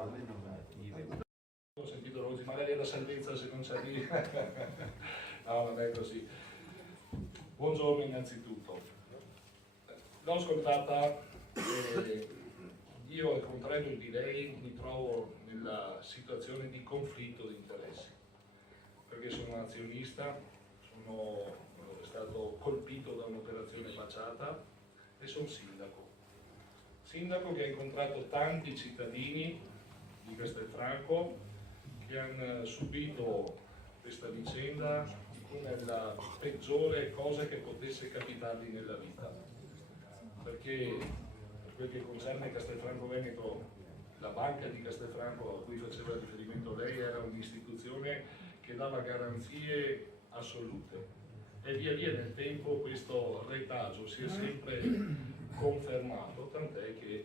Ho sentito oggi, magari è la salvezza se non ci arrivi. No, non è così. Buongiorno innanzitutto. L'ho ascoltata e io, al contrario di lei, mi trovo nella situazione di conflitto di interessi, perché sono un azionista, sono stato colpito da un'operazione facciata e sono sindaco. Sindaco che ha incontrato tanti cittadini di Castelfranco che hanno subito questa vicenda come la peggiore cosa che potesse capitargli nella vita, perché per quel che concerne Castelfranco Veneto, la banca di Castelfranco a cui faceva riferimento lei era un'istituzione che dava garanzie assolute e via via nel tempo questo retagio si è sempre confermato, tant'è che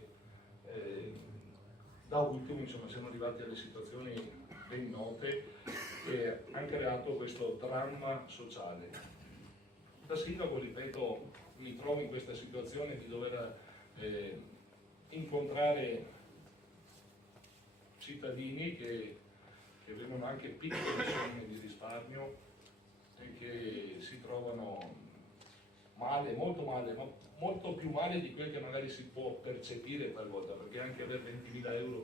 da ultimo insomma, siamo arrivati alle situazioni ben note che hanno creato questo dramma sociale. Da sindaco, ripeto, mi trovo in questa situazione di dover incontrare cittadini che avevano anche piccole somme di risparmio e che si trovano male, ma molto più male di quel che magari si può percepire talvolta, perché anche avere 20.000 euro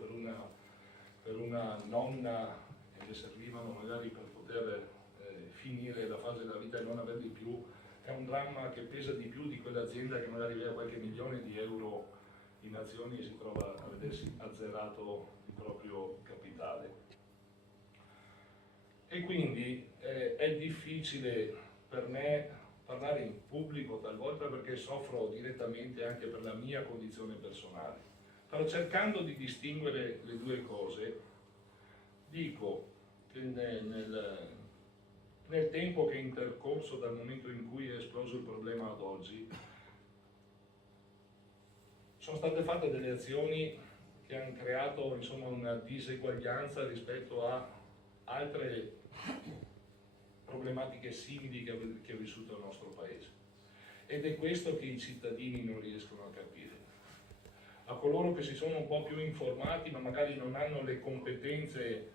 per una nonna che servivano magari per poter finire la fase della vita e non averli più, è un dramma che pesa di più di quell'azienda che magari aveva qualche milione di euro in azioni e si trova a vedersi azzerato il proprio capitale. E quindi è difficile per me parlare in pubblico talvolta perché soffro direttamente anche per la mia condizione personale. Però cercando di distinguere le due cose, dico che nel tempo che è intercorso dal momento in cui è esploso il problema ad oggi, sono state fatte delle azioni che hanno creato insomma, una diseguaglianza rispetto a altre problematiche simili che ha vissuto il nostro Paese. Ed è questo che i cittadini non riescono a capire. A coloro che si sono un po' più informati ma magari non hanno le competenze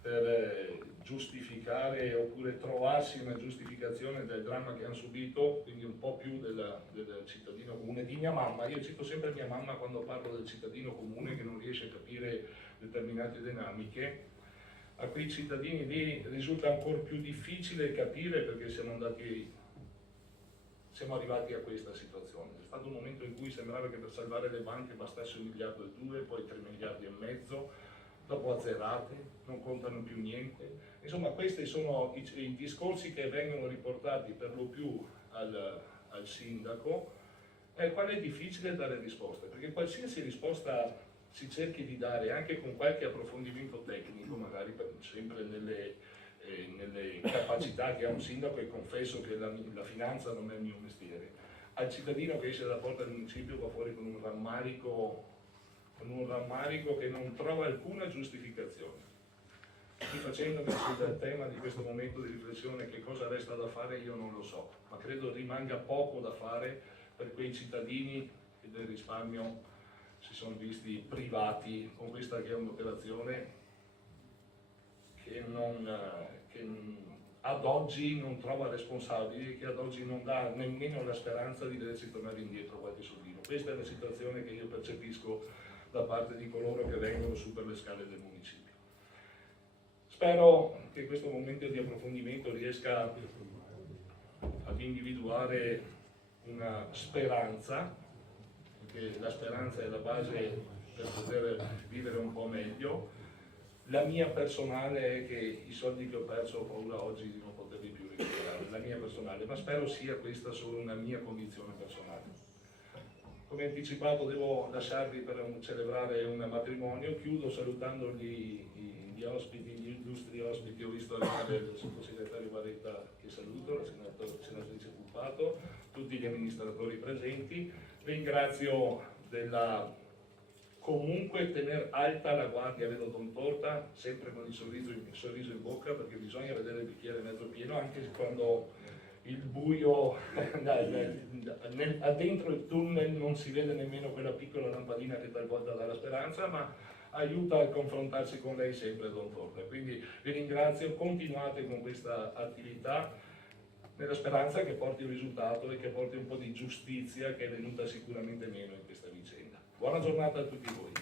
per giustificare oppure trovarsi una giustificazione del dramma che hanno subito, quindi un po' più del cittadino comune, di mia mamma. Io cito sempre mia mamma quando parlo del cittadino comune che non riesce a capire determinate dinamiche. A quei cittadini lì risulta ancora più difficile capire perché siamo arrivati a questa situazione. È stato un momento in cui sembrava che per salvare le banche bastasse 1,2 miliardi, poi 3,5 miliardi, dopo azzerate, non contano più niente. Insomma, questi sono i discorsi che vengono riportati per lo più al sindaco, ai quali è difficile dare risposte, perché qualsiasi risposta si cerchi di dare, anche con qualche approfondimento tecnico, magari sempre nelle capacità che ha un sindaco, e confesso che la finanza non è il mio mestiere, al cittadino che esce dalla porta del municipio va fuori con un rammarico che non trova alcuna giustificazione. Rifacendomi sul tema di questo momento di riflessione, che cosa resta da fare io non lo so, ma credo rimanga poco da fare per quei cittadini che del risparmio si sono visti privati con questa che è un'operazione che ad oggi non trova responsabili, che ad oggi non dà nemmeno la speranza di vedersi tornare indietro qualche soldino. Questa è la situazione che io percepisco da parte di coloro che vengono su per le scale del municipio. Spero che questo momento di approfondimento riesca ad individuare una speranza, perché la speranza è la base per poter vivere un po' meglio. La mia personale è che i soldi che ho perso ho paura oggi di non poterli più recuperare, la mia personale, ma spero sia questa solo una mia condizione personale. Come anticipato devo lasciarvi per celebrare un matrimonio, chiudo salutando gli illustri ospiti. Ho visto arrivare il sottosegretario Baretta, che saluto, la senatrice Puppato, tutti gli amministratori presenti. Ringrazio della comunque tener alta la guardia, vedo Don Torta sempre con il sorriso in bocca, perché bisogna vedere il bicchiere mezzo pieno anche quando il buio dentro il tunnel non si vede nemmeno quella piccola lampadina che talvolta dà la speranza, ma aiuta a confrontarsi con lei sempre, Don Torre. Quindi vi ringrazio, continuate con questa attività nella speranza che porti un risultato e che porti un po' di giustizia, che è venuta sicuramente meno in questa vicenda. Buona giornata a tutti voi.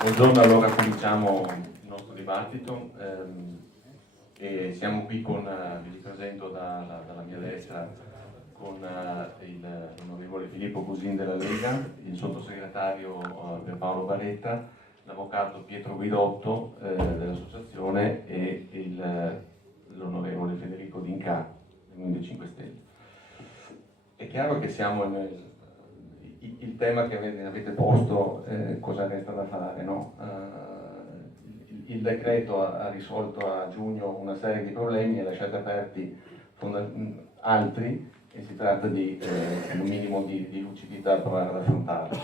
Buongiorno, allora cominciamo il nostro dibattito e siamo qui con, vi presento dalla mia destra, con l'onorevole Filippo Cosin della Lega, il sottosegretario Pierpaolo Baretta, l'avvocato Pietro Guidotto dell'associazione e l'onorevole Federico D'Inca del Movimento 5 Stelle. È chiaro che siamo il tema che avete posto, cosa resta da fare, no? Il decreto ha risolto a giugno una serie di problemi e lasciate aperti altri, e si tratta di un minimo di lucidità a provare ad affrontarlo.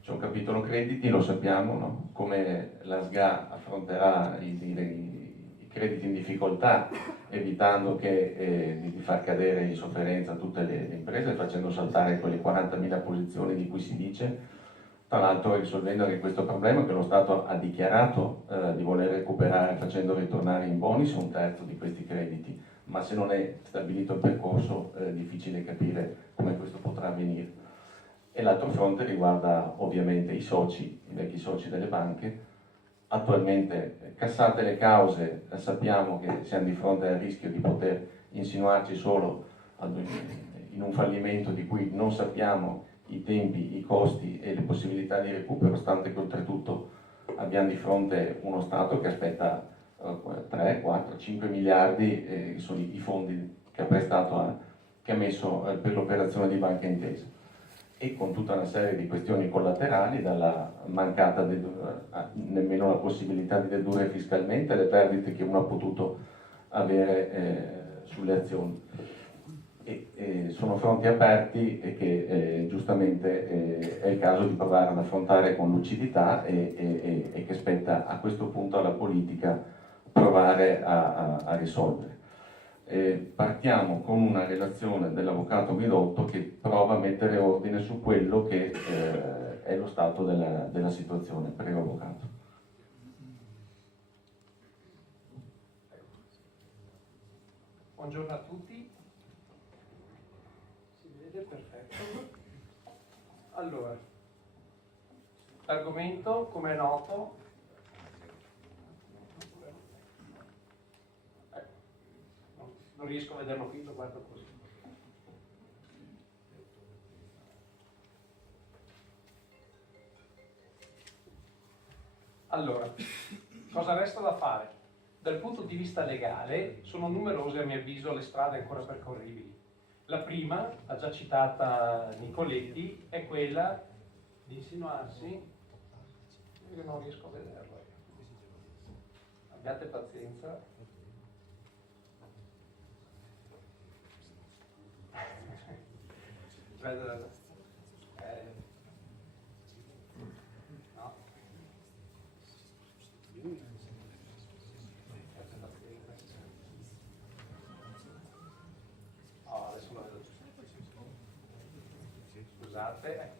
C'è un capitolo crediti, lo sappiamo, no? Come la SGA affronterà i crediti in difficoltà, evitando di far cadere in sofferenza tutte le imprese, facendo saltare quelle 40.000 posizioni di cui si dice, tra l'altro risolvendo anche questo problema che lo Stato ha dichiarato di voler recuperare facendo ritornare in bonus un terzo di questi crediti, ma se non è stabilito il percorso è difficile capire come questo potrà avvenire. E l'altro fronte riguarda ovviamente i soci, i vecchi soci delle banche. Attualmente, cassate le cause, sappiamo che siamo di fronte al rischio di poter insinuarci solo in un fallimento di cui non sappiamo i tempi, i costi e le possibilità di recupero, stante che oltretutto abbiamo di fronte uno Stato che aspetta 3, 4, 5 miliardi, che sono i fondi che ha prestato, che ha messo per l'operazione di Banca Intesa, e con tutta una serie di questioni collaterali, dalla mancata nemmeno la possibilità di dedurre fiscalmente le perdite che uno ha potuto avere sulle azioni. Sono fronti aperti e che giustamente è il caso di provare ad affrontare con lucidità e che spetta a questo punto alla politica provare a risolvere. Partiamo con una relazione dell'avvocato Guidotto che prova a mettere ordine su quello che è lo stato della situazione. Prego, avvocato. Buongiorno a tutti. Si vede? Perfetto. Allora, l'argomento, come è noto, non riesco a vederlo qui, lo guardo così. Allora, cosa resta da fare? Dal punto di vista legale sono numerose, a mio avviso, le strade ancora percorribili. La prima, la già citata Nicoletti, è quella di insinuarsi, io non riesco a vederlo, abbiate pazienza. No. Oh, adesso lo vedo. Scusate.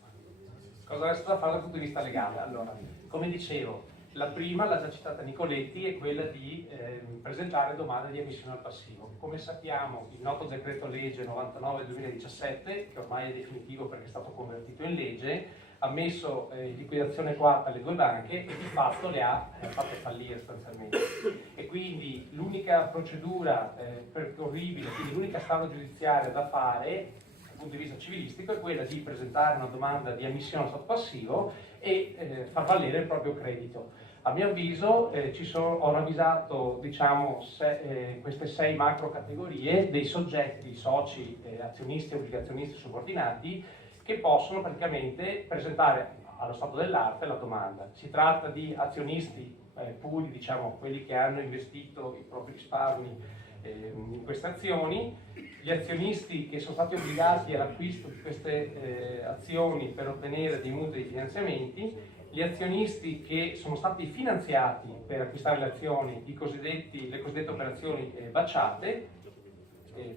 Cosa resta da fare dal punto di vista legale? Allora, come dicevo, la prima, la già citata Nicoletti, è quella di presentare domande di ammissione al passivo. Come sappiamo, il noto decreto legge 99/2017, che ormai è definitivo perché è stato convertito in legge, ha messo in liquidazione coatta le due banche e di fatto le ha fatte fallire sostanzialmente. E quindi l'unica procedura percorribile, quindi l'unica strada giudiziaria da fare dal punto di vista civilistico è quella di presentare una domanda di ammissione al stato passivo e far valere il proprio credito. A mio avviso ho ravvisato, diciamo, queste 6 macro categorie dei soggetti, soci, azionisti e obbligazionisti subordinati che possono praticamente presentare allo stato dell'arte la domanda. Si tratta di azionisti puri, diciamo, quelli che hanno investito i propri risparmi in queste azioni, gli azionisti che sono stati obbligati all'acquisto di queste azioni per ottenere dei mutui di finanziamenti, gli azionisti che sono stati finanziati per acquistare le azioni, le cosiddette operazioni baciate,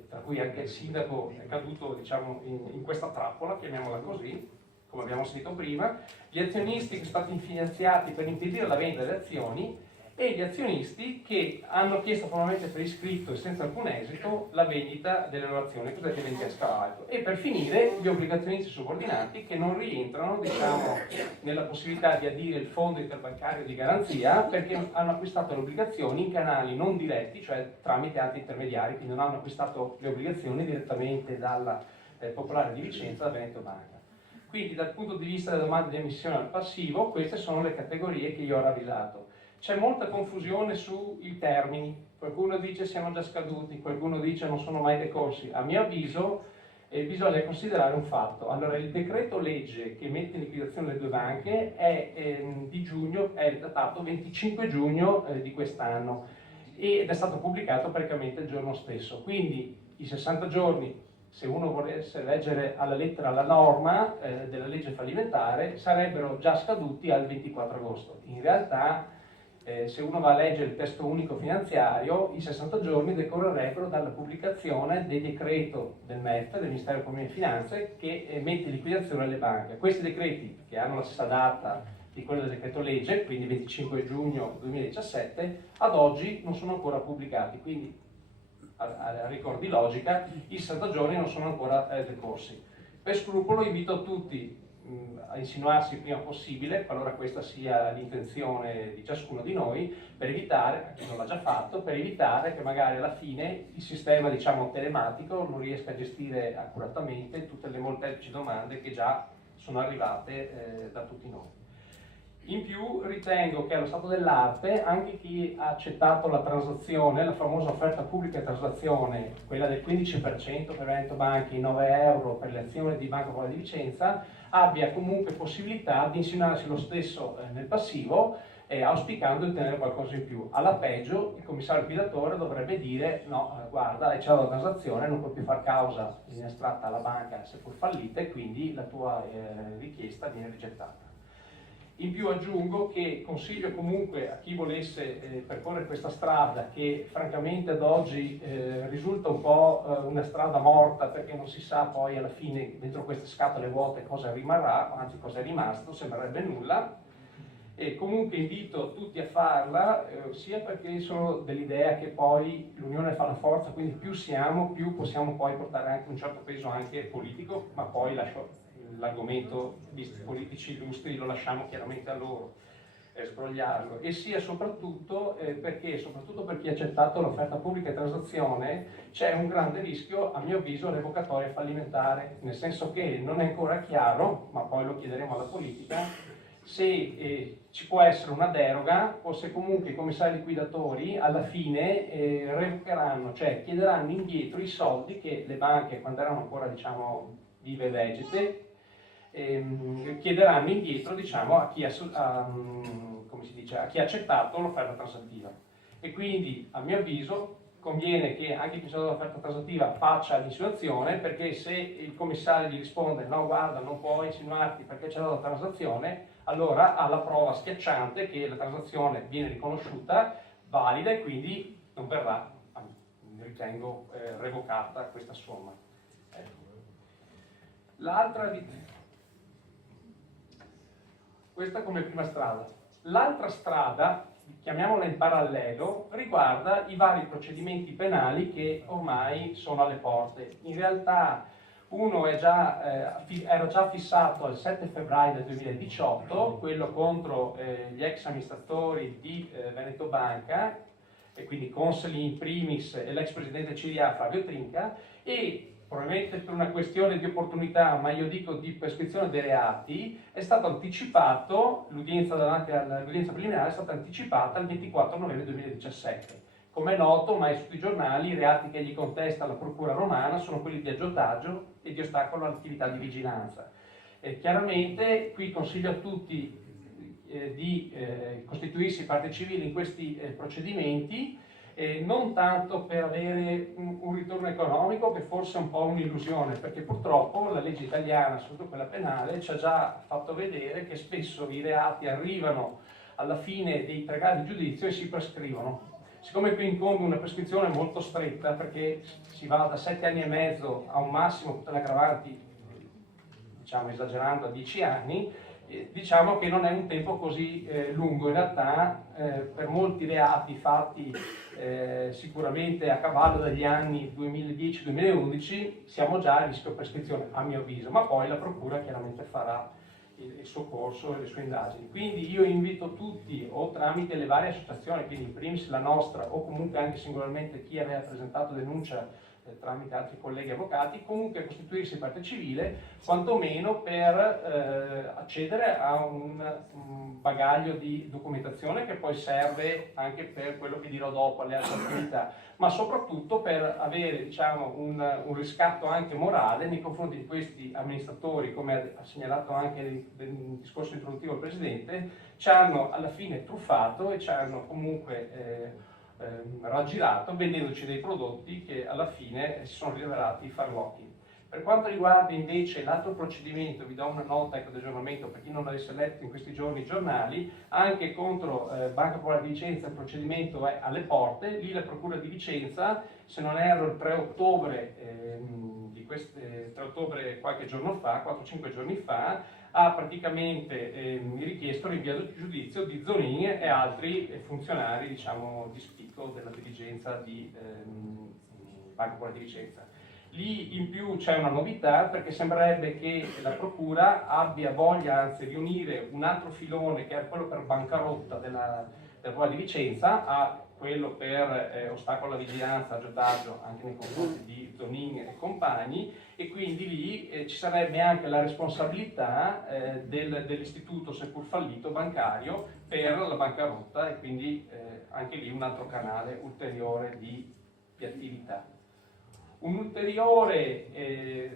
tra cui anche il sindaco è caduto, diciamo, in questa trappola, chiamiamola così, come abbiamo sentito prima, gli azionisti che sono stati finanziati per impedire la vendita delle azioni e gli azionisti che hanno chiesto formalmente per iscritto e senza alcun esito la vendita delle loro azioni, cosiddette vendite a scavalco. E per finire gli obbligazionisti subordinati che non rientrano, diciamo, nella possibilità di adire il fondo interbancario di garanzia perché hanno acquistato le obbligazioni in canali non diretti, cioè tramite altri intermediari, quindi non hanno acquistato le obbligazioni direttamente dalla Popolare di Vicenza, da Veneto Banca. Quindi dal punto di vista della domanda di emissione al passivo, queste sono le categorie che io ho ravvisato. C'è molta confusione sui termini, qualcuno dice siano già scaduti, qualcuno dice non sono mai decorsi. A mio avviso bisogna considerare un fatto. Allora, il decreto legge che mette in liquidazione le due banche è di giugno, è datato 25 giugno di quest'anno ed è stato pubblicato praticamente il giorno stesso. Quindi i 60 giorni, se uno volesse leggere alla lettera la norma della legge fallimentare, sarebbero già scaduti al 24 agosto. In realtà, se uno va a leggere il testo unico finanziario, i 60 giorni decorrerebbero dalla pubblicazione del decreto del MEF, del Ministero dell'Economia e Finanze, che mette in liquidazione le banche. Questi decreti, che hanno la stessa data di quello del decreto legge, quindi 25 giugno 2017, ad oggi non sono ancora pubblicati. Quindi, a ricordi logica, i 60 giorni non sono ancora decorsi. Per scrupolo invito tutti a insinuarsi il prima possibile, qualora questa sia l'intenzione di ciascuno di noi, per evitare, chi non l'ha già fatto, per evitare che magari alla fine il sistema, diciamo, telematico non riesca a gestire accuratamente tutte le molteplici domande che già sono arrivate da tutti noi. In più ritengo che allo stato dell'arte anche chi ha accettato la transazione, la famosa offerta pubblica transazione, quella del 15% per Veneto Banca, i 9 euro per le azioni di Banca Popolare di Vicenza, abbia comunque possibilità di insinuarsi lo stesso nel passivo, auspicando di ottenere qualcosa in più. Alla peggio il commissario liquidatore dovrebbe dire no, guarda, hai ceduto la transazione, non puoi più far causa in astratta alla banca seppur fallita e quindi la tua richiesta viene rigettata. In più aggiungo che consiglio comunque a chi volesse percorrere questa strada, che francamente ad oggi risulta un po' una strada morta perché non si sa poi alla fine dentro queste scatole vuote cosa rimarrà, anzi cosa è rimasto, sembrerebbe nulla. E comunque invito tutti a farla, sia perché sono dell'idea che poi l'unione fa la forza, quindi più siamo, più possiamo poi portare anche un certo peso anche politico, ma poi lascio l'argomento di politici illustri, lo lasciamo chiaramente a loro sbrogliarlo, e sia soprattutto perché soprattutto per chi ha accettato l'offerta pubblica e transazione c'è un grande rischio, a mio avviso, revocatorio e fallimentare, nel senso che non è ancora chiaro, ma poi lo chiederemo alla politica, se ci può essere una deroga o se comunque i commissari liquidatori alla fine revocheranno, cioè chiederanno indietro i soldi che le banche, quando erano ancora, diciamo, vive e vegete, chiederanno indietro, diciamo, a chi come si dice, a chi ha accettato l'offerta transattiva. E quindi, a mio avviso, conviene che anche chi ha accettato l'offerta transattiva faccia l'insinuazione, perché se il commissario gli risponde no, guarda, non puoi insinuarti perché c'è la transazione, allora ha la prova schiacciante che la transazione viene riconosciuta, valida, e quindi non verrà, ritengo, revocata questa somma. L'altra questa come prima strada. L'altra strada, chiamiamola in parallelo, riguarda i vari procedimenti penali che ormai sono alle porte. In realtà uno era già fissato al 7 febbraio del 2018, quello contro gli ex amministratori di Veneto Banca, e quindi Consoli in primis e l'ex presidente CDA Flavio Trinca, e probabilmente per una questione di opportunità, ma io dico di prescrizione dei reati, è stato anticipato, l'udienza davanti all'udienza preliminare è stata anticipata al 24 novembre 2017. Come è noto, ma è su tutti i giornali, i reati che gli contesta la Procura romana sono quelli di aggiotaggio e di ostacolo all'attività di vigilanza. Chiaramente qui consiglio a tutti di costituirsi parte civile in questi procedimenti, non tanto per avere un ritorno economico, che forse è un po' un'illusione, perché purtroppo la legge italiana, soprattutto quella penale, ci ha già fatto vedere che spesso i reati arrivano alla fine dei 3 gradi di giudizio e si prescrivono. Siccome qui incombe una prescrizione molto stretta, perché si va da 7 anni e mezzo a un massimo per le aggravanti diciamo esagerando a 10 anni, diciamo che non è un tempo così lungo. In realtà per molti reati fatti sicuramente a cavallo dagli anni 2010-2011 siamo già a rischio prescrizione, a mio avviso, ma poi la Procura chiaramente farà il suo corso e le sue indagini. Quindi io invito tutti, o tramite le varie associazioni, quindi in primis la nostra, o comunque anche singolarmente chi aveva presentato denuncia tramite altri colleghi avvocati, comunque a costituirsi parte civile, quantomeno per accedere a un bagaglio di documentazione che poi serve anche per quello che dirò dopo, alle altre attività, ma soprattutto per avere, diciamo, un riscatto anche morale nei confronti di questi amministratori, come ha segnalato anche nel discorso introduttivo il Presidente, ci hanno alla fine truffato e ci hanno comunque raggirato vendendoci dei prodotti che alla fine si sono rivelati farlocchi. Per quanto riguarda invece l'altro procedimento, vi do una nota di aggiornamento per chi non avesse letto in questi giorni i giornali, anche contro Banca Popolare di Vicenza il procedimento è alle porte. Lì la Procura di Vicenza, se non erro il 3 ottobre, 3 ottobre qualche giorno fa, 4-5 giorni fa, ha praticamente richiesto l'invio a giudizio di Zonin e altri funzionari, diciamo, di spicco della dirigenza di Banca Popolare di Vicenza. Lì in più c'è una novità, perché sembrerebbe che la Procura abbia voglia anzi di unire un altro filone, che è quello per bancarotta della Popolare di Vicenza, a quello per ostacolo alla vigilanza, aggiotaggio anche nei confronti di Zonin e compagni, e quindi lì ci sarebbe anche la responsabilità dell'istituto, seppur fallito, bancario per la bancarotta, e quindi anche lì un altro canale ulteriore di attività. Un'ulteriore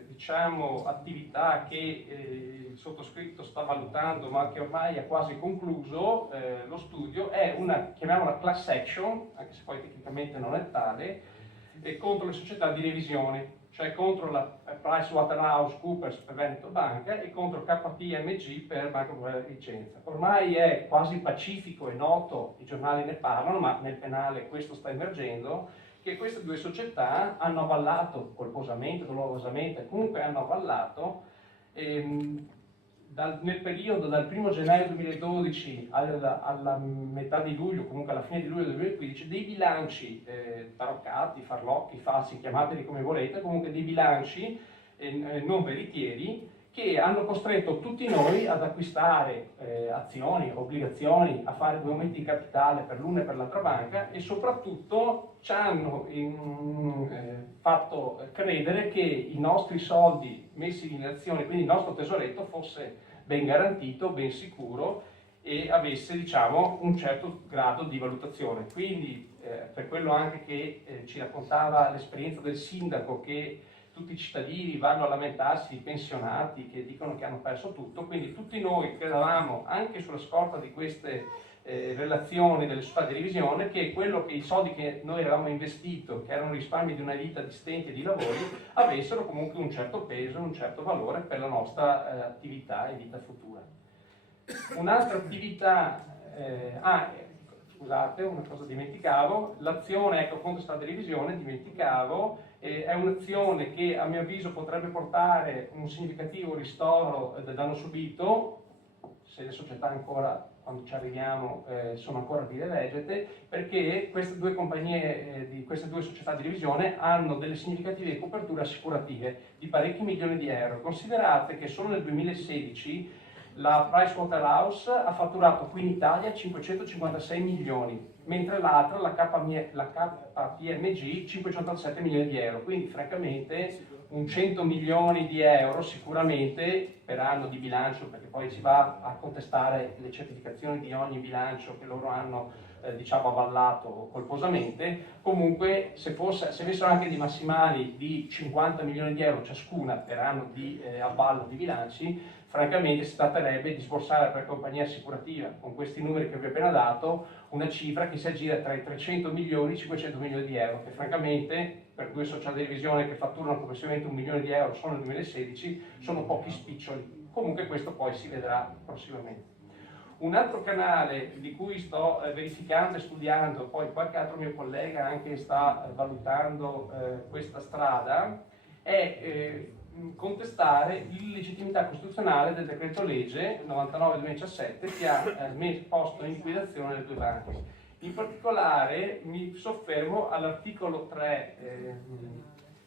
diciamo, attività che il sottoscritto sta valutando, ma che ormai ha quasi concluso lo studio, è una, chiamiamola class action, anche se poi tecnicamente non è tale, contro le società di revisione, cioè contro la PricewaterhouseCoopers per Veneto Banca e contro KPMG per Banca Popolare di Vicenza. Ormai è quasi pacifico e noto, i giornali ne parlano, ma nel penale questo sta emergendo, che queste due società hanno avallato colposamente, dolorosamente, comunque hanno avallato nel periodo dal 1 gennaio 2012 alla metà di luglio, comunque alla fine di luglio 2015, dei bilanci taroccati, farlocchi, falsi, chiamateli come volete, comunque dei bilanci non veritieri, che hanno costretto tutti noi ad acquistare azioni, obbligazioni, a fare due aumenti di capitale per l'una e per l'altra banca, e soprattutto ci hanno fatto credere che i nostri soldi messi in azione, quindi il nostro tesoretto, fosse ben garantito, ben sicuro e avesse, diciamo, un certo grado di valutazione. Quindi per quello anche che ci raccontava l'esperienza del sindaco, che tutti i cittadini vanno a lamentarsi, i pensionati che dicono che hanno perso tutto, quindi tutti noi credevamo, anche sulla scorta di queste relazioni delle società di revisione, che quello che i soldi che noi avevamo investito, che erano risparmi di una vita di stenti e di lavori, avessero comunque un certo peso, un certo valore per la nostra attività e vita futura. Un'altra attività, scusate, una cosa dimenticavo, l'azione contro questa televisione, dimenticavo, è un'azione che a mio avviso potrebbe portare un significativo ristoro del danno subito, se le società ancora, quando ci arriviamo, sono ancora vive e vegete, perché queste due compagnie, queste due società di revisione hanno delle significative coperture assicurative di parecchi milioni di euro. Considerate che solo nel 2016 la Pricewaterhouse ha fatturato qui in Italia 556 milioni, mentre l'altra, la KPMG, 507 milioni di euro. Quindi francamente un 100 milioni di euro sicuramente per anno di bilancio, perché poi si va a contestare le certificazioni di ogni bilancio che loro hanno diciamo avallato colposamente. Comunque se avessero anche dei massimali di 50 milioni di euro ciascuna per anno di avallo di bilanci, francamente si tratterebbe di sborsare per compagnia assicurativa, con questi numeri che vi ho appena dato, una cifra che si aggira tra i 300 milioni e i 500 milioni di euro, che francamente per due società di revisione che fatturano complessivamente 1 milione di euro solo nel 2016 sono pochi spiccioli. Comunque questo poi si vedrà prossimamente. Un altro canale di cui sto verificando e studiando, poi qualche altro mio collega anche sta valutando questa strada, è contestare l'illegittimità costituzionale del decreto legge 99-2017 che ha posto in liquidazione le due banche. In particolare mi soffermo all'articolo 3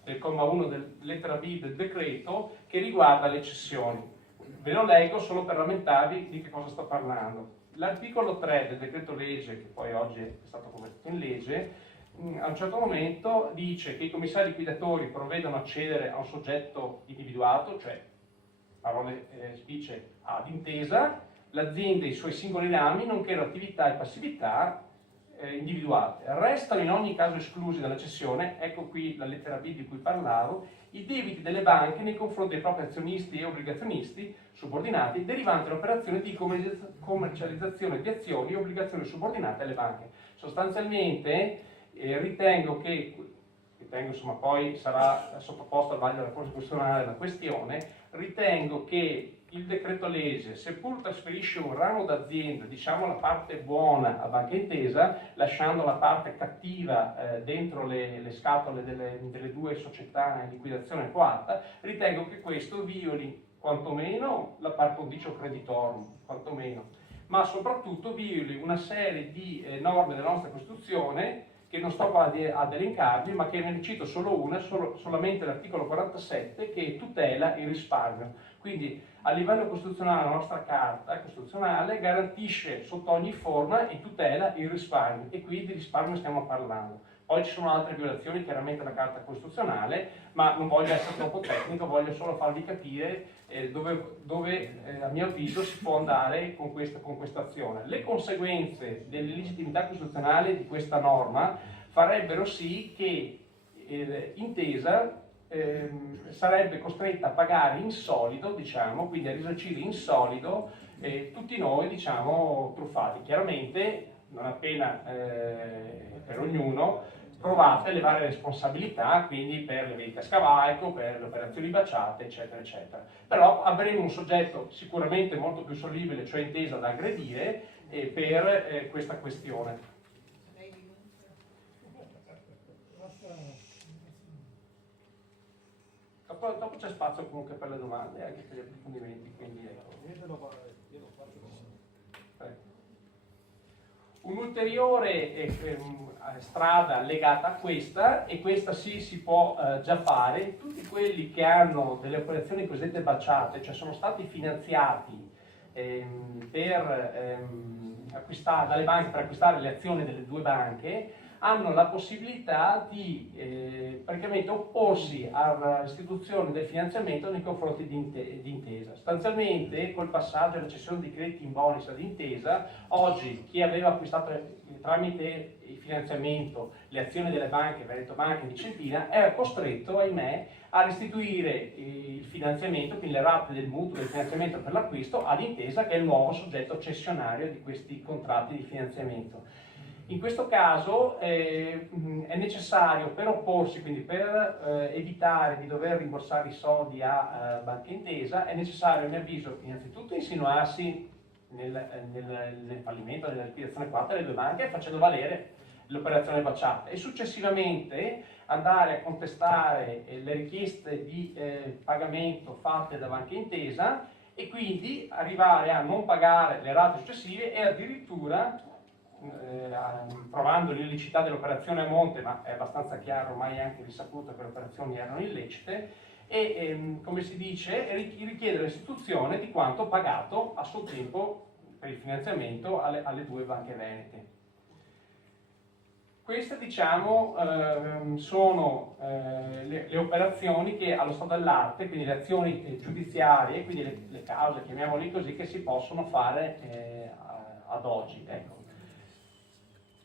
del comma 1 del lettera B del decreto che riguarda le cessioni. Ve lo leggo solo per lamentarvi di che cosa sto parlando. L'articolo 3 del decreto legge, che poi oggi è stato convertito in legge, a un certo momento dice che i commissari liquidatori provvedono a cedere a un soggetto individuato, cioè parole spicce ad intesa, l'azienda e i suoi singoli rami, nonché le attività e passività individuate. Restano in ogni caso esclusi dalla cessione, ecco qui la lettera B di cui parlavo, i debiti delle banche nei confronti dei propri azionisti e obbligazionisti subordinati derivanti dall'operazione di commercializzazione di azioni e obbligazioni subordinate alle banche. Sostanzialmente ritengo insomma poi sarà sottoposto al vaglio della Corte Costituzionale la questione, ritengo che il decreto legge, seppur trasferisce un ramo d'azienda, diciamo la parte buona a Banca Intesa, lasciando la parte cattiva dentro le scatole delle due società in liquidazione coatta, ritengo che questo violi quantomeno la par condicio creditorum, quantomeno, ma soprattutto violi una serie di norme della nostra Costituzione che non sto qua ad elencarvi, ma che ne cito solo una, solamente l'articolo 47, che tutela il risparmio. Quindi a livello costituzionale la nostra Carta Costituzionale garantisce sotto ogni forma e tutela il risparmio, e qui di risparmio stiamo parlando. Poi ci sono altre violazioni chiaramente della Carta Costituzionale, ma non voglio essere troppo tecnico, voglio solo farvi capire dove a mio avviso si può andare con questa azione. Le conseguenze dell'illegittimità costituzionale di questa norma farebbero sì che Intesa sarebbe costretta a pagare in solido, diciamo, quindi a risarcire in solido tutti noi, diciamo, truffati. Chiaramente non appena per ognuno provate le varie responsabilità, quindi per le vendite a scavalco, per le operazioni baciate, eccetera, eccetera. Però avremo un soggetto sicuramente molto più solvibile, cioè Intesa, da aggredire per questa questione. Dopo c'è spazio comunque per le domande e anche per gli approfondimenti, quindi ecco. Un'ulteriore strada legata a questa, e questa sì si può già fare, tutti quelli che hanno delle operazioni cosiddette baciate, cioè sono stati finanziati dalle banche per acquistare le azioni delle due banche, hanno la possibilità di praticamente opporsi all'istituzione del finanziamento nei confronti di Intesa. Sostanzialmente col passaggio alla cessione di crediti in bonus ad Intesa, oggi chi aveva acquistato tramite il finanziamento le azioni delle banche, Veneto Banca e Vicentina, è costretto, ahimè, a restituire il finanziamento, quindi le rate del mutuo del finanziamento per l'acquisto, ad Intesa, che è il nuovo soggetto cessionario di questi contratti di finanziamento. In questo caso è necessario, per opporsi, quindi per evitare di dover rimborsare i soldi a Banca Intesa, è necessario, a mio avviso, innanzitutto insinuarsi nel fallimento, nella liquidazione coatta delle due banche, facendo valere l'operazione baciata, e successivamente andare a contestare le richieste di pagamento fatte da Banca Intesa, e quindi arrivare a non pagare le rate successive e addirittura provando l'illiceità dell'operazione a monte, ma è abbastanza chiaro, ormai anche risaputo che le operazioni erano illecite, e come si dice, richiedere restituzione di quanto pagato a suo tempo per il finanziamento alle due banche venete. Queste, diciamo, sono le operazioni che allo stato dell'arte, quindi le azioni giudiziarie, quindi le cause, chiamiamole così, che si possono fare ad oggi. Ecco.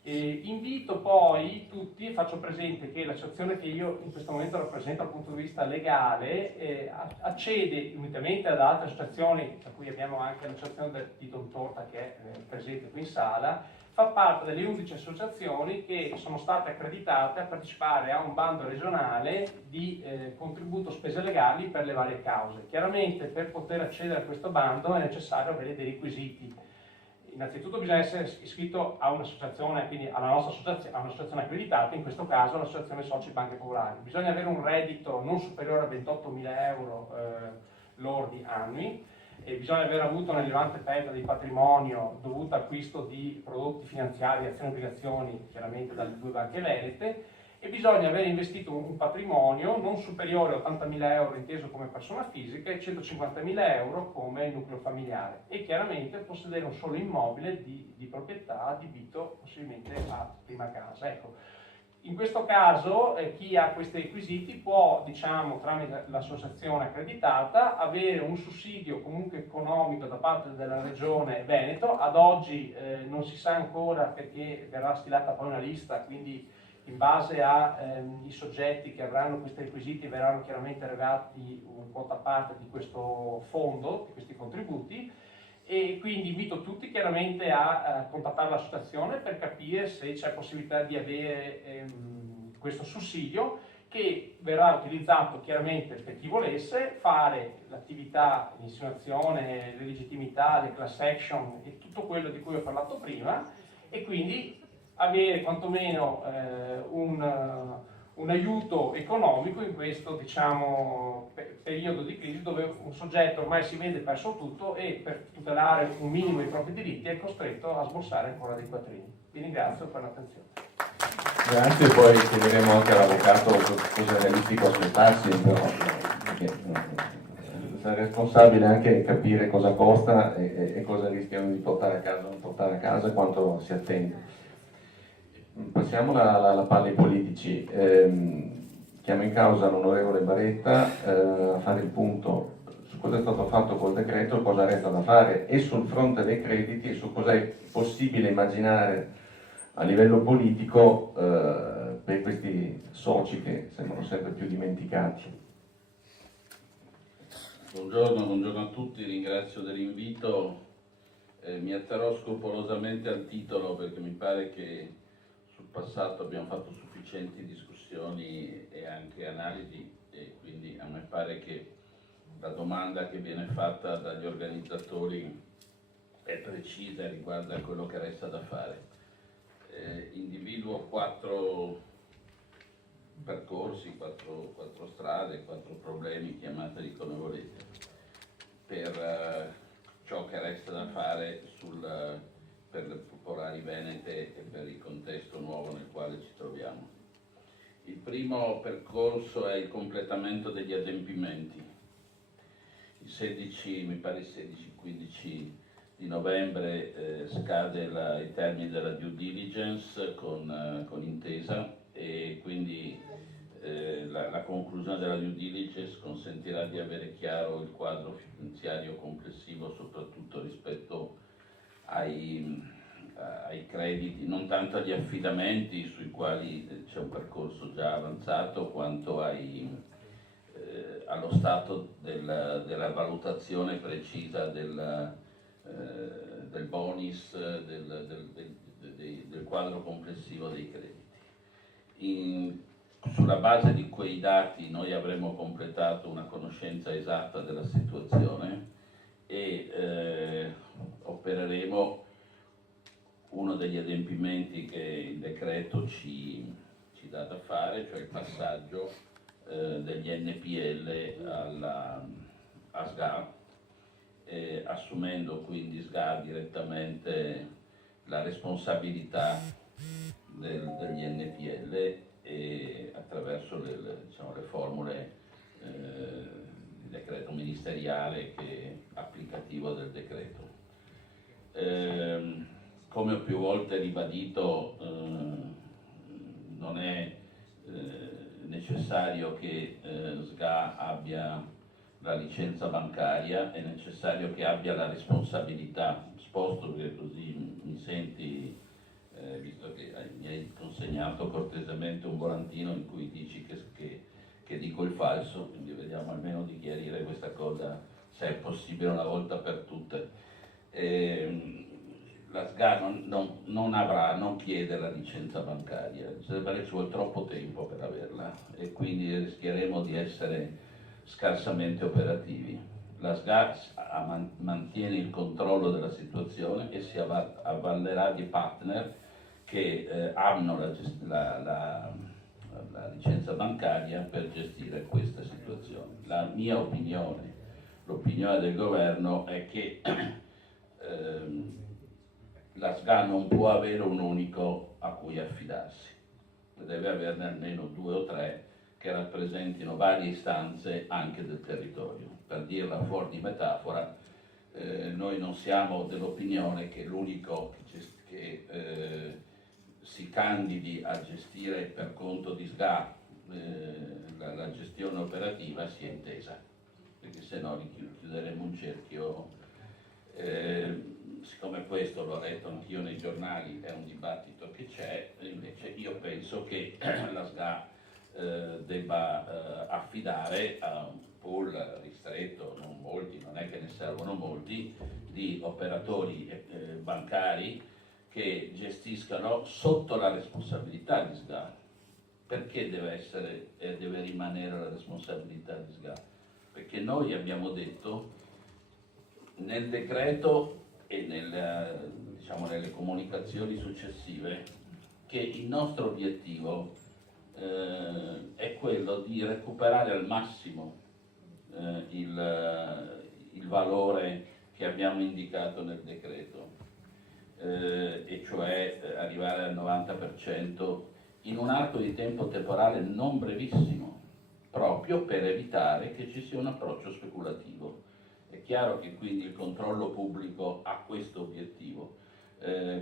Invito poi tutti, e faccio presente che l'associazione che io in questo momento rappresento dal punto di vista legale accede, unitamente ad altre associazioni, tra cui abbiamo anche l'associazione di Don Torta che è presente qui in sala, fa parte delle 11 associazioni che sono state accreditate a partecipare a un bando regionale di contributo spese legali per le varie cause. Chiaramente per poter accedere a questo bando è necessario avere dei requisiti. innanzitutto bisogna essere iscritto a un'associazione, quindi alla nostra associazione, a un'associazione accreditata, in questo caso l'associazione Soci Banche Popolari. Bisogna avere un reddito non superiore a 28.000 euro lordi annui, e bisogna aver avuto un'elevante perdita di patrimonio dovuta all'acquisto di prodotti finanziari, azioni e obbligazioni, chiaramente dalle 2 banche venete, e bisogna aver investito un patrimonio non superiore a 80.000 euro inteso come persona fisica e 150.000 euro come nucleo familiare, e chiaramente possedere un solo immobile di proprietà adibito possibilmente a prima casa. Ecco. In questo caso chi ha questi requisiti può, diciamo, tramite l'associazione accreditata, avere un sussidio comunque economico da parte della Regione Veneto. Ad oggi non si sa ancora, perché verrà stilata poi una lista, quindi in base ai soggetti che avranno questi requisiti verranno chiaramente erogati una quota parte di questo fondo, di questi contributi, e quindi invito tutti chiaramente a contattare l'associazione per capire se c'è possibilità di avere questo sussidio, che verrà utilizzato chiaramente per chi volesse fare l'attività di insinuazione, le legittimità, le class action e tutto quello di cui ho parlato prima, e quindi avere quantomeno un aiuto economico in questo, diciamo, periodo di crisi, dove un soggetto ormai si vede perso tutto e per tutelare un minimo dei propri diritti è costretto a sborsare ancora dei quattrini. Vi ringrazio per l'attenzione. Grazie, poi chiederemo anche all'avvocato cosa è realistico aspettarsi, però è responsabile anche capire cosa costa e cosa rischiano di portare a casa o non portare a casa e quanto si attende. Passiamo alla palla ai politici. Chiamo in causa l'onorevole Baretta a fare il punto su cosa è stato fatto col decreto, cosa resta da fare, e sul fronte dei crediti, e su cosa è possibile immaginare a livello politico per questi soci che sembrano sempre più dimenticati. Buongiorno a tutti, ringrazio dell'invito. Mi atterrò scrupolosamente al titolo, perché mi pare che sul passato abbiamo fatto sufficienti discussioni e anche analisi, e quindi a me pare che la domanda che viene fatta dagli organizzatori è precisa e riguarda quello che resta da fare. Individuo 4 percorsi, 4 strade, 4 problemi, chiamateli come volete, per ciò che resta da fare per le popolari venete e per il contesto nuovo nel quale ci troviamo. Il primo percorso è il completamento degli adempimenti. Il 16-15 di novembre scade il termine della due diligence con Intesa, e quindi la conclusione della due diligence consentirà di avere chiaro il quadro finanziario complessivo, soprattutto rispetto ai crediti, non tanto agli affidamenti sui quali c'è un percorso già avanzato, quanto allo stato della valutazione precisa del bonus, del quadro complessivo dei crediti. Sulla base di quei dati noi avremo completato una conoscenza esatta della situazione e opereremo uno degli adempimenti che il decreto ci dà da fare, cioè il passaggio degli NPL a SGA, assumendo quindi SGA direttamente la responsabilità degli NPL e attraverso le formule di decreto ministeriale applicativo del decreto. Come ho più volte ribadito, non è necessario che SGA abbia la licenza bancaria, è necessario che abbia la responsabilità. Sposto, perché così mi senti, visto che mi hai consegnato cortesemente un volantino in cui dici che dico il falso, quindi vediamo almeno di chiarire questa cosa, se è possibile una volta per tutte. La SGA non chiede la licenza bancaria, ci vuole troppo tempo per averla, e quindi rischieremo di essere scarsamente operativi. La SGA mantiene il controllo della situazione e si avvallerà di partner che hanno la licenza bancaria per gestire questa situazione. La mia opinione, l'opinione del governo è che la SGA non può avere un unico a cui affidarsi, deve averne almeno 2 o 3 che rappresentino varie istanze anche del territorio. Per dirla fuori di metafora, noi non siamo dell'opinione che l'unico che si candidi a gestire per conto di SGA la gestione operativa sia intesa, perché se no chiuderemo un cerchio. Siccome questo l'ho letto anch'io nei giornali, è un dibattito che c'è, invece io penso che la SGA debba affidare a un pool ristretto, non molti, non è che ne servono molti, di operatori bancari che gestiscano sotto la responsabilità di SGA. Perché deve rimanere la responsabilità di SGA? Perché noi abbiamo detto nel decreto e nelle comunicazioni successive che il nostro obiettivo è quello di recuperare al massimo il valore che abbiamo indicato nel decreto, e cioè arrivare al 90% in un arco di tempo temporale non brevissimo, proprio per evitare che ci sia un approccio speculativo. È chiaro che quindi il controllo pubblico ha questo obiettivo,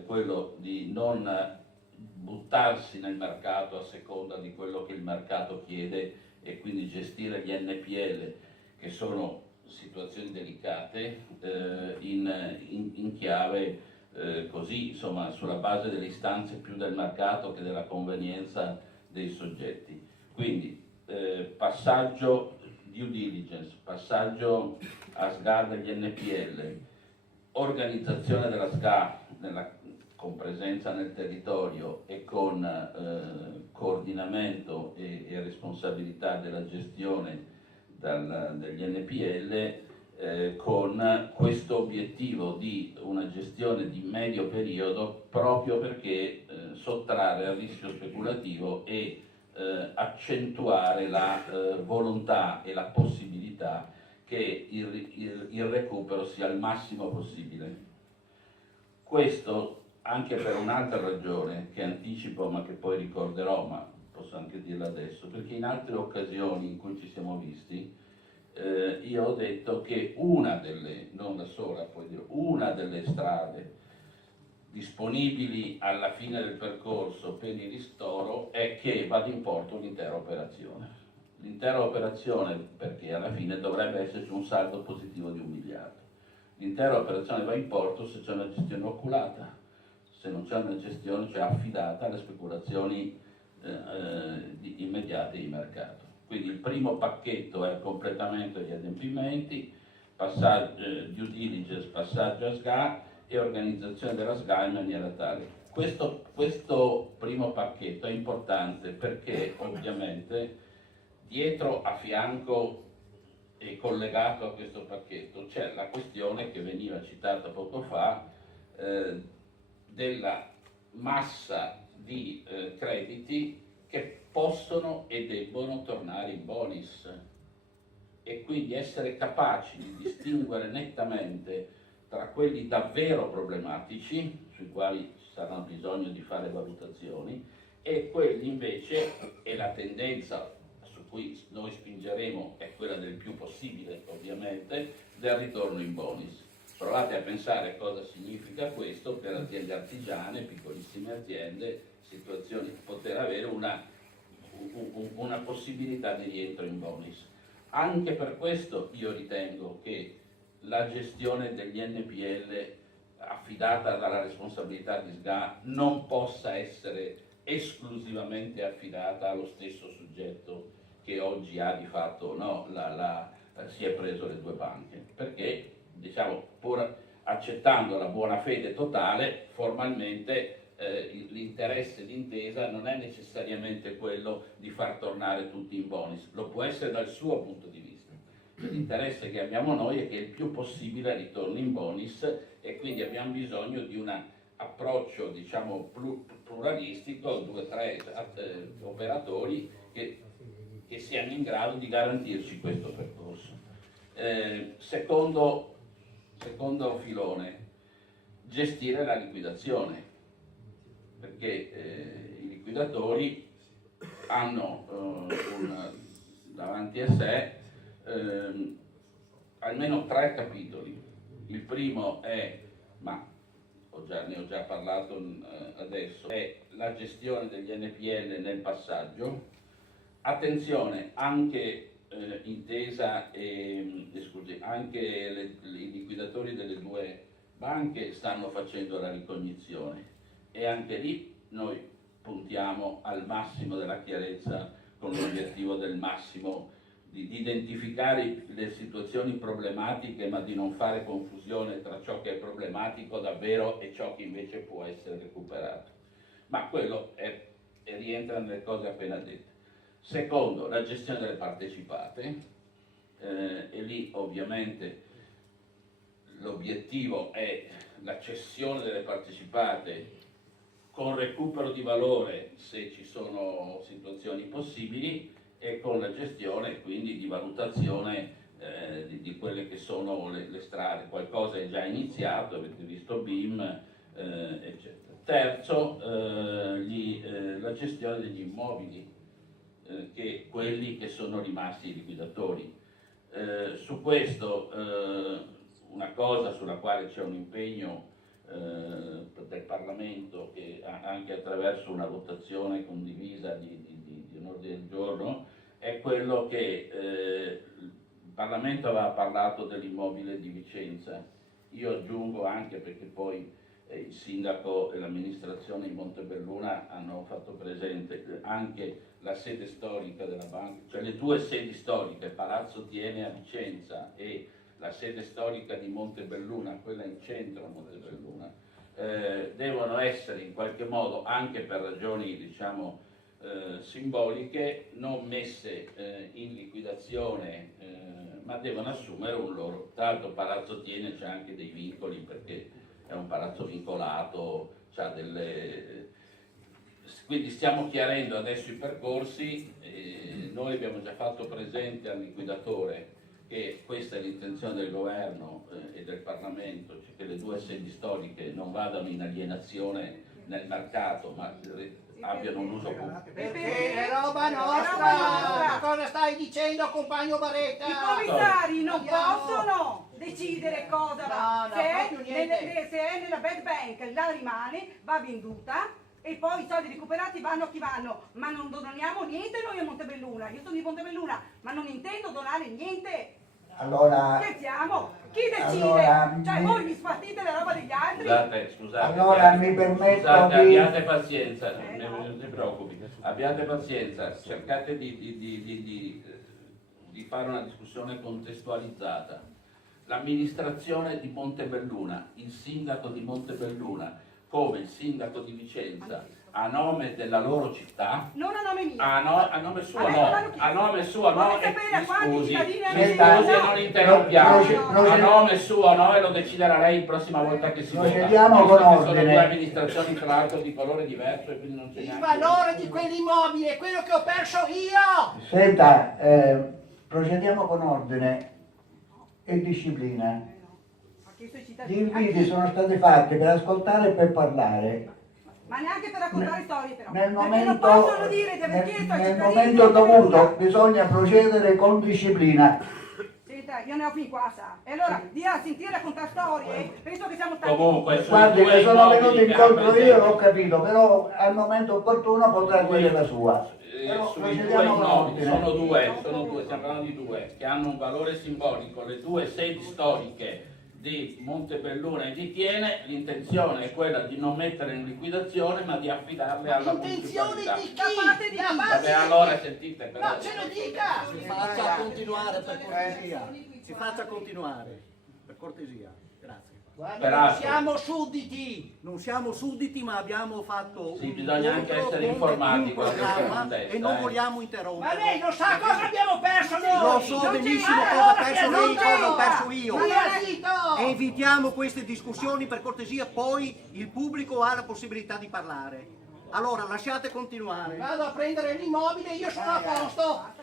quello di non buttarsi nel mercato a seconda di quello che il mercato chiede e quindi gestire gli NPL, che sono situazioni delicate, in chiave così, insomma, sulla base delle istanze più del mercato che della convenienza dei soggetti. Quindi passaggio due diligence, passaggio a SGA degli NPL, organizzazione della SGA con presenza nel territorio e con coordinamento e responsabilità della gestione degli NPL, con questo obiettivo di una gestione di medio periodo, proprio perché sottrarre al rischio speculativo e accentuare la volontà e la possibilità che il recupero sia il massimo possibile. Questo anche per un'altra ragione che anticipo ma che poi ricorderò, ma posso anche dirla adesso, perché in altre occasioni in cui ci siamo visti io ho detto che una delle, non la sola, una delle strade disponibili alla fine del percorso per il ristoro è che vada in porto l'intera operazione. L'intera operazione, perché alla fine dovrebbe esserci un saldo positivo di 1 miliardo. L'intera operazione va in porto se c'è una gestione oculata, se non c'è una gestione, cioè affidata alle speculazioni immediate di mercato. Quindi il primo pacchetto è il completamento degli adempimenti, due diligence, passaggio a SGA e organizzazione della SGA in maniera tale. Questo primo pacchetto è importante perché ovviamente dietro, a fianco e collegato a questo pacchetto c'è la questione che veniva citata poco fa della massa di crediti che possono e debbono tornare in bonis e quindi essere capaci di distinguere nettamente tra quelli davvero problematici, sui quali ci sarà bisogno di fare valutazioni, e quelli invece, e la tendenza su cui noi spingeremo è quella del più possibile ovviamente, del ritorno in bonis. Provate a pensare cosa significa questo per aziende artigiane, piccolissime aziende, situazioni, poter avere una possibilità di rientro in bonis. Anche per questo io ritengo che la gestione degli NPL affidata dalla responsabilità di SGA non possa essere esclusivamente affidata allo stesso soggetto che oggi ha di fatto si è preso le 2 banche, perché diciamo pur accettando la buona fede totale formalmente l'interesse d'intesa non è necessariamente quello di far tornare tutti in bonis, lo può essere dal suo punto di vista, L'interesse che abbiamo noi è che il più possibile ritorni in bonis e quindi abbiamo bisogno di un approccio, diciamo, pluralistico, 2 o 3 operatori che siano in grado di garantirci questo percorso. Secondo filone, gestire la liquidazione, perché i liquidatori hanno davanti a sé almeno 3 capitoli. Il primo è, ma ne ho già parlato adesso, è la gestione degli NPL nel passaggio. Attenzione, anche Intesa anche i liquidatori delle 2 banche stanno facendo la ricognizione e anche lì noi puntiamo al massimo della chiarezza con l'obiettivo del massimo di identificare le situazioni problematiche, ma di non fare confusione tra ciò che è problematico davvero e ciò che invece può essere recuperato. Ma quello rientra nelle cose appena dette. Secondo, la gestione delle partecipate, e lì ovviamente l'obiettivo è la cessione delle partecipate con recupero di valore se ci sono situazioni possibili e con la gestione quindi di valutazione di quelle che sono le strade. Qualcosa è già iniziato, avete visto BIM, eccetera. Terzo, la gestione degli immobili, quelli che sono rimasti liquidatori. Su questo una cosa sulla quale c'è un impegno del Parlamento che anche attraverso una votazione condivisa di un ordine del giorno è quello che il Parlamento aveva parlato dell'immobile di Vicenza. Io aggiungo anche, perché poi il sindaco e l'amministrazione di Montebelluna hanno fatto presente anche la sede storica della banca, cioè le 2 sedi storiche, Palazzo Thiene a Vicenza e la sede storica di Montebelluna, quella in centro a Montebelluna, devono essere in qualche modo, anche per ragioni diciamo simboliche, non messe in liquidazione, ma devono assumere un loro. Tra l'altro Palazzo Thiene c'è anche dei vincoli perché è un palazzo vincolato, c'ha quindi stiamo chiarendo adesso i percorsi. Noi abbiamo già fatto presente al liquidatore che questa è l'intenzione del governo e del Parlamento, cioè che le 2 sedi storiche non vadano in alienazione nel mercato, ma abbiano un uso pubblico. Perché è roba nostra! Cosa stai dicendo, compagno Baretta? I commissari non possono decidere cosa va. proprio niente. Se è nella bad bank, la rimane, va venduta e poi i soldi recuperati vanno a chi vanno. Ma non doniamo niente noi a Montebelluna. Io sono di Montebelluna, ma non intendo donare niente. Allora, Scherziamo? Chi decide? allora, Cioè voi mi spartite la roba degli altri? Scusate, allora mi permetto scusate, di... abbiate pazienza, non si preoccupi, abbiate pazienza, cercate di fare una discussione contestualizzata. L'amministrazione di Montebelluna, il sindaco di Montebelluna, come il sindaco di Vicenza, a nome della loro città, Non a nome mio. a nome suo A me no, non l'hanno chiesto. a nome suo no, Vorrei e sapere a quanti scusi, cittadini hanno mi detto scusi e no. non interrompiamo, No. a nome suo no, e lo deciderà lei la prossima volta che si vota. Procediamo Visto con che sono ordine. 2 amministrazioni tra l'altro di colore diverso e quindi non c'è Il neanche... valore di quell'immobile è quello che ho perso io! Senta, procediamo con ordine e disciplina. Ha chiesto ai Gli cittadini. inviti sono stati fatti per ascoltare e per parlare. Ma neanche per raccontare storie però. Nel Perché momento, non possono dire di aver chiesto ai nel cittadini momento di dovuto bisogna procedere con disciplina. Senta, io ne ho fin qua, sa. E allora, di a sentire raccontare storie, penso che siamo stati... Comunque, sui Guardi 2 che sono immobili venuto che incontro io, rappresentano- l'ho capito, però al momento opportuno potrà dire la sua. Però sui 2 procediamo con immobili, ordine. sono due, stiamo parlando di 2 che hanno un valore simbolico, le 2 sedi storiche di Montebelluna e di Thiene. L'intenzione è quella di non mettere in liquidazione ma di affidarle alla Intenzione municipalità. di chi? Da parte di chi? Da parte Vabbè, allora sentite, però No, ce lo dica! Si faccia continuare per cortesia. Si faccia continuare per cortesia. Grazie. Guarda, Peraltro- Non siamo sudditi, ma abbiamo fatto Sì, un bisogna anche incontro essere con informati un quando si programma contesta, e non eh. vogliamo Ma interrompere. lei non sa cosa abbiamo perso noi! Lo so Non benissimo c'è- cosa ha perso non lei, c'è- cosa ho perso io. Stia zitto! Evitiamo queste discussioni per cortesia, poi il pubblico ha la possibilità di parlare. Allora, lasciate continuare. Vado a prendere l'immobile, io sono a posto!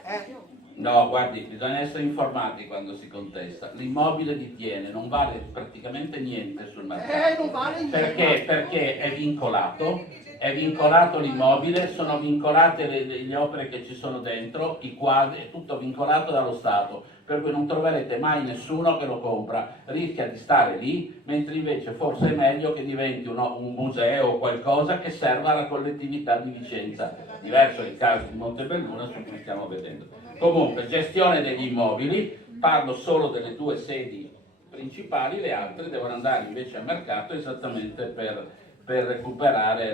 No, guardi, bisogna essere informati quando si contesta. L'immobile di Tiene non vale praticamente niente sul mercato. Non vale niente! Perché è vincolato l'immobile, sono vincolate le opere che ci sono dentro, i quadri, è tutto vincolato dallo Stato, per cui non troverete mai nessuno che lo compra, rischia di stare lì, mentre invece forse è meglio che diventi un museo o qualcosa che serva alla collettività di Vicenza. Diverso è il caso di Montebelluna, su cui stiamo vedendo. Comunque, gestione degli immobili, parlo solo delle due sedi principali, le altre devono andare invece al mercato esattamente per recuperare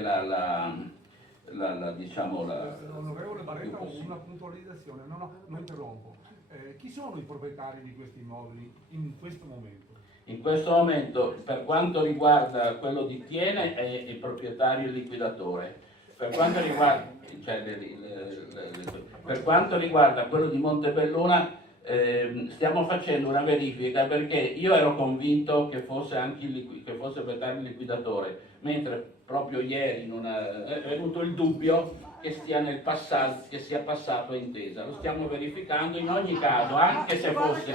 Onorevole Baretta, più possibile. una puntualizzazione, non interrompo. Chi sono i proprietari di questi immobili in questo momento? In questo momento, per quanto riguarda quello di Tiene, è il proprietario e il liquidatore. Per quanto riguarda, per quanto riguarda quello di Montebelluna, stiamo facendo una verifica perché io ero convinto che fosse anche che fosse proprietario il liquidatore, mentre proprio ieri è venuto il dubbio che stia che sia passato a intesa. Lo stiamo verificando in ogni caso, anche se fosse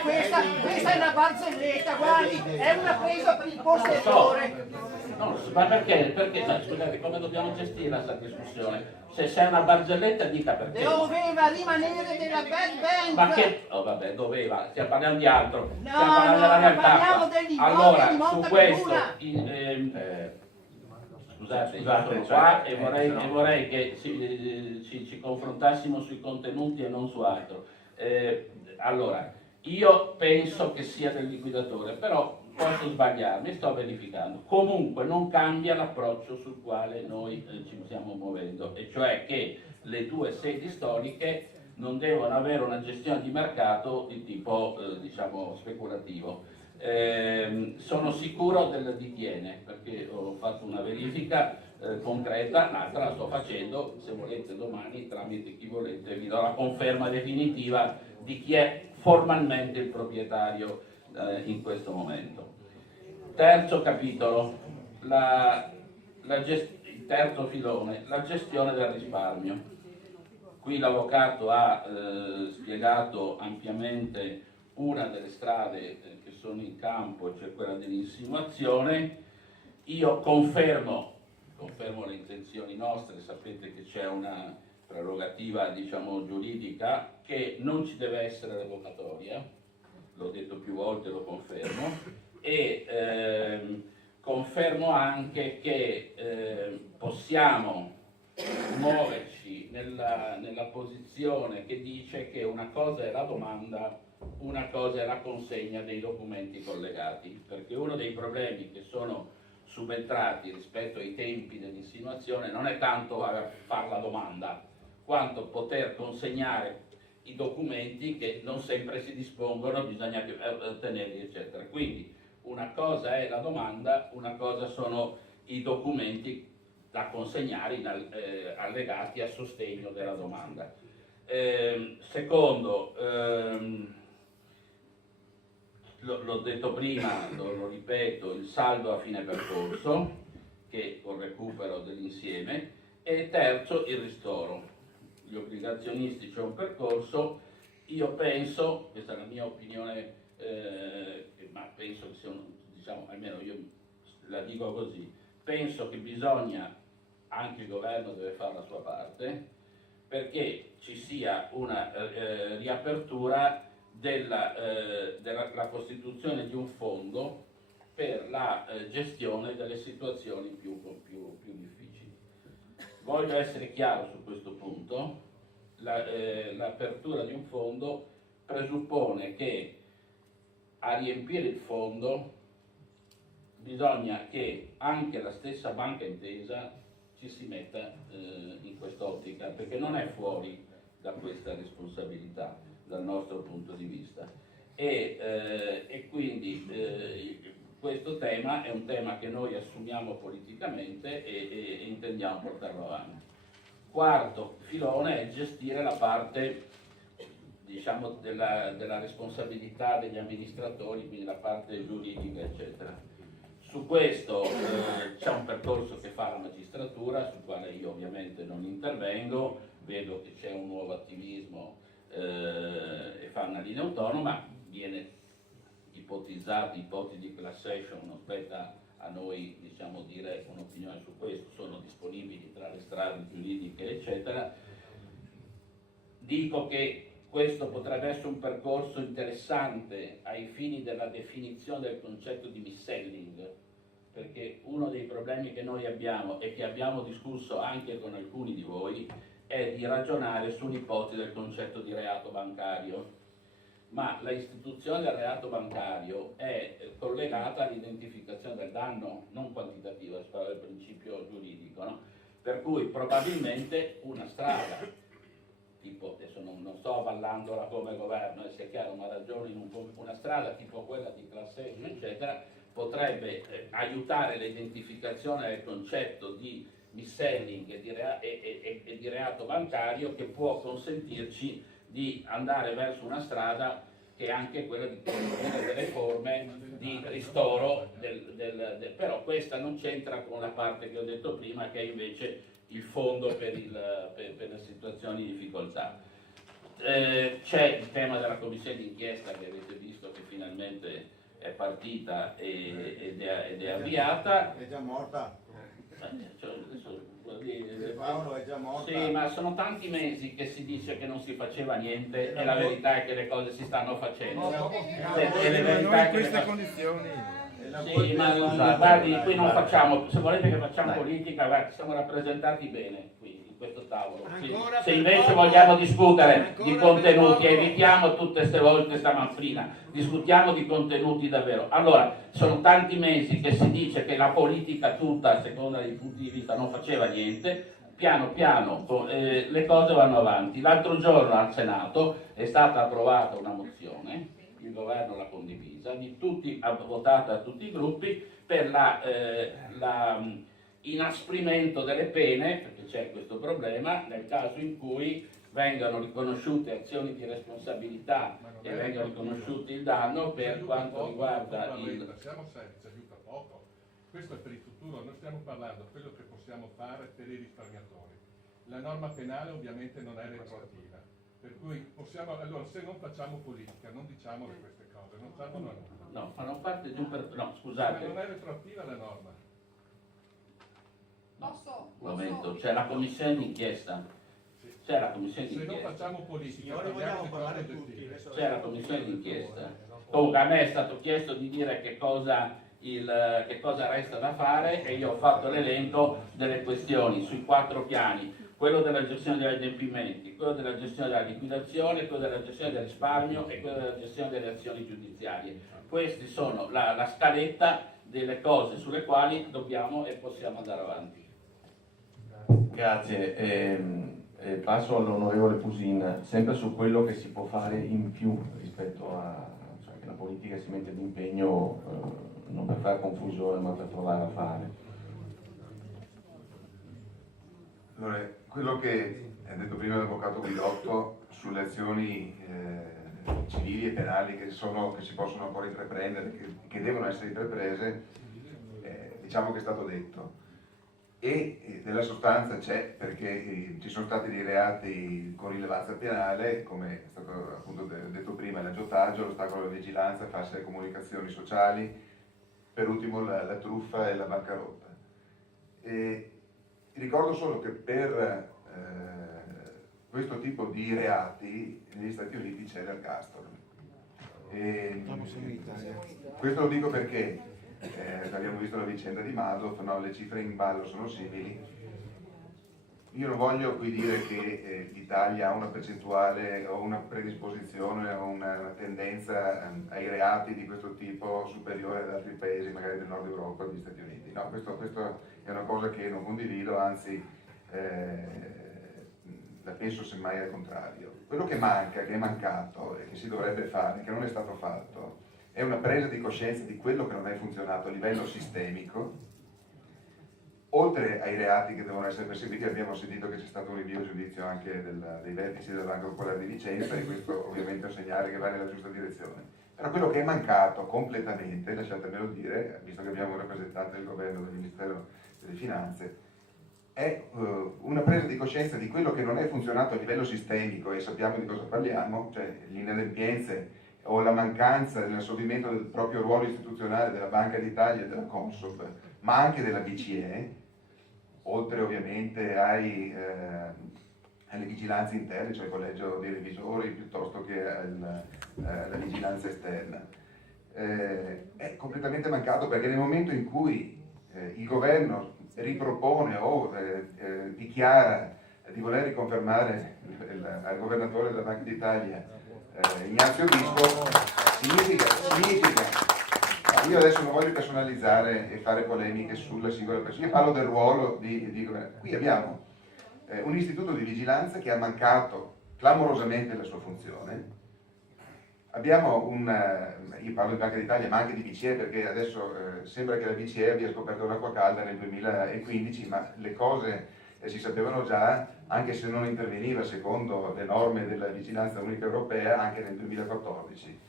Questa è una barzelletta, guardi, è una presa per il possessore! No, ma perché? No, scusate, come dobbiamo gestire questa discussione? Se c'è una barzelletta dica perché. Doveva rimanere della Bad Bank! Ma che? Oh vabbè, doveva, stiamo parlando di altro. No, Stiamo parlando della no, realtà. parliamo degli immobili Allora, di su Montebelluna. questo, scusate, io Scusate, sono cioè, qua e no. vorrei che ci confrontassimo sui contenuti e non su altro. Allora, io penso che sia del liquidatore, però posso sbagliarmi, sto verificando. Comunque non cambia l'approccio sul quale noi ci stiamo muovendo, e cioè che le due sedi storiche non devono avere una gestione di mercato di tipo diciamo speculativo. Sono sicuro di Tiene perché ho fatto una verifica concreta, l'altra la sto facendo, se volete domani tramite chi volete vi do la conferma definitiva di chi è formalmente il proprietario in questo momento. Terzo capitolo, il terzo filone, la gestione del risparmio. Qui l'avvocato ha spiegato ampiamente una delle strade che sono in campo, cioè quella dell'insinuazione. Io confermo le intenzioni nostre, sapete che c'è una prerogativa diciamo giuridica che non ci deve essere revocatoria, l'ho detto più volte, lo confermo, e confermo anche che possiamo muoverci nella posizione che dice che una cosa è la domanda, una cosa è la consegna dei documenti collegati, perché uno dei problemi che sono subentrati rispetto ai tempi dell'insinuazione non è tanto fare la domanda, quanto poter consegnare i documenti che non sempre si dispongono, bisogna ottenerli, eccetera. Quindi una cosa è la domanda, una cosa sono i documenti da consegnare allegati a sostegno della domanda. Secondo, l'ho detto prima, lo ripeto, il saldo a fine percorso, che col recupero dell'insieme, e terzo il ristoro. Gli obbligazionisti c'è un percorso, io penso, questa è la mia opinione, ma penso che sia diciamo, almeno io la dico così, penso che bisogna, anche il governo deve fare la sua parte, perché ci sia una riapertura della costituzione di un fondo per la gestione delle situazioni più difficili. Voglio essere chiaro su questo punto, l'apertura di un fondo presuppone che a riempire il fondo bisogna che anche la stessa Banca Intesa ci si metta in quest'ottica, perché non è fuori da questa responsabilità dal nostro punto di vista. e quindi questo tema è un tema che noi assumiamo politicamente e intendiamo portarlo avanti. Quarto filone è gestire la parte, diciamo, della responsabilità degli amministratori, quindi la parte giuridica, eccetera. Su questo c'è un percorso che fa la magistratura, sul quale io ovviamente non intervengo, vedo che c'è un nuovo attivismo e fa una linea autonoma, viene ipotizzata ipotesi di class action, non spetta a noi, diciamo, dire un'opinione su questo, sono disponibili tra le strade giuridiche, eccetera. Dico che questo potrebbe essere un percorso interessante ai fini della definizione del concetto di mis-selling, perché uno dei problemi che noi abbiamo e che abbiamo discusso anche con alcuni di voi è di ragionare su un'ipotesi del concetto di reato bancario, ma la istituzione del reato bancario è collegata all'identificazione del danno, non quantitativa, si parla del principio giuridico, no? Per cui probabilmente una strada, tipo, adesso non sto avallandola come governo, sia chiaro, ma ragione una strada tipo quella di class action, eccetera, potrebbe aiutare l'identificazione del concetto di mis-selling e di reato bancario, che può consentirci di andare verso una strada che è anche quella di costruire delle forme di ristoro, però questa non c'entra con la parte che ho detto prima, che è invece il fondo per le situazioni di difficoltà. C'è il tema della commissione d'inchiesta che avete visto che finalmente è partita ed è avviata. È già morta. Paolo è già morta. Sì, ma sono tanti mesi che si dice che non si faceva niente e la verità è che le cose si stanno facendo. In queste condizioni. Sì, ma guardi, qui non facciamo, se volete che facciamo politica, guardi, siamo rappresentati bene qui in questo tavolo. Se invece vogliamo discutere di contenuti, evitiamo tutte queste volte sta manfrina, discutiamo di contenuti davvero. Allora, sono tanti mesi che si dice che la politica tutta, a seconda dei punti di vista, non faceva niente. Piano piano le cose vanno avanti. L'altro giorno al Senato è stata approvata una mozione, il governo l'ha condivisa, ha votata da tutti i gruppi per l'inasprimento delle pene, perché c'è questo problema, nel caso in cui vengano riconosciute azioni di responsabilità e venga riconosciuto il danno per quanto riguarda il... Siamo seri, ci aiuta poco. Questo è per il futuro, noi stiamo parlando di quello che possiamo fare per i risparmiatori. La norma penale ovviamente non è retroattiva. Per cui possiamo, allora se non facciamo politica, non diciamole queste cose, non servono a nulla. No, fanno parte di un no, scusate. Ma non è retroattiva la norma. Posso? Un momento, c'è la commissione d'inchiesta. C'è la commissione Se non d'inchiesta. facciamo politica, Signori, vogliamo parlare tutti. tutti. C'è la commissione d'inchiesta. Comunque a me è stato chiesto di dire che cosa resta da fare e io ho fatto l'elenco delle questioni sui 4 piani. Quello della gestione degli adempimenti, quello della gestione della liquidazione, quello della gestione del risparmio e quello della gestione delle azioni giudiziarie. Questi sono la scaletta delle cose sulle quali dobbiamo e possiamo andare avanti. Grazie. Passo all'onorevole Pusin, sempre su quello che si può fare in più rispetto a cioè che la politica si mette d'impegno non per fare confusione ma per provare a fare. Allora, quello che ha detto prima l'avvocato Guidotto sulle azioni civili e penali che si possono ancora intraprendere, che devono essere intraprese, diciamo che è stato detto. E nella sostanza c'è, perché ci sono stati dei reati con rilevanza penale, come è stato appunto detto prima, l'aggiotaggio, l'ostacolo alla vigilanza, false comunicazioni sociali, per ultimo la truffa e la bancarotta. Ricordo solo che per questo tipo di reati negli Stati Uniti c'è l'ergastolo. Questo lo dico perché abbiamo visto la vicenda di Madoff, no? Le cifre in ballo sono simili. Io non voglio qui dire che l'Italia ha una percentuale o una predisposizione o una tendenza ai reati di questo tipo superiore ad altri paesi, magari del nord Europa o degli Stati Uniti. No, questo è una cosa che non condivido, anzi la penso semmai al contrario. Quello che manca, che è mancato e che si dovrebbe fare, che non è stato fatto, è una presa di coscienza di quello che non è funzionato a livello sistemico. Oltre ai reati che devono essere perseguiti, abbiamo sentito che c'è stato un rinvio a giudizio anche dei vertici della Banca Popolare di Vicenza, e questo ovviamente è un segnale che va nella giusta direzione. Però quello che è mancato completamente, lasciatemelo dire, visto che abbiamo un rappresentante del governo del Ministero delle Finanze, è una presa di coscienza di quello che non è funzionato a livello sistemico, e sappiamo di cosa parliamo, cioè le inadempienze o la mancanza dell'assolvimento del proprio ruolo istituzionale della Banca d'Italia e della Consob, ma anche della BCE, oltre ovviamente alle vigilanze interne, cioè il collegio dei revisori, piuttosto che alla vigilanza esterna. È completamente mancato, perché nel momento in cui il governo ripropone o dichiara di voler riconfermare al governatore della Banca d'Italia Ignazio Visco, significa, io adesso non voglio personalizzare e fare polemiche sulla singola persona, io parlo del ruolo di governo. Qui abbiamo un istituto di vigilanza che ha mancato clamorosamente la sua funzione. Abbiamo io parlo di Banca d'Italia ma anche di BCE, perché adesso sembra che la BCE abbia scoperto l'acqua calda nel 2015, ma le cose si sapevano già, anche se non interveniva secondo le norme della vigilanza unica europea anche nel 2014.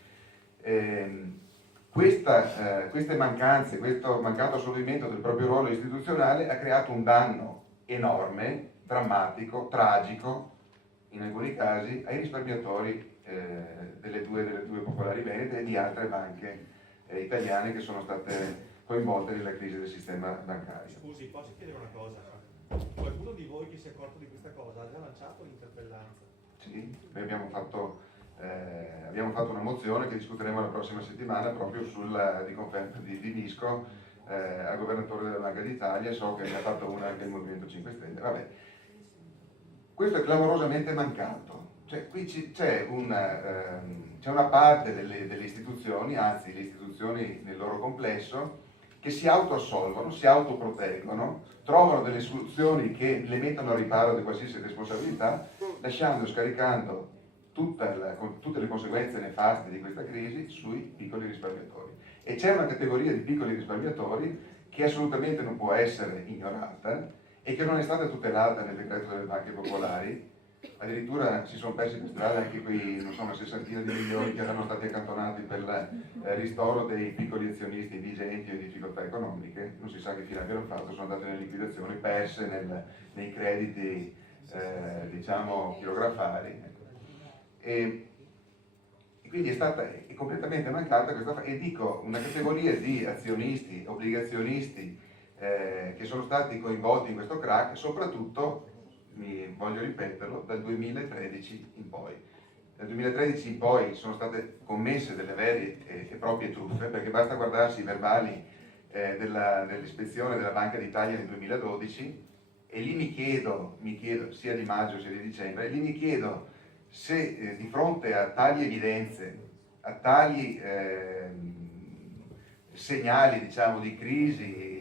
Queste mancanze, questo mancato assolvimento del proprio ruolo istituzionale ha creato un danno enorme, drammatico, tragico in alcuni casi ai risparmiatori delle due popolari venete e di altre banche italiane che sono state coinvolte nella crisi del sistema bancario. Scusi, posso chiedere una cosa? Qualcuno di voi che si è accorto di questa cosa ha già lanciato l'interpellanza? Sì, noi abbiamo fatto una mozione che discuteremo la prossima settimana proprio di conferma di Visco al governatore della Banca d'Italia, so che ne ha fatto una anche il Movimento 5 Stelle. Vabbè. Questo è clamorosamente mancato. Cioè, qui c'è una parte delle istituzioni, anzi le istituzioni nel loro complesso, che si autoassolvono, si autoproteggono, trovano delle soluzioni che le mettono a riparo di qualsiasi responsabilità, scaricando tutte le conseguenze nefaste di questa crisi sui piccoli risparmiatori. E c'è una categoria di piccoli risparmiatori che assolutamente non può essere ignorata e che non è stata tutelata nel decreto delle banche popolari. Addirittura si sono persi per strada anche quei, non so, una sessantina di milioni che erano stati accantonati per il ristoro dei piccoli azionisti indigenti o in difficoltà economiche, non si sa che fine abbiano fatto, sono andate nelle liquidazioni, perse nei crediti diciamo chirografari. E quindi è completamente mancata questa, e dico, una categoria di azionisti, obbligazionisti che sono stati coinvolti in questo crack, soprattutto, voglio ripeterlo, dal 2013 in poi. Dal 2013 in poi sono state commesse delle vere e proprie truffe, perché basta guardarsi i verbali dell'ispezione della Banca d'Italia nel 2012, e lì mi chiedo sia di maggio sia di dicembre, e lì mi chiedo se di fronte a tali evidenze, a tali segnali, diciamo, di crisi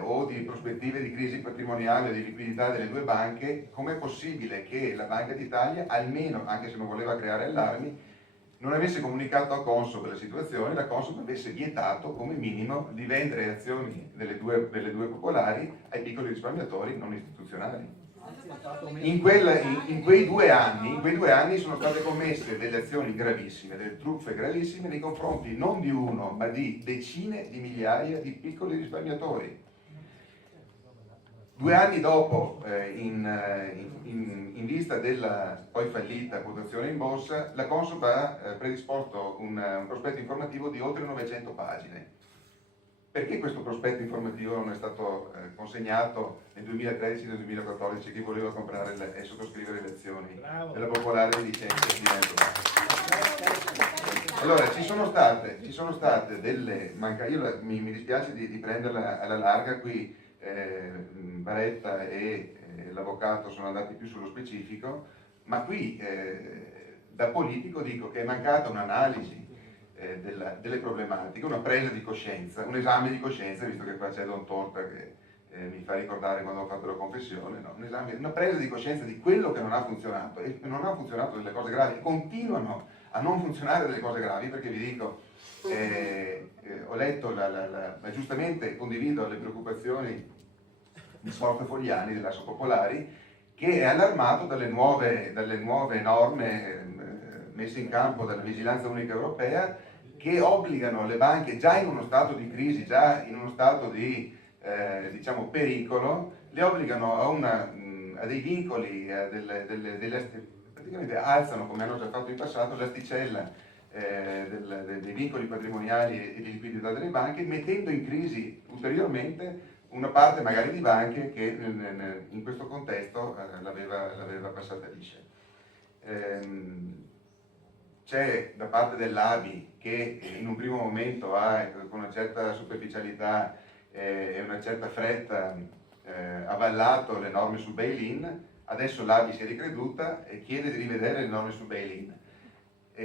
o di prospettive di crisi patrimoniale o di liquidità delle due banche, com'è possibile che la Banca d'Italia, almeno, anche se non voleva creare allarmi, non avesse comunicato a Consob la situazione, la Consob avesse vietato come minimo di vendere azioni delle due popolari ai piccoli risparmiatori non istituzionali. In quei due anni sono state commesse delle azioni gravissime, delle truffe gravissime nei confronti non di uno, ma di decine di migliaia di piccoli risparmiatori. 2 anni dopo, in vista della poi fallita quotazione in borsa, la Consob ha predisposto un prospetto informativo di oltre 900 pagine. Perché questo prospetto informativo non è stato consegnato nel 2013 e nel 2014 chi voleva comprare e sottoscrivere le azioni della Popolare di Vicenza e di Veneto? Allora, ci sono state delle io mi dispiace di prenderla alla larga qui. Baretta e l'avvocato sono andati più sullo specifico, ma qui da politico dico che è mancata un'analisi delle problematiche, una presa di coscienza, un esame di coscienza, visto che qua c'è Don Torta che mi fa ricordare quando ho fatto la confessione, no? Una presa di coscienza di quello che non ha funzionato, e non ha funzionato delle cose gravi, continuano a non funzionare delle cose gravi, perché vi dico, ho letto, giustamente condivido le preoccupazioni di Sforza Fogliani dell'Asso Popolari, che è allarmato dalle nuove norme messe in campo dalla Vigilanza Unica Europea, che obbligano le banche, già in uno stato di crisi, già in uno stato di diciamo pericolo, le obbligano a dei vincoli, praticamente alzano, come hanno già fatto in passato, l'asticella dei vincoli patrimoniali e di liquidità delle banche, mettendo in crisi ulteriormente una parte magari di banche che in questo contesto l'aveva passata liscia. C'è da parte dell'ABI, che in un primo momento ha, con una certa superficialità e una certa fretta, avallato le norme sul bail-in. Adesso l'ABI si è ricreduta e chiede di rivedere le norme sul bail-in.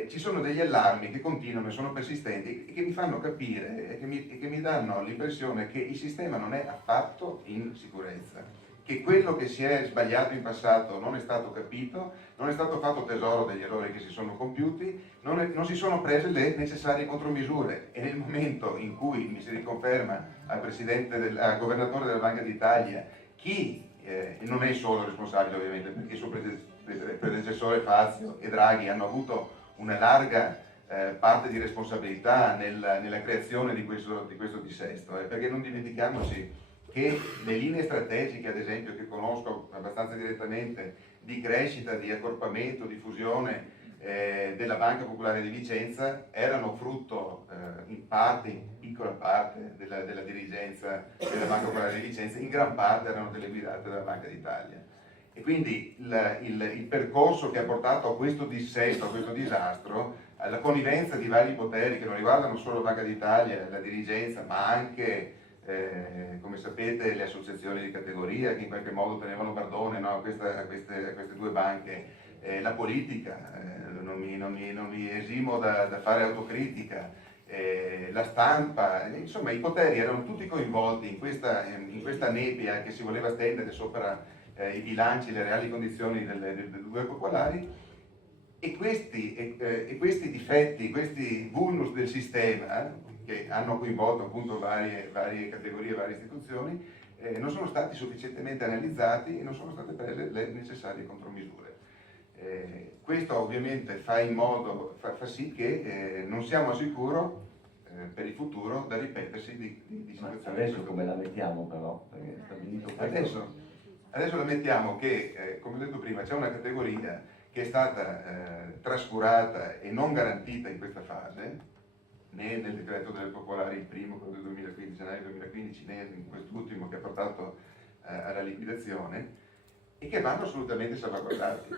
Ci sono degli allarmi che continuano e sono persistenti e che mi fanno capire e che mi danno l'impressione che il sistema non è affatto in sicurezza, che quello che si è sbagliato in passato non è stato capito, non è stato fatto tesoro degli errori che si sono compiuti, non si sono prese le necessarie contromisure, e nel momento in cui mi si riconferma al governatore della Banca d'Italia chi non è solo responsabile, ovviamente, perché il suo predecessore Fazio e Draghi hanno avuto una larga parte di responsabilità nella creazione di questo dissesto, perché non dimentichiamoci che le linee strategiche, ad esempio, che conosco abbastanza direttamente, di crescita, di accorpamento, di fusione della Banca Popolare di Vicenza, erano frutto in piccola parte della dirigenza della Banca Popolare di Vicenza, in gran parte erano teleguidate dalla Banca d'Italia. E quindi il percorso che ha portato a questo dissesto, a questo disastro, alla connivenza di vari poteri che non riguardano solo la Banca d'Italia, la dirigenza, ma anche, come sapete, le associazioni di categoria che in qualche modo tenevano bardone, no, a queste due banche, la politica, non mi esimo da fare autocritica, la stampa, insomma i poteri erano tutti coinvolti in questa nebbia che si voleva stendere sopra i bilanci, le reali condizioni delle due popolari, e questi difetti, questi vulnus del sistema, che hanno coinvolto appunto varie categorie, varie istituzioni, non sono stati sufficientemente analizzati e non sono state prese le necessarie contromisure. Questo ovviamente fa sì che non siamo al sicuro per il futuro da ripetersi di situazioni. Adesso come la mettiamo però? Perché è stabilito questo. Adesso la mettiamo che, come ho detto prima, c'è una categoria che è stata trascurata e non garantita in questa fase, né nel decreto delle popolari, il primo, quello del 2015, gennaio 2015, né in quest'ultimo che ha portato alla liquidazione, e che vanno assolutamente salvaguardati.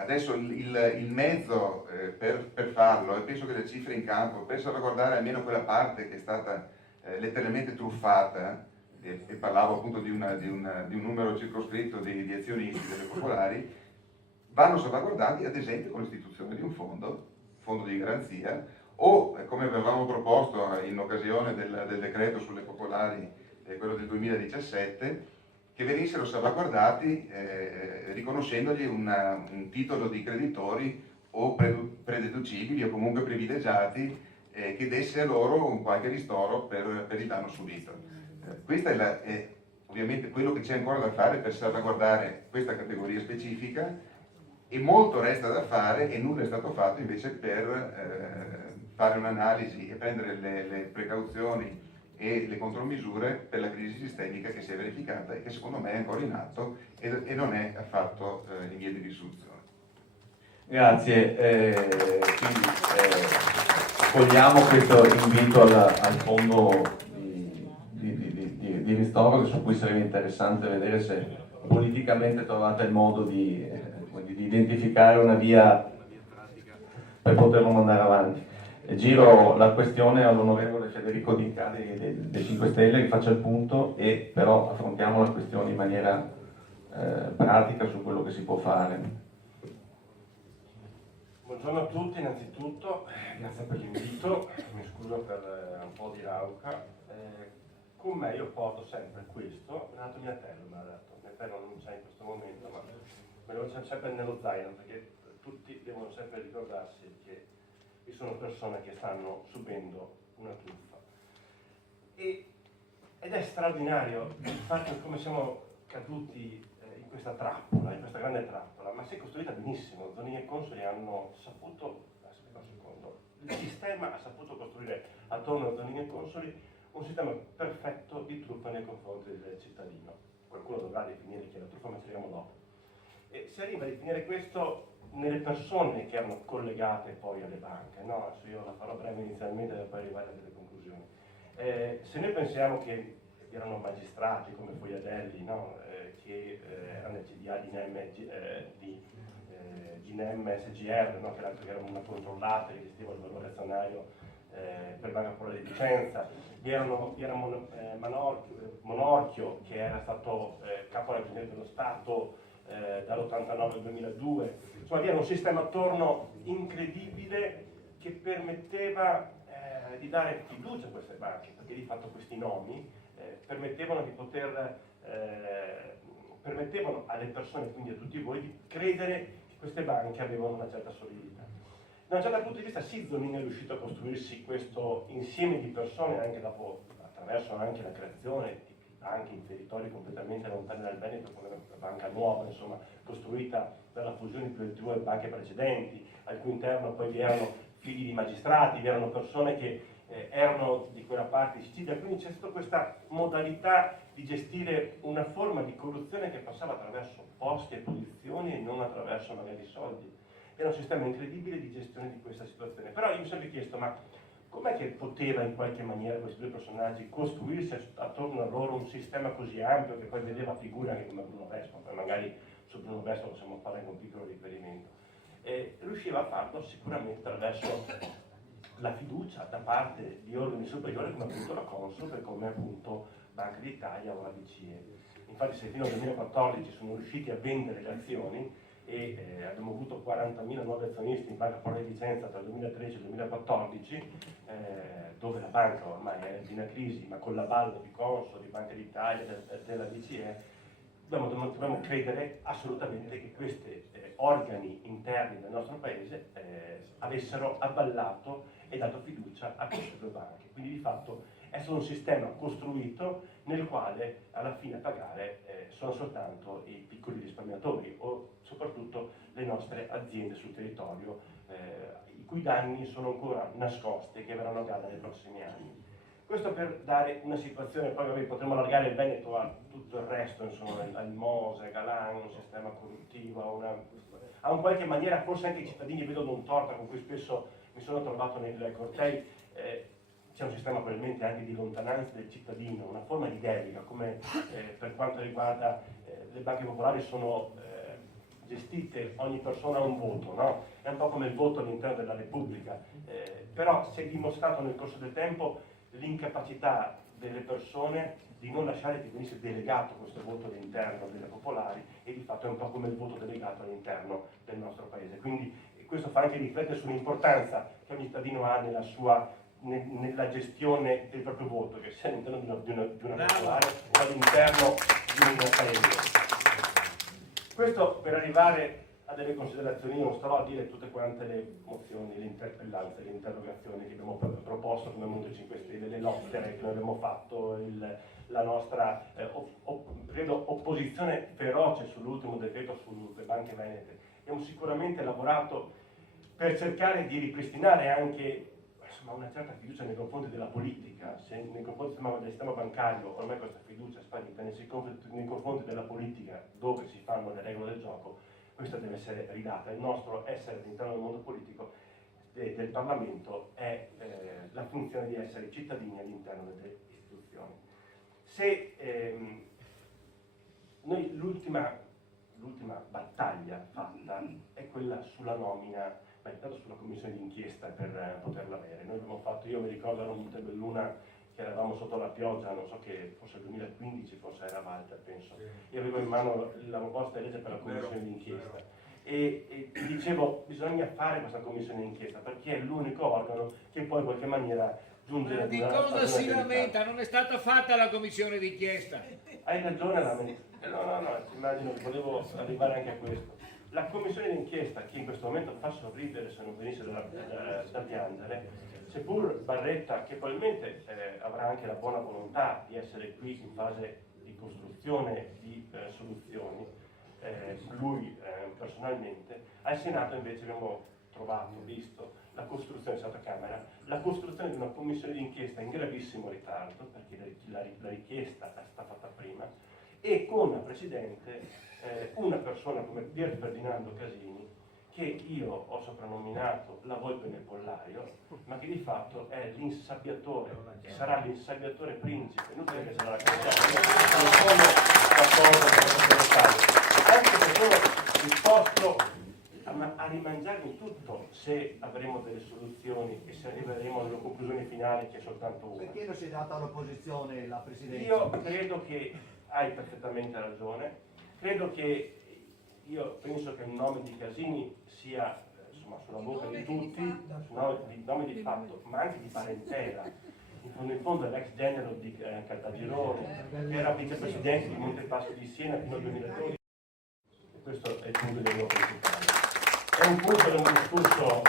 Adesso il mezzo per farlo, e penso che le cifre in campo, per salvaguardare almeno quella parte che è stata letteralmente truffata, e parlavo appunto di un numero circoscritto di azionisti delle popolari, vanno salvaguardati ad esempio con l'istituzione di un fondo di garanzia, o come avevamo proposto in occasione del decreto sulle popolari, quello del 2017, che venissero salvaguardati riconoscendogli un titolo di creditori o prededucibili o comunque privilegiati, che desse a loro un qualche ristoro per il danno subito. Questo è ovviamente quello che c'è ancora da fare per salvaguardare questa categoria specifica, e molto resta da fare e nulla è stato fatto invece per fare un'analisi e prendere le precauzioni e le contromisure per la crisi sistemica che si è verificata e che secondo me è ancora in atto e non è affatto in via di risoluzione. Grazie, quindi accogliamo questo invito al fondo di ristoro, su cui sarebbe interessante vedere se politicamente trovate il modo di identificare una via per poterlo mandare avanti. Giro la questione all'onorevole Federico D'Inca dei 5 Stelle, che faccia il punto, e però affrontiamo la questione in maniera pratica su quello che si può fare. Buongiorno a tutti, innanzitutto grazie per l'invito, mi scuso per un po' di rauca. con me io porto sempre questo, mi ha dato Miatello, mi ha detto, Miatello non c'è in questo momento, ma me lo c'è sempre nello zaino, perché tutti devono sempre ricordarsi che ci sono persone che stanno subendo una truffa. Ed è straordinario il fatto di come siamo caduti in questa trappola, in questa grande trappola, ma si è costruita benissimo. Zonini e Consoli hanno saputo, aspetta un secondo, il sistema ha saputo costruire attorno a Zonini e Consoli un sistema perfetto di truffa nei confronti del cittadino. Qualcuno dovrà definire chi è la truffa, ma ci arriviamo dopo. E si arriva a definire questo nelle persone che erano collegate poi alle banche, no? Adesso io la farò breve inizialmente per poi arrivare a delle conclusioni. Se noi pensiamo che erano magistrati come Fogliadelli, no? Che erano il CDA di NEM SGR, no? che era una controllata che gestiva il valore azionario per Banca Popolare di Vicenza, vi era Monorchio che era stato capo ragioniere dello Stato dall'89 al 2002, insomma vi era un sistema attorno incredibile che permetteva di dare fiducia a queste banche, perché di fatto questi nomi permettevano alle persone, quindi a tutti voi, di credere che queste banche avevano una certa solidità. Da un certo punto di vista sì, Zonini è riuscito a costruirsi questo insieme di persone, anche dopo, attraverso anche la creazione di banche in territori completamente lontani dal Veneto, come la banca nuova, insomma, costruita dalla fusione delle due banche precedenti, al cui interno poi vi erano figli di magistrati, vi erano persone che erano di quella parte di Sicilia, quindi c'è stata questa modalità di gestire una forma di corruzione che passava attraverso posti e posizioni e non attraverso magari soldi. Era un sistema incredibile di gestione di questa situazione. Però io mi sono chiesto, ma com'è che poteva in qualche maniera questi due personaggi costruirsi attorno a loro un sistema così ampio che poi vedeva figure anche come Bruno Vespa, poi magari su Bruno Vespa possiamo fare anche un piccolo riferimento. Riusciva a farlo sicuramente attraverso la fiducia da parte di organi superiori come appunto la Consob e come appunto Banca d'Italia o la BCE. Infatti se fino al 2014 sono riusciti a vendere le azioni e abbiamo avuto 40.000 nuovi azionisti in Banca Popolare di Vicenza tra il 2013 e il 2014, dove la banca ormai è in piena crisi, ma con l'avallo di Consob, di Banca d'Italia, della BCE, dobbiamo credere assolutamente che questi organi interni del nostro paese avessero avvallato e dato fiducia a queste due banche. Quindi di fatto è stato un sistema costruito nel quale alla fine a pagare sono soltanto i piccoli risparmiatori o soprattutto le nostre aziende sul territorio, i cui danni sono ancora nascosti e che verranno a galla nei prossimi anni. Questo per dare una situazione, poi potremmo allargare il Veneto a tutto il resto, insomma, al Mose, Galan, un sistema corruttivo, a un qualche maniera forse anche i cittadini vedono un torto con cui spesso mi sono trovato nei cortei. C'è un sistema probabilmente anche di lontananza del cittadino, una forma di delega, come per quanto riguarda le banche popolari sono gestite, ogni persona ha un voto, no? È un po' come il voto all'interno della Repubblica, però si è dimostrato nel corso del tempo l'incapacità delle persone di non lasciare che venisse delegato questo voto all'interno delle popolari e di fatto è un po' come il voto delegato all'interno del nostro paese. Quindi questo fa anche riflettere sull'importanza che ogni cittadino ha nella gestione del proprio voto, che sia all'interno di una popolare o all'interno di un paese. Questo per arrivare a delle considerazioni, non starò a dire tutte quante le mozioni, le interpellanze, le interrogazioni che abbiamo proposto come Movimento 5 Stelle, le lettere che noi abbiamo fatto, la nostra credo opposizione feroce sull'ultimo decreto sulle banche venete. Abbiamo sicuramente lavorato per cercare di ripristinare anche una certa fiducia nei confronti della politica, se nei confronti del sistema bancario ormai questa fiducia è sparita, nei confronti della politica dove si fanno le regole del gioco, questa deve essere ridata. Il nostro essere all'interno del mondo politico del Parlamento è la funzione di essere cittadini all'interno delle istituzioni. Se noi l'ultima battaglia fatta è quella sulla nomina, intanto sulla commissione d'inchiesta per poterla avere. Noi abbiamo fatto, io mi ricordo a Montebelluna che eravamo sotto la pioggia, non so che forse il 2015, forse era Walter, penso. Io avevo in mano la proposta di legge per la commissione d'inchiesta e dicevo bisogna fare questa commissione d'inchiesta perché è l'unico organo che poi in qualche maniera giungere Ma di ad cosa una si verità. lamenta? Non è stata fatta la commissione d'inchiesta. Hai ragione, no, immagino che volevo arrivare anche a questo. La commissione d'inchiesta, che in questo momento fa sorridere se non venisse da piangere, seppur Barretta, che probabilmente avrà anche la buona volontà di essere qui in fase di costruzione di soluzioni, lui personalmente, al Senato invece abbiamo visto la costruzione, è stata Camera, la costruzione di una commissione d'inchiesta in gravissimo ritardo, perché la richiesta è stata fatta prima, e con la Presidente una persona come Pier Ferdinando Casini, che io ho soprannominato la volpe nel pollaio, ma che di fatto è l'insabbiatore, sarà l'insabbiatore principe, inutile che sarà la cosa, non sono d'accordo con la anche se sono disposto a rimangiarmi tutto se avremo delle soluzioni e se arriveremo alle conclusioni finali, che è soltanto una. Perché non si è data all'opposizione la Presidenza? Io credo che hai perfettamente ragione, io penso che il nome di Casini sia insomma, sulla bocca di tutti, nome di fatto, ma anche di parentela. In fondo è l'ex genero di Caltagirone, che era vicepresidente di Montepaschi di Siena fino al 2012. E questo è il punto del mio principale. È un punto del mio discorso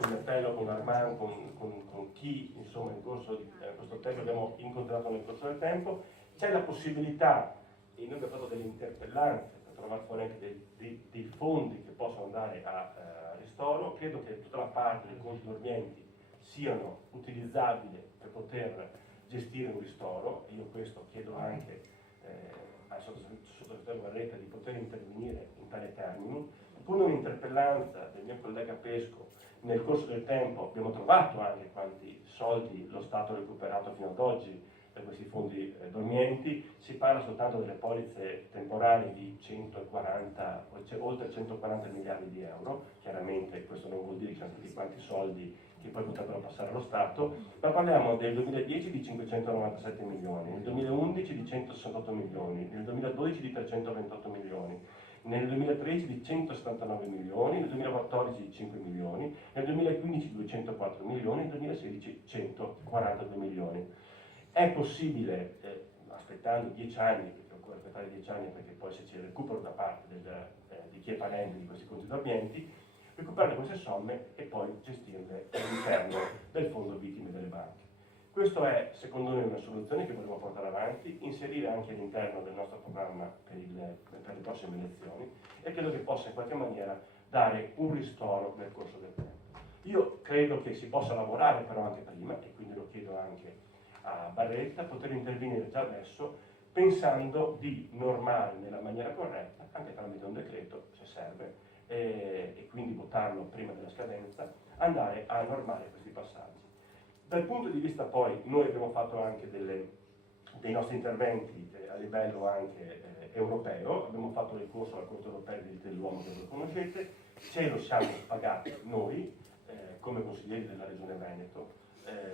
con Appello, con Armand, con chi insomma in corso di questo tempo abbiamo incontrato nel corso del tempo. C'è la possibilità, e noi abbiamo fatto delle interpellanze per trovare fuori anche dei fondi che possono andare a ristoro. Credo che tutta la parte dei conti dormienti siano utilizzabili per poter gestire un ristoro. Io questo chiedo anche al sottosegretario Barretta di poter intervenire in tale termini. Con un'interpellanza del mio collega Pesco, nel corso del tempo abbiamo trovato anche quanti soldi lo Stato ha recuperato fino ad oggi per questi fondi dormienti. Si parla soltanto delle polizze temporanee di 140, oltre 140 miliardi di euro. Chiaramente questo non vuol dire che siano tutti quanti soldi che poi potrebbero passare allo Stato, ma parliamo del 2010 di 597 milioni, nel 2011 di 168 milioni, nel 2012 di 328 milioni, nel 2013 di 179 milioni, nel 2014 di 5 milioni, nel 2015 204 milioni, nel 2016 142 milioni. È possibile, aspettando 10 anni, perché occorre aspettare 10 anni perché poi se c'è il recupero da parte di chi è parente di questi conti dormienti, recuperare queste somme e poi gestirle all'interno del fondo vittime delle banche. Questo è, secondo noi, una soluzione che vogliamo portare avanti, inserire anche all'interno del nostro programma per le prossime elezioni e credo che possa in qualche maniera dare un ristoro nel corso del tempo. Io credo che si possa lavorare però anche prima, e quindi lo chiedo anche a Barretta, poter intervenire già adesso pensando di normare nella maniera corretta, anche tramite un decreto se serve, e quindi votarlo prima della scadenza, andare a normare questi passaggi. Dal punto di vista poi, noi abbiamo fatto anche dei nostri interventi a livello anche europeo, abbiamo fatto ricorso alla Corte Europea dei diritti dell'uomo, che voi conoscete, ce lo siamo pagati noi, come consiglieri della Regione Veneto,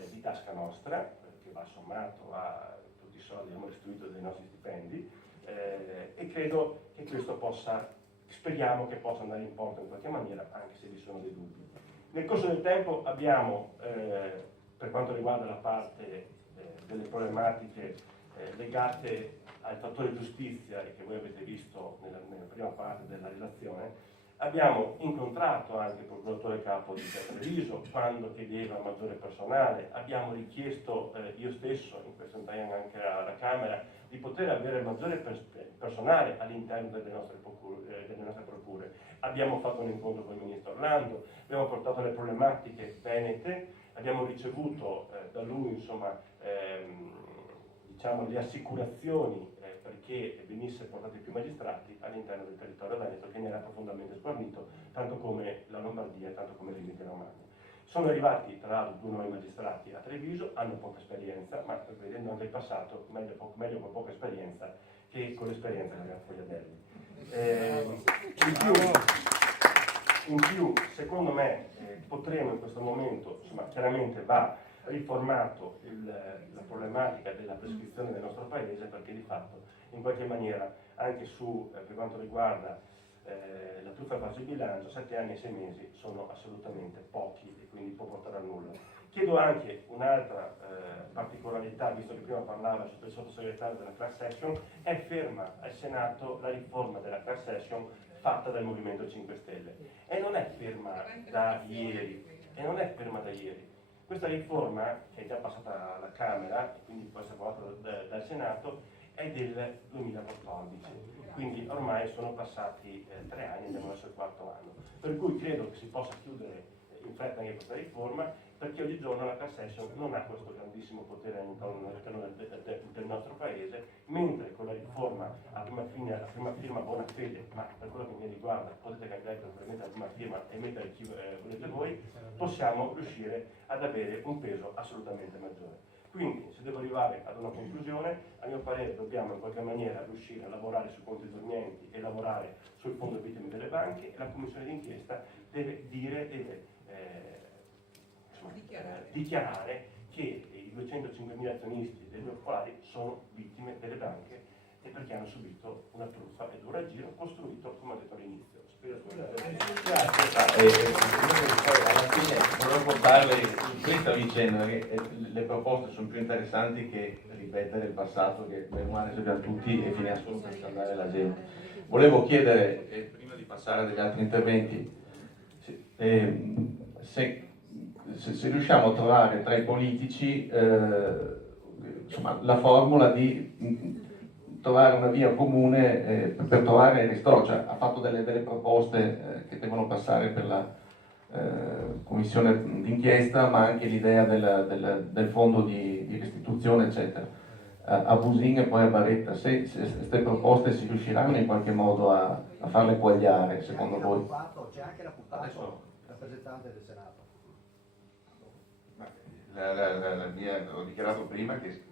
di tasca nostra, che va sommato a tutti i soldi che abbiamo restituito dai nostri stipendi, e credo che questo possa, speriamo che possa andare in porto in qualche maniera, anche se vi sono dei dubbi. Nel corso del tempo abbiamo, per quanto riguarda la parte delle problematiche legate al fattore giustizia, e che voi avete visto nella prima parte della relazione, abbiamo incontrato anche il procuratore capo di Treviso quando chiedeva maggiore personale, abbiamo richiesto io stesso, in questo tempo anche alla Camera, di poter avere maggiore personale all'interno delle nostre procure. Abbiamo fatto un incontro con il ministro Orlando, abbiamo portato le problematiche venete, abbiamo ricevuto da lui insomma, diciamo, le assicurazioni perché venisse portati più magistrati all'interno del territorio veneto, che ne era profondamente sguarnito, tanto come la Lombardia, tanto come l'Emilia Romagna. Sono arrivati tra l'altro 2 nuovi magistrati a Treviso, hanno poca esperienza, ma vedendo anche il passato, meglio con poca esperienza che con l'esperienza che aveva Fogliadelli. In più, secondo me, potremo in questo momento, insomma, chiaramente va riformato la problematica della prescrizione del nostro paese, perché di fatto in qualche maniera anche per quanto riguarda la truffa e falso di bilancio 7 anni e 6 mesi sono assolutamente pochi e quindi può portare a nulla. Chiedo anche un'altra particolarità, visto che prima parlava il sottosegretario della class action, è ferma al Senato la riforma della class action fatta dal Movimento 5 Stelle e non è ferma da ieri, Questa riforma, che è già passata alla Camera e quindi può essere approvata dal Senato, è del 2014, quindi ormai sono passati 3 anni, andiamo verso il 4º anno, per cui credo che si possa chiudere in fretta anche questa riforma, perché oggigiorno la class action non ha questo grandissimo potere all'interno del nostro paese, mentre con la riforma a prima firma Bonafede, ma per quello che mi riguarda potete cambiare completamente la prima firma e mettere chi volete voi, possiamo riuscire ad avere un peso assolutamente maggiore. Quindi, se devo arrivare ad una conclusione, a mio parere dobbiamo in qualche maniera riuscire a lavorare sui conti dormienti e lavorare sul fondo vittime delle banche, e la commissione d'inchiesta deve dichiarare che i 205.000 azionisti dei due popolari sono vittime delle banche e perché hanno subito una truffa ed un raggiro costruito, come ho detto all'inizio. Alla fine volevo portarle in questa vicenda, perché le proposte sono più interessanti che ripetere il passato, che bene o male sappiamo tutti e finiamo solo per scaldare la gente. Volevo chiedere, prima di passare agli altri interventi, se riusciamo a trovare tra i politici insomma, la formula di trovare una via comune per trovare il ristoro. Cioè, ha fatto delle proposte che devono passare per la commissione d'inchiesta, ma anche l'idea del fondo di restituzione, eccetera. A Busin e poi a Baretta, se queste proposte si riusciranno in qualche modo a farle quagliare, secondo voi? C'è anche l'avvocato, rappresentante del Senato. Ho dichiarato prima che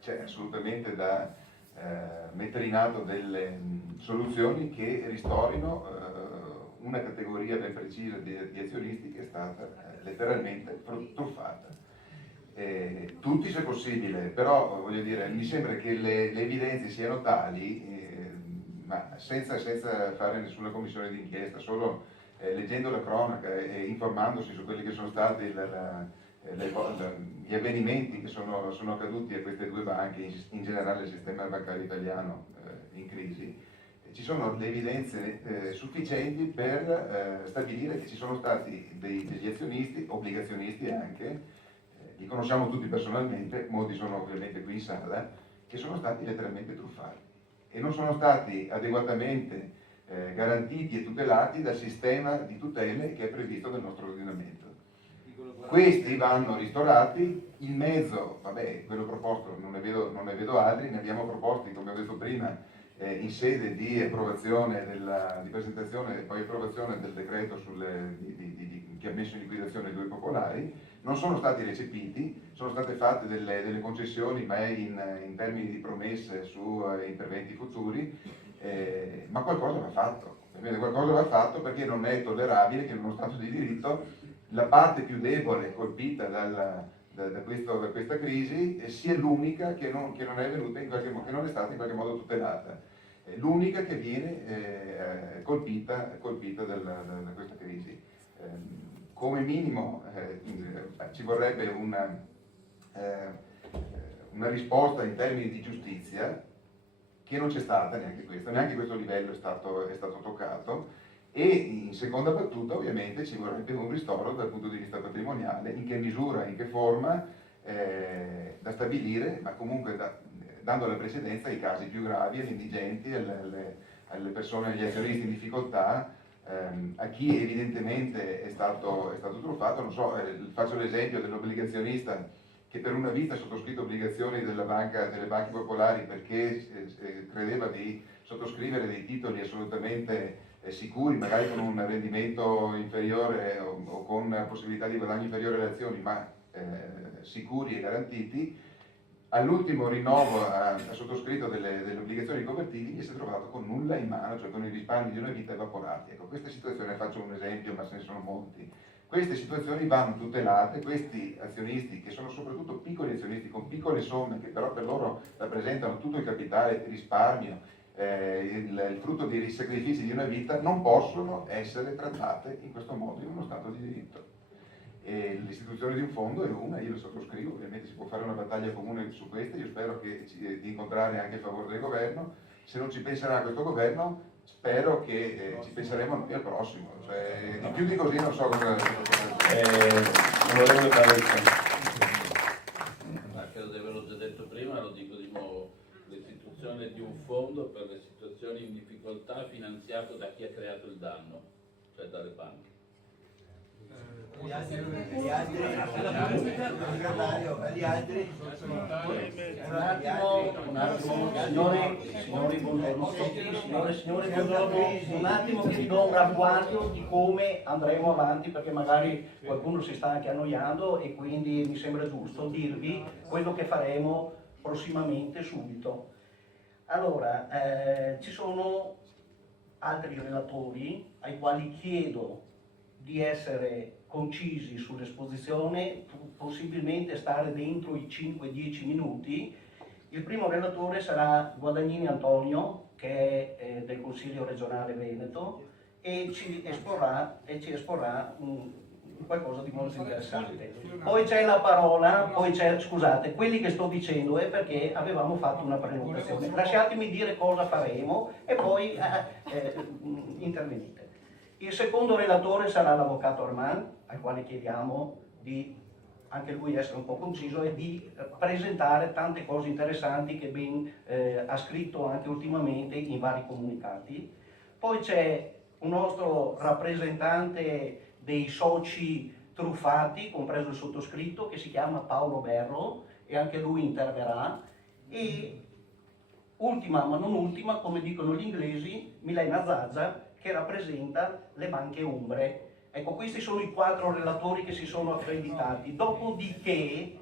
c'è assolutamente da mettere in atto delle soluzioni che ristorino una categoria ben precisa di azionisti che è stata letteralmente truffata. Tutti se possibile, però voglio dire, mi sembra che le evidenze siano tali, ma senza fare nessuna commissione d'inchiesta, solo leggendo la cronaca e informandosi su quelli che sono stati gli avvenimenti che sono accaduti a queste due banche, in generale il sistema bancario italiano in crisi, ci sono le evidenze sufficienti per stabilire che ci sono stati degli azionisti, obbligazionisti anche, li conosciamo tutti personalmente, molti sono ovviamente qui in sala, che sono stati letteralmente truffati e non sono stati adeguatamente garantiti e tutelati dal sistema di tutele che è previsto dal nostro ordinamento. Questi vanno ristorati, il mezzo, vabbè, quello proposto non ne vedo altri, ne abbiamo proposti, come ho detto prima, in sede di approvazione di presentazione e poi approvazione del decreto che ha messo in liquidazione i due popolari, non sono stati recepiti, sono state fatte delle concessioni, ma in termini di promesse su interventi futuri, ma qualcosa va fatto. Qualcosa va fatto, perché non è tollerabile che in uno Stato di diritto la parte più debole colpita da questa crisi sia l'unica che non è venuta che non è stata in qualche modo tutelata, l'unica che viene colpita da questa crisi. Come minimo ci vorrebbe una risposta in termini di giustizia, che non c'è stata neanche questo livello è stato toccato. E in seconda battuta ovviamente ci vorrebbe un ristoro dal punto di vista patrimoniale, in che misura, in che forma, da stabilire, ma comunque dando la precedenza ai casi più gravi, agli indigenti, alle persone, agli azionisti in difficoltà, a chi evidentemente è stato truffato. Non so, faccio l'esempio dell'obbligazionista che per una vita ha sottoscritto obbligazioni delle banche popolari perché credeva di sottoscrivere dei titoli assolutamente sicuri, magari con un rendimento inferiore o con possibilità di guadagno inferiore alle azioni, ma sicuri e garantiti. All'ultimo rinnovo ha sottoscritto delle obbligazioni convertibili e si è trovato con nulla in mano, cioè con i risparmi di una vita evaporati. Ecco, queste situazioni, faccio un esempio, ma ce ne sono molti, queste situazioni vanno tutelate. Questi azionisti, che sono soprattutto piccoli azionisti con piccole somme, che però per loro rappresentano tutto il capitale, il risparmio, il frutto dei sacrifici di una vita, non possono essere trattate in questo modo in uno Stato di diritto. e l'istituzione di un fondo è una, io lo sottoscrivo, ovviamente si può fare una battaglia comune su questo, io spero di incontrare anche il favore del governo, se non ci penserà questo governo spero che ci penseremo noi al prossimo, cioè, di più di così non so cosa... Onorevole Baretta. Ma credo di averlo già detto prima, lo dico di nuovo, l'istituzione di un fondo per le situazioni in difficoltà finanziato da chi ha creato il danno, cioè dalle banche. Gli altri signori, buongiorno, signore, buongiorno, un attimo che vi do un ragguaglio di come andremo avanti, perché magari qualcuno si sta anche annoiando e quindi mi sembra giusto dirvi quello che faremo prossimamente, subito. Allora, ci sono altri relatori ai quali chiedo di essere concisi sull'esposizione, possibilmente stare dentro i 5-10 minuti. Il primo relatore sarà Guadagnini Antonio, che è del Consiglio regionale Veneto, e ci esporrà qualcosa di molto interessante. Poi c'è la parola, scusate, quelli che sto dicendo è perché avevamo fatto una prenotazione. Lasciatemi dire cosa faremo e poi intervenite. Il secondo relatore sarà l'avvocato Armand, al quale chiediamo di anche lui essere un po' conciso e di presentare tante cose interessanti che ben ha scritto anche ultimamente in vari comunicati. Poi c'è un nostro rappresentante dei soci truffati, compreso il sottoscritto, che si chiama Paolo Berro, e anche lui interverrà. E ultima ma non ultima, come dicono gli inglesi, Milena Zazza, che rappresenta le banche umbre. Ecco, questi sono i 4 relatori che si sono accreditati. Dopodiché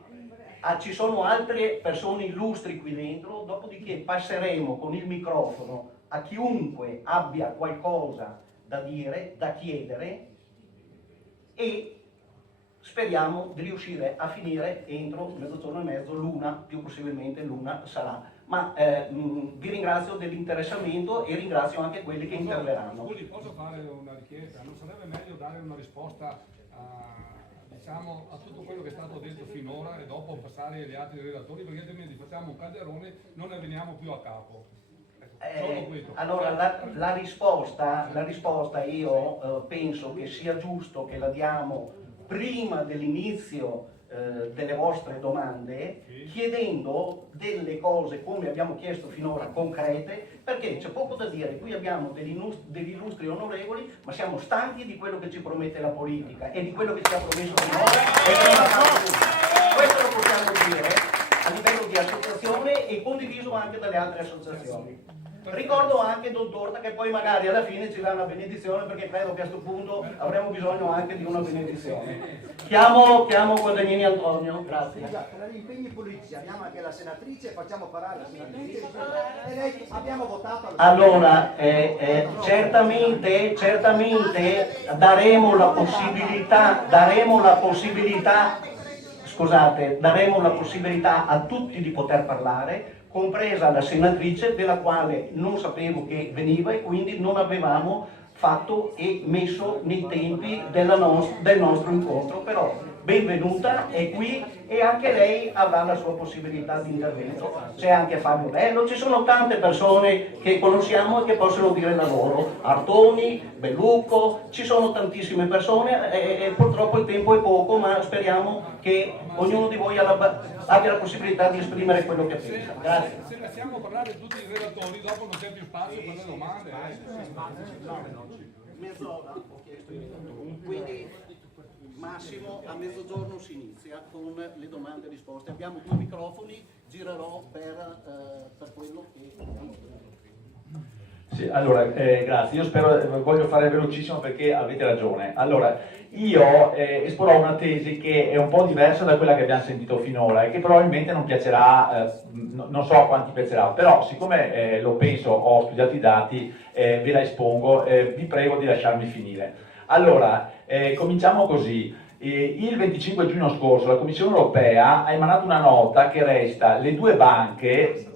ci sono altre persone illustri qui dentro, dopodiché passeremo con il microfono a chiunque abbia qualcosa da dire, da chiedere, e speriamo di riuscire a finire entro mezzogiorno e mezzo, l'una, più possibilmente l'una sarà. Ma vi ringrazio dell'interessamento e ringrazio anche quelli che interverranno. Scusi, posso fare una richiesta? Non sarebbe meglio dare una risposta diciamo, a tutto quello che è stato detto finora e dopo passare agli altri relatori, perché altrimenti facciamo un calderone, non ne veniamo più a capo. Allora la risposta io penso che sia giusto che la diamo prima dell'inizio delle vostre domande, chiedendo delle cose, come abbiamo chiesto finora, concrete, perché c'è poco da dire. Qui abbiamo degli illustri onorevoli, ma siamo stanchi di quello che ci promette la politica e di quello che ci ha promesso finora. Questo lo possiamo dire a livello di associazione e condiviso anche dalle altre associazioni. Ricordo anche Don Torta che poi magari alla fine ci dà una benedizione, perché credo che a questo punto avremo bisogno anche di una benedizione. Chiamo Guadagnini Antonio, grazie. Per gli impegni politici abbiamo anche la senatrice, facciamo parlare la senatrice e lei abbiamo votato. Allora, certamente daremo la possibilità a tutti di poter parlare, compresa la senatrice, della quale non sapevo che veniva e quindi non avevamo fatto e messo nei tempi del nostro incontro, però benvenuta, è qui e anche lei avrà la sua possibilità di intervento. C'è anche Fabio Bello, ci sono tante persone che conosciamo e che possono dire la loro, Artoni, Bellucco, ci sono tantissime persone e purtroppo il tempo è poco, ma speriamo che ognuno di voi abbia la possibilità di esprimere quello che pensa. Grazie. Se lasciamo parlare tutti i relatori, dopo non c'è più spazio per le domande. Mezz'ora ho chiesto io, quindi massimo a mezzogiorno si inizia con le domande e risposte. Abbiamo 2 microfoni, girerò per quello che abbiamo detto. Sì, allora, grazie, voglio fare velocissimo perché avete ragione. Allora, io esporrò una tesi che è un po' diversa da quella che abbiamo sentito finora e che probabilmente non piacerà, non so a quanti piacerà, però siccome lo penso, ho studiato i dati, ve la espongo, vi prego di lasciarmi finire. Allora, cominciamo così. Il 25 giugno scorso la Commissione Europea ha emanato una nota che resta le 2 banche...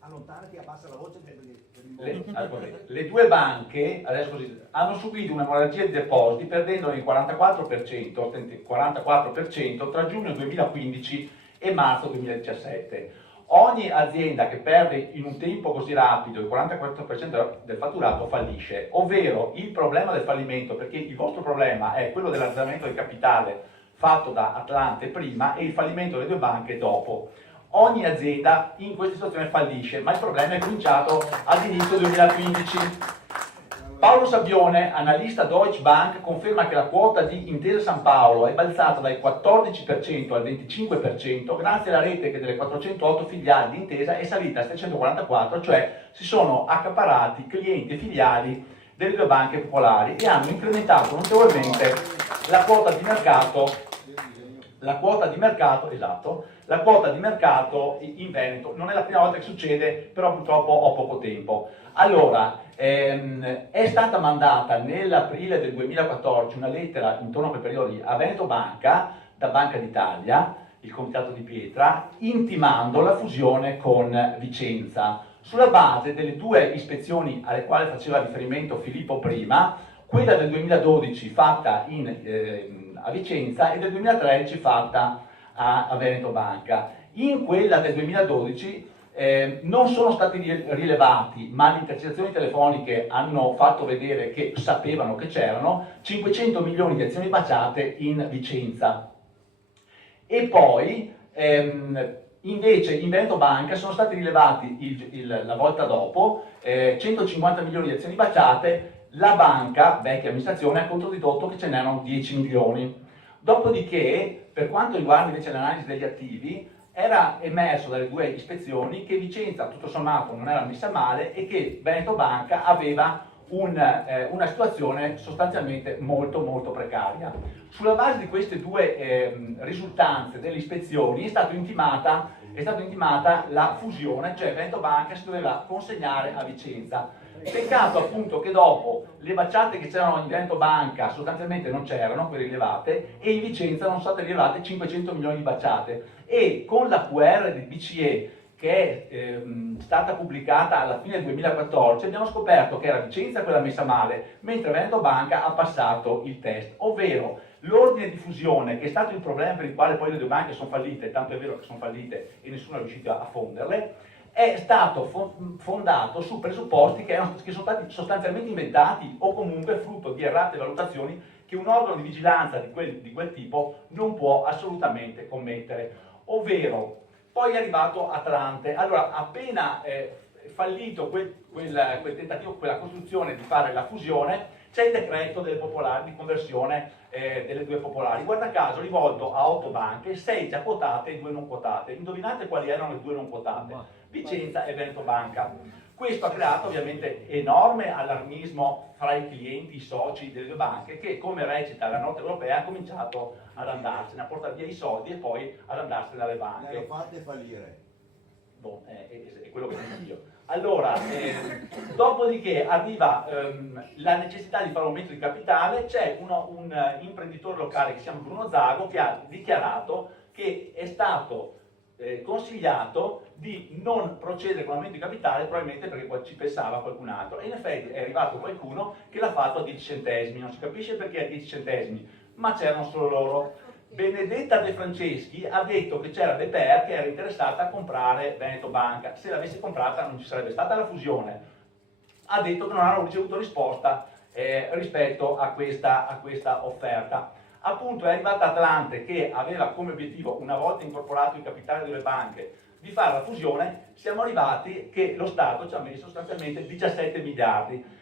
Allontanati, abbassa la voce per il le due banche adesso così, hanno subito un'emorragia di depositi perdendone il 44% tra giugno 2015 e marzo 2017. Ogni azienda che perde in un tempo così rapido il 44% del fatturato fallisce, ovvero il problema del fallimento, perché il vostro problema è quello dell'azzamento del capitale fatto da Atlante prima e il fallimento delle due banche dopo. Ogni azienda in questa situazione fallisce, ma il problema è cominciato all'inizio 2015. Paolo Sabbione, analista Deutsche Bank, conferma che la quota di Intesa San Paolo è balzata dal 14% al 25% grazie alla rete che delle 408 filiali di Intesa è salita a 644, cioè si sono accaparrati clienti e filiali delle due banche popolari e hanno incrementato notevolmente la quota di mercato, esatto, la quota di mercato in Veneto. Non è la prima volta che succede, però purtroppo ho poco tempo. Allora, è stata mandata nell'aprile del 2014 una lettera intorno a quel periodo a Veneto Banca, da Banca d'Italia, il comitato di Pietra, intimando la fusione con Vicenza, sulla base delle due ispezioni alle quali faceva riferimento Filippo prima, quella del 2012 fatta a Vicenza e del 2013 fatta a Veneto Banca. In quella del 2012 non sono stati rilevati, ma le intercettazioni telefoniche hanno fatto vedere che sapevano che c'erano 500 milioni di azioni baciate in Vicenza. E poi invece in Veneto Banca sono stati rilevati la volta dopo 150 milioni di azioni baciate. La banca, vecchia amministrazione, ha controdetto che ce n'erano 10 milioni. Dopodiché, per quanto riguarda invece l'analisi degli attivi, era emerso dalle due ispezioni che Vicenza tutto sommato non era messa male e che Veneto Banca aveva una situazione sostanzialmente molto molto precaria. Sulla base di queste due risultanze delle ispezioni è stata intimata la fusione, cioè Veneto Banca si doveva consegnare a Vicenza. Peccato appunto che dopo le baciate che c'erano in Veneto Banca sostanzialmente non c'erano, quelle rilevate, e in Vicenza non sono state rilevate 500 milioni di baciate. E con la QR del BCE che è stata pubblicata alla fine del 2014 abbiamo scoperto che era Vicenza quella messa male, mentre Veneto Banca ha passato il test, ovvero l'ordine di fusione, che è stato il problema per il quale poi le due banche sono fallite, tanto è vero che sono fallite e nessuno è riuscito a fonderle, è stato fondato su presupposti che sono stati sostanzialmente inventati o comunque frutto di errate valutazioni che un organo di vigilanza di quel tipo non può assolutamente commettere. Ovvero, poi è arrivato Atlante. Allora, appena fallito quel tentativo, quella costruzione di fare la fusione, c'è il decreto delle popolari, di conversione delle due popolari, guarda caso rivolto a 8 banche, 6 già quotate e 2 non quotate. Indovinate quali erano le 2 non quotate? Vicenza e Veneto Banca. Questo ha creato ovviamente enorme allarmismo fra i clienti, i soci delle due banche, che, come recita la nota europea, ha cominciato ad andarsene, a portare via i soldi e poi ad andarsene dalle banche. Le fate fallire. Boh, è quello che dico io. Allora, dopodiché arriva la necessità di fare un aumento di capitale. C'è un imprenditore locale che si chiama Bruno Zago che ha dichiarato che è stato consigliato di non procedere con l'aumento di capitale, probabilmente perché poi ci pensava qualcun altro, e in effetti è arrivato qualcuno che l'ha fatto a 10 centesimi, non si capisce perché a 10 centesimi, ma c'erano solo loro. Benedetta De Franceschi ha detto che c'era BPR che era interessata a comprare Veneto Banca, se l'avesse comprata non ci sarebbe stata la fusione. Ha detto che non hanno ricevuto risposta rispetto a questa offerta. Appunto è arrivata Atlante che aveva come obiettivo, una volta incorporato il capitale delle banche, di fare la fusione. Siamo arrivati che lo Stato ci ha messo sostanzialmente 17 miliardi.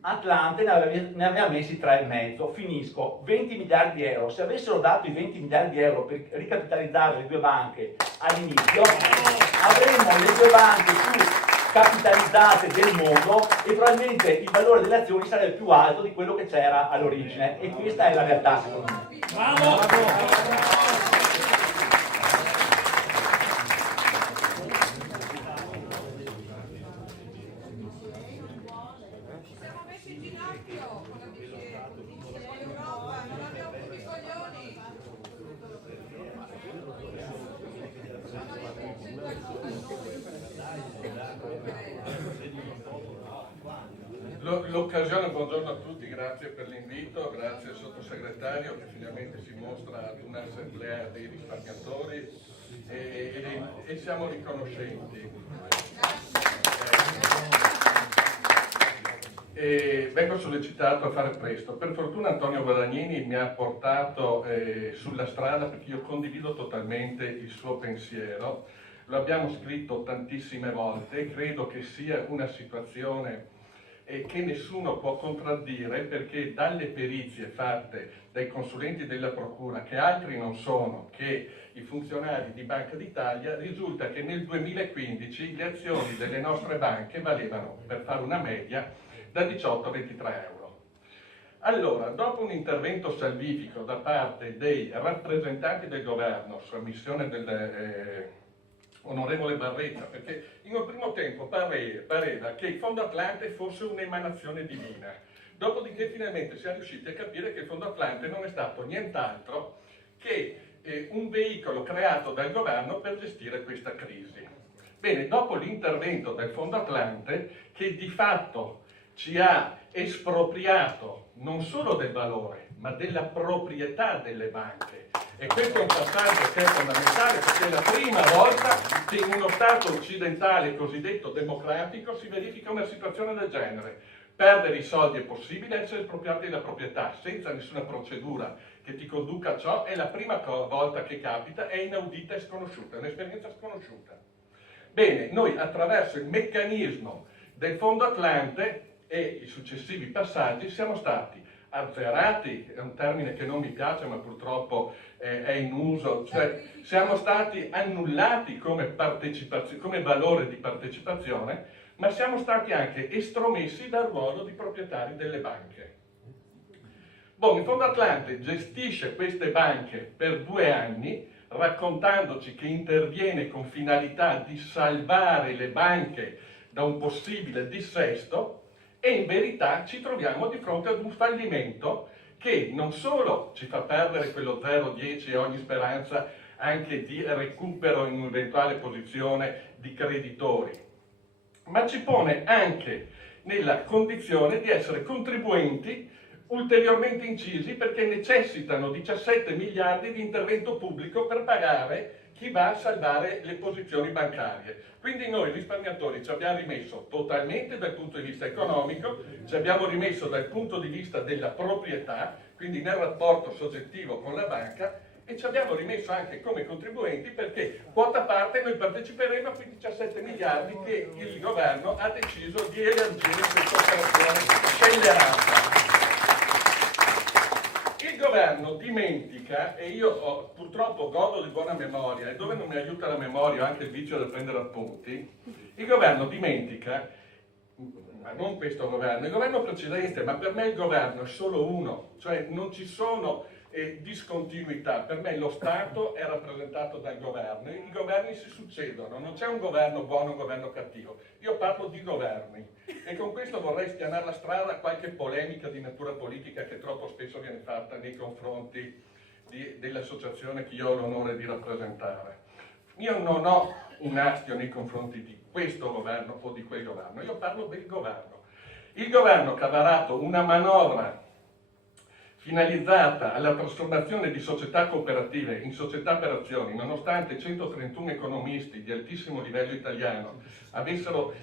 Atlante ne aveva messi 3,5, finisco, 20 miliardi di euro. Se avessero dato i 20 miliardi di euro per ricapitalizzare le due banche all'inizio, avremmo le due banche più capitalizzate del mondo e probabilmente il valore delle azioni sarebbe più alto di quello che c'era all'origine, e questa è la realtà secondo me. Bravo! Dai, L'occasione, buongiorno a tutti, grazie per l'invito, grazie al sottosegretario che finalmente si mostra ad un'assemblea dei risparmiatori e siamo riconoscenti. Vengo sollecitato a fare presto. Per fortuna Antonio Guadagnini mi ha portato sulla strada perché io condivido totalmente il suo pensiero. Lo abbiamo scritto tantissime volte, credo che sia una situazione che nessuno può contraddire, perché dalle perizie fatte dai consulenti della Procura, che altri non sono che i funzionari di Banca d'Italia, risulta che nel 2015 le azioni delle nostre banche valevano, per fare una media, da 18 a 23 euro. Allora, dopo un intervento salvifico da parte dei rappresentanti del governo su ammissione del onorevole Barretta, perché in un primo tempo pareva che il Fondo Atlante fosse un'emanazione divina, dopodiché finalmente si è riusciti a capire che il Fondo Atlante non è stato nient'altro che un veicolo creato dal governo per gestire questa crisi. Bene, dopo l'intervento del Fondo Atlante, che di fatto ci ha espropriato non solo del valore, ma della proprietà delle banche. E questo è un passaggio che è fondamentale, perché è la prima volta che in uno Stato occidentale cosiddetto democratico si verifica una situazione del genere. Perdere i soldi è possibile, essere espropriati della proprietà senza nessuna procedura che ti conduca a ciò è la prima volta che capita, è inaudita e sconosciuta, è un'esperienza sconosciuta. Bene, noi attraverso il meccanismo del Fondo Atlante e i successivi passaggi siamo stati azzerati, è un termine che non mi piace ma purtroppo è in uso, cioè siamo stati annullati come valore di partecipazione, ma siamo stati anche estromessi dal ruolo di proprietari delle banche. Il Fondo Atlante gestisce queste banche per 2 anni, raccontandoci che interviene con finalità di salvare le banche da un possibile dissesto, e in verità ci troviamo di fronte ad un fallimento che non solo ci fa perdere quello 0,10 e ogni speranza anche di recupero in un'eventuale posizione di creditori, ma ci pone anche nella condizione di essere contribuenti ulteriormente incisi, perché necessitano 17 miliardi di intervento pubblico per pagare chi va a salvare le posizioni bancarie. Quindi noi risparmiatori ci abbiamo rimesso totalmente dal punto di vista economico, ci abbiamo rimesso dal punto di vista della proprietà, quindi nel rapporto soggettivo con la banca, e ci abbiamo rimesso anche come contribuenti, perché quota parte noi parteciperemo a quei 17 miliardi che il governo ha deciso di elargire in questa operazione scellerata. Il governo dimentica, e io purtroppo godo di buona memoria, e dove non mi aiuta la memoria ho anche il vizio da prendere appunti, il governo dimentica, ma non questo governo, il governo precedente, ma per me il governo è solo uno, cioè non ci sono discontinuità. Per me lo Stato è rappresentato dal governo, i governi si succedono, non c'è un governo buono e un governo cattivo, io parlo di governi e con questo vorrei spianare la strada a qualche polemica di natura politica che troppo spesso viene fatta nei confronti dell'associazione che io ho l'onore di rappresentare. Io non ho un astio nei confronti di questo governo o di quel governo, io parlo del governo. Il governo che ha varato una manovra finalizzata alla trasformazione di società cooperative in società per azioni, nonostante 131 economisti di altissimo livello italiano avessero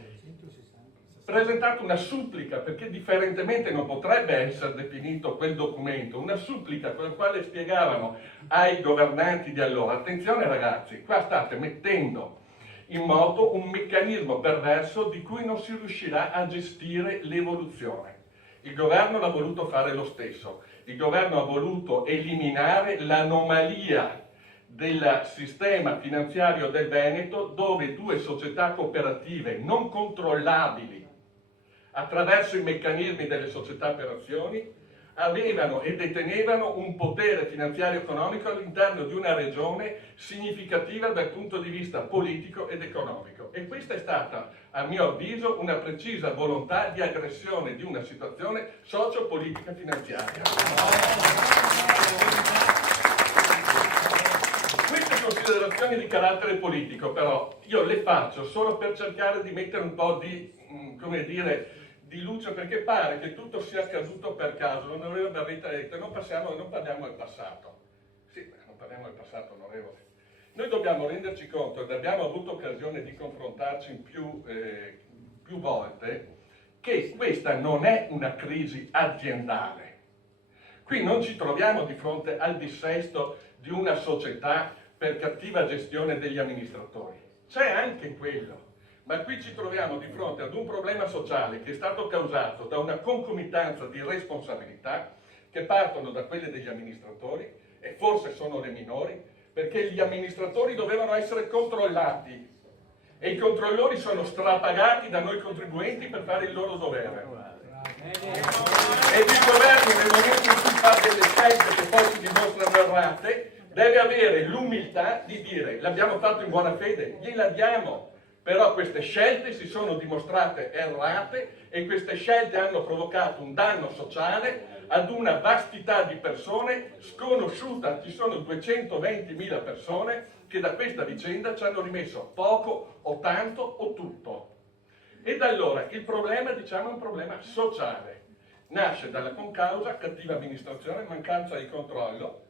presentato una supplica, perché differentemente non potrebbe essere definito quel documento, una supplica con la quale spiegavano ai governanti di allora: attenzione ragazzi, qua state mettendo in moto un meccanismo perverso di cui non si riuscirà a gestire l'evoluzione. Il governo l'ha voluto fare lo stesso. Il governo ha voluto eliminare l'anomalia del sistema finanziario del Veneto, dove 2 società cooperative non controllabili attraverso i meccanismi delle società per azioni avevano e detenevano un potere finanziario economico all'interno di una regione significativa dal punto di vista politico ed economico. E questa è stata, a mio avviso, una precisa volontà di aggressione di una situazione socio-politica finanziaria. Queste considerazioni di carattere politico, però, io le faccio solo per cercare di mettere un po' di, come dire, di luce, perché pare che tutto sia accaduto per caso. L'onorevole Barretta ha detto non parliamo del passato. Sì, non parliamo del passato, onorevole. Noi dobbiamo renderci conto, ed abbiamo avuto occasione di confrontarci più volte, che questa non è una crisi aziendale. Qui non ci troviamo di fronte al dissesto di una società per cattiva gestione degli amministratori. C'è anche quello, ma qui ci troviamo di fronte ad un problema sociale che è stato causato da una concomitanza di responsabilità che partono da quelle degli amministratori, e forse sono le minori, perché gli amministratori dovevano essere controllati e i controllori sono strapagati da noi contribuenti per fare il loro dovere. E il governo, nel momento in cui fa delle scelte che poi si dimostrano errate, deve avere l'umiltà di dire l'abbiamo fatto in buona fede, gliela diamo, però queste scelte si sono dimostrate errate e queste scelte hanno provocato un danno sociale ad una vastità di persone sconosciuta. Ci sono 220.000 persone che da questa vicenda ci hanno rimesso poco o tanto o tutto. Ed allora il problema, diciamo, è un problema sociale. Nasce dalla concausa cattiva amministrazione, mancanza di controllo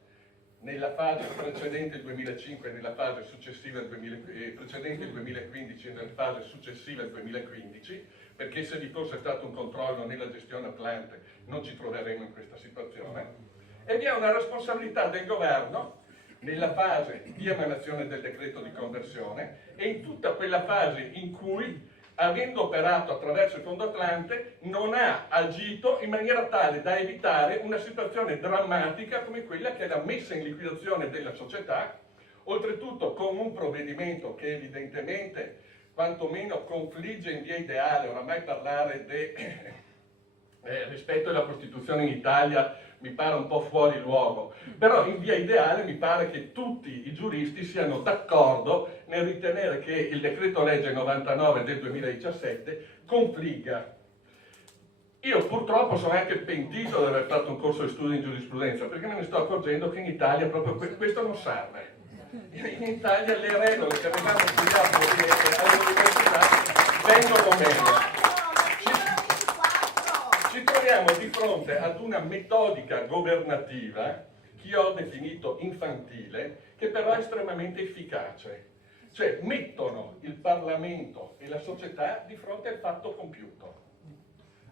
nella fase precedente il 2005 e nella fase successiva precedente il 2015 e nella fase successiva il 2015, perché se vi fosse stato un controllo nella gestione Atlante non ci troveremo in questa situazione. E vi è una responsabilità del governo nella fase di emanazione del decreto di conversione e in tutta quella fase in cui, avendo operato attraverso il Fondo Atlante, non ha agito in maniera tale da evitare una situazione drammatica come quella che è la messa in liquidazione della società, oltretutto con un provvedimento che evidentemente quantomeno confligge in via ideale. Oramai parlare rispetto alla Costituzione in Italia mi pare un po' fuori luogo, però in via ideale mi pare che tutti i giuristi siano d'accordo nel ritenere che il decreto legge 99 del 2017 confligga. Io purtroppo sono anche pentito di aver fatto un corso di studio in giurisprudenza, perché me ne sto accorgendo che in Italia proprio questo non serve. In Italia le regole che avevamo studiato all'università vengono meno. Ci troviamo di fronte ad una metodica governativa che io ho definito infantile, che però è estremamente efficace. Cioè mettono il Parlamento e la società di fronte al fatto compiuto.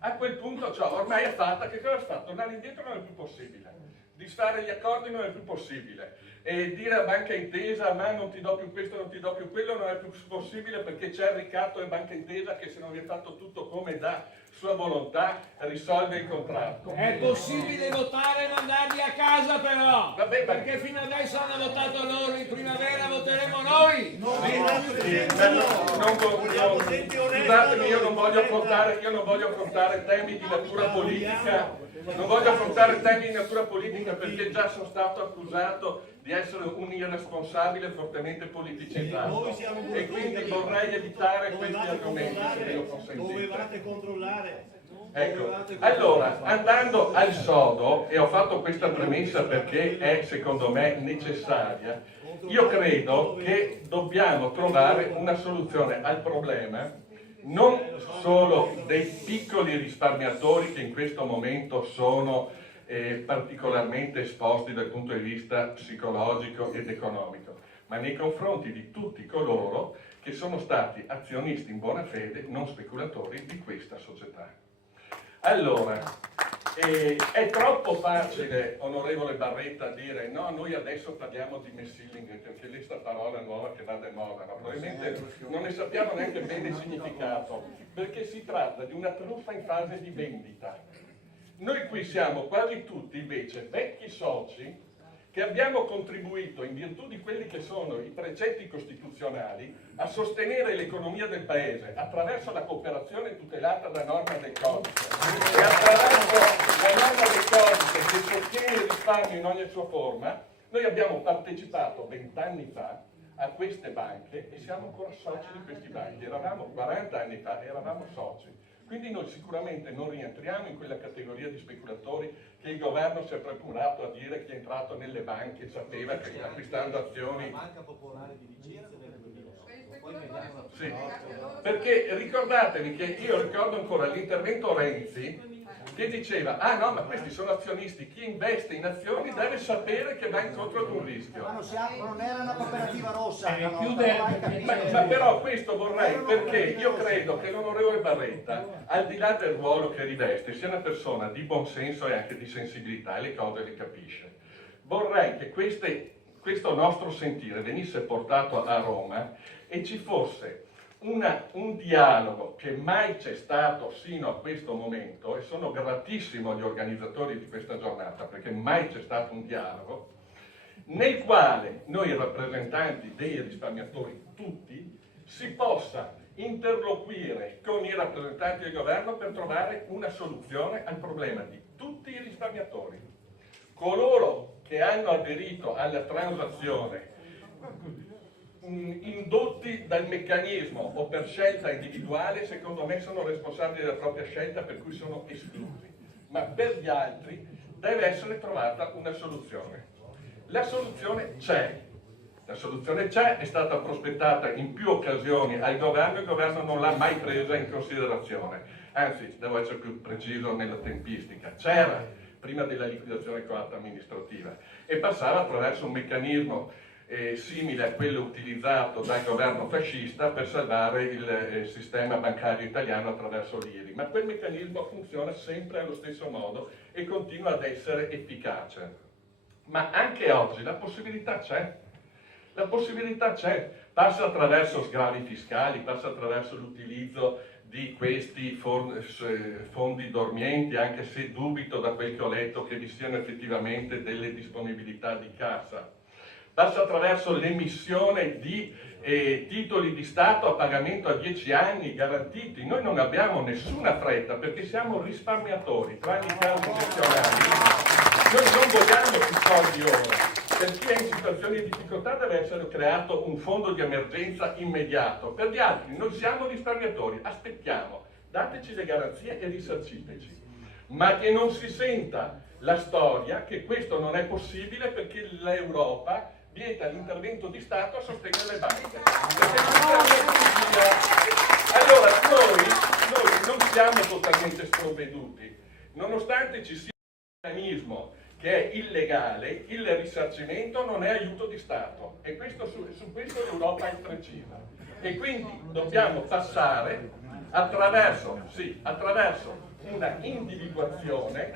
A quel punto, cioè, ormai è fatta, che cosa è fatto? Tornare indietro non è più possibile, disfare gli accordi non è più possibile, e dire a Banca Intesa ma non ti do più questo, non ti do più quello, non è più possibile perché c'è il ricatto e Banca Intesa che se non viene fatto tutto come da sua volontà risolve il contratto. È possibile votare e mandarli a casa però, vabbè, perché fino adesso hanno votato loro, in primavera voteremo noi. Scusatemi, io non voglio affrontare temi di natura politica. Non voglio affrontare temi di natura politica perché già sono stato accusato di essere un irresponsabile fortemente politicizzato e quindi vorrei evitare questi argomenti, se me lo consentite. Dovevate controllare. Ecco, allora, andando al sodo, e ho fatto questa premessa perché è secondo me necessaria, io credo che dobbiamo trovare una soluzione al problema non solo dei piccoli risparmiatori che in questo momento sono particolarmente esposti dal punto di vista psicologico ed economico, ma nei confronti di tutti coloro che sono stati azionisti in buona fede, non speculatori di questa società. Allora, è troppo facile, onorevole Barretta, dire no, noi adesso parliamo di Messilling perché lì sta parola nuova che va di moda, no? Probabilmente non ne sappiamo neanche bene il significato, perché si tratta di una truffa in fase di vendita. Noi qui siamo quasi tutti invece vecchi soci che abbiamo contribuito in virtù di quelli che sono i precetti costituzionali a sostenere l'economia del Paese attraverso la cooperazione tutelata da norma del codice e attraverso la norma del codice che sostiene il risparmio in ogni sua forma. Noi abbiamo partecipato 20 anni fa a queste banche e siamo ancora soci di questi banchi. Eravamo 40 anni fa, eravamo soci. Quindi noi sicuramente non rientriamo in quella categoria di speculatori che il governo si è preparato a dire che è entrato nelle banche e sapeva che acquistando azioni... La Banca Popolare di Vicenza nel 2008. Sì. perché ricordatevi che io ricordo ancora l'intervento Renzi che diceva, ah no, ma questi sono azionisti, chi investe in azioni deve sapere che va incontro ad un rischio. Ma non era una cooperativa rossa, Ma però questo vorrei, perché io credo che l'onorevole Barretta, al di là del ruolo che riveste, sia una persona di buon senso e anche di sensibilità e le cose le capisce. Vorrei che questo nostro sentire venisse portato a Roma e ci fosse un dialogo che mai c'è stato sino a questo momento, e sono gratissimo agli organizzatori di questa giornata perché mai c'è stato un dialogo, nel quale noi rappresentanti dei risparmiatori tutti si possa interloquire con i rappresentanti del governo per trovare una soluzione al problema di tutti i risparmiatori. Coloro che hanno aderito alla transazione indotti dal meccanismo o per scelta individuale, secondo me sono responsabili della propria scelta, per cui sono esclusi, ma per gli altri deve essere trovata una soluzione. La soluzione c'è, è stata prospettata in più occasioni al governo, il governo non l'ha mai presa in considerazione, anzi devo essere più preciso nella tempistica, c'era prima della liquidazione coatta amministrativa e passava attraverso un meccanismo simile a quello utilizzato dal governo fascista per salvare il sistema bancario italiano attraverso l'IRI, ma quel meccanismo funziona sempre allo stesso modo e continua ad essere efficace. Ma anche oggi la possibilità c'è, passa attraverso sgravi fiscali, passa attraverso l'utilizzo di questi fondi dormienti, anche se dubito da quel che ho letto che vi siano effettivamente delle disponibilità di cassa. Passa attraverso l'emissione di titoli di Stato a pagamento a 10 anni garantiti. Noi non abbiamo nessuna fretta perché siamo risparmiatori, tranne i casi eccezionali. Noi non vogliamo più soldi ora. Per chi è in situazioni di difficoltà deve essere creato un fondo di emergenza immediato. Per gli altri noi siamo risparmiatori, aspettiamo, dateci le garanzie e risarciteci. Ma che non si senta la storia che questo non è possibile perché l'Europa vieta l'intervento di Stato a sostegno delle banche. Allora noi non siamo totalmente sprovveduti, nonostante ci sia un meccanismo che è illegale, il risarcimento non è aiuto di Stato e su questo l'Europa è precisa. E quindi dobbiamo passare attraverso una individuazione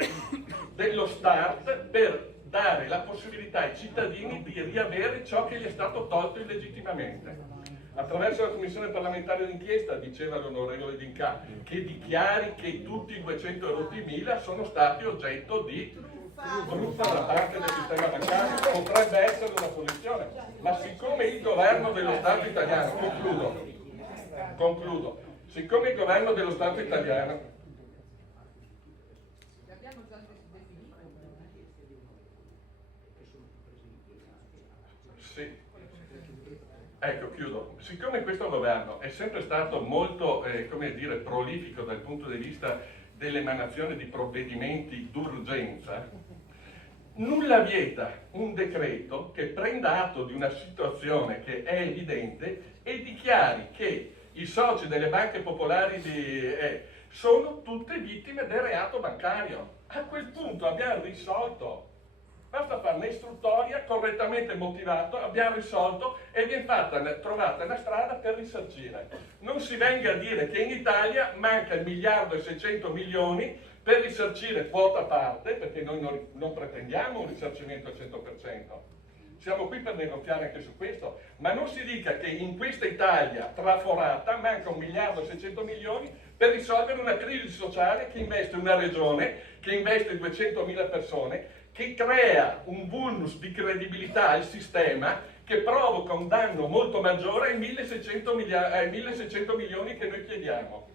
dello Start per dare la possibilità ai cittadini di riavere ciò che gli è stato tolto illegittimamente. Attraverso la Commissione parlamentare d'inchiesta, diceva l'onorevole D'Inca, che dichiari che tutti i 200.000 sono stati oggetto di truffa da parte del sistema bancario, potrebbe essere una posizione, ma siccome il governo dello Stato italiano, concludo, siccome il governo dello Stato italiano ecco, chiudo. Siccome questo governo è sempre stato molto, prolifico dal punto di vista dell'emanazione di provvedimenti d'urgenza, nulla vieta un decreto che prenda atto di una situazione che è evidente e dichiari che i soci delle banche popolari sono tutte vittime del reato bancario. A quel punto abbiamo risolto. Basta fare un'istruttoria correttamente motivato, abbiamo risolto e viene trovata una strada per risarcire. Non si venga a dire che in Italia manca 1.600.000.000 per risarcire quota parte, perché noi non pretendiamo un risarcimento al 100%. Siamo qui per negoziare anche su questo, ma non si dica che in questa Italia traforata manca 1.600.000.000 per risolvere una crisi sociale che investe una regione, che investe 200.000 persone, che crea un vulnus di credibilità al sistema che provoca un danno molto maggiore ai 1.600 milioni che noi chiediamo.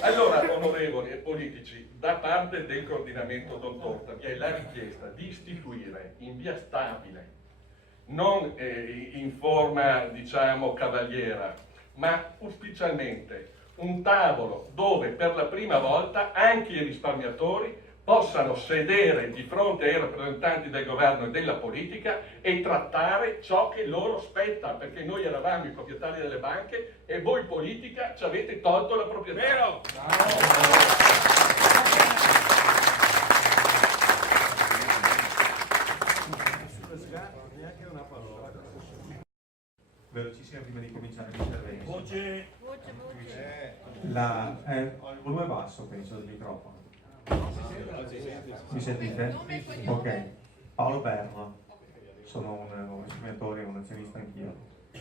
Allora, onorevoli e politici, da parte del coordinamento Don Torta vi è la richiesta di istituire in via stabile, non in forma, cavaliera, ma ufficialmente, un tavolo dove per la prima volta anche i risparmiatori possano sedere di fronte ai rappresentanti del governo e della politica e trattare ciò che loro spetta, perché noi eravamo i proprietari delle banche e voi politica ci avete tolto la proprietà. Vero? Neanche una parola. Velocissima prima di cominciare l'intervento. Voce. Ho il volume basso, penso, del microfono. Mi sentite? Ok. Paolo Berno, sono un risparmiatore, un azionista anch'io,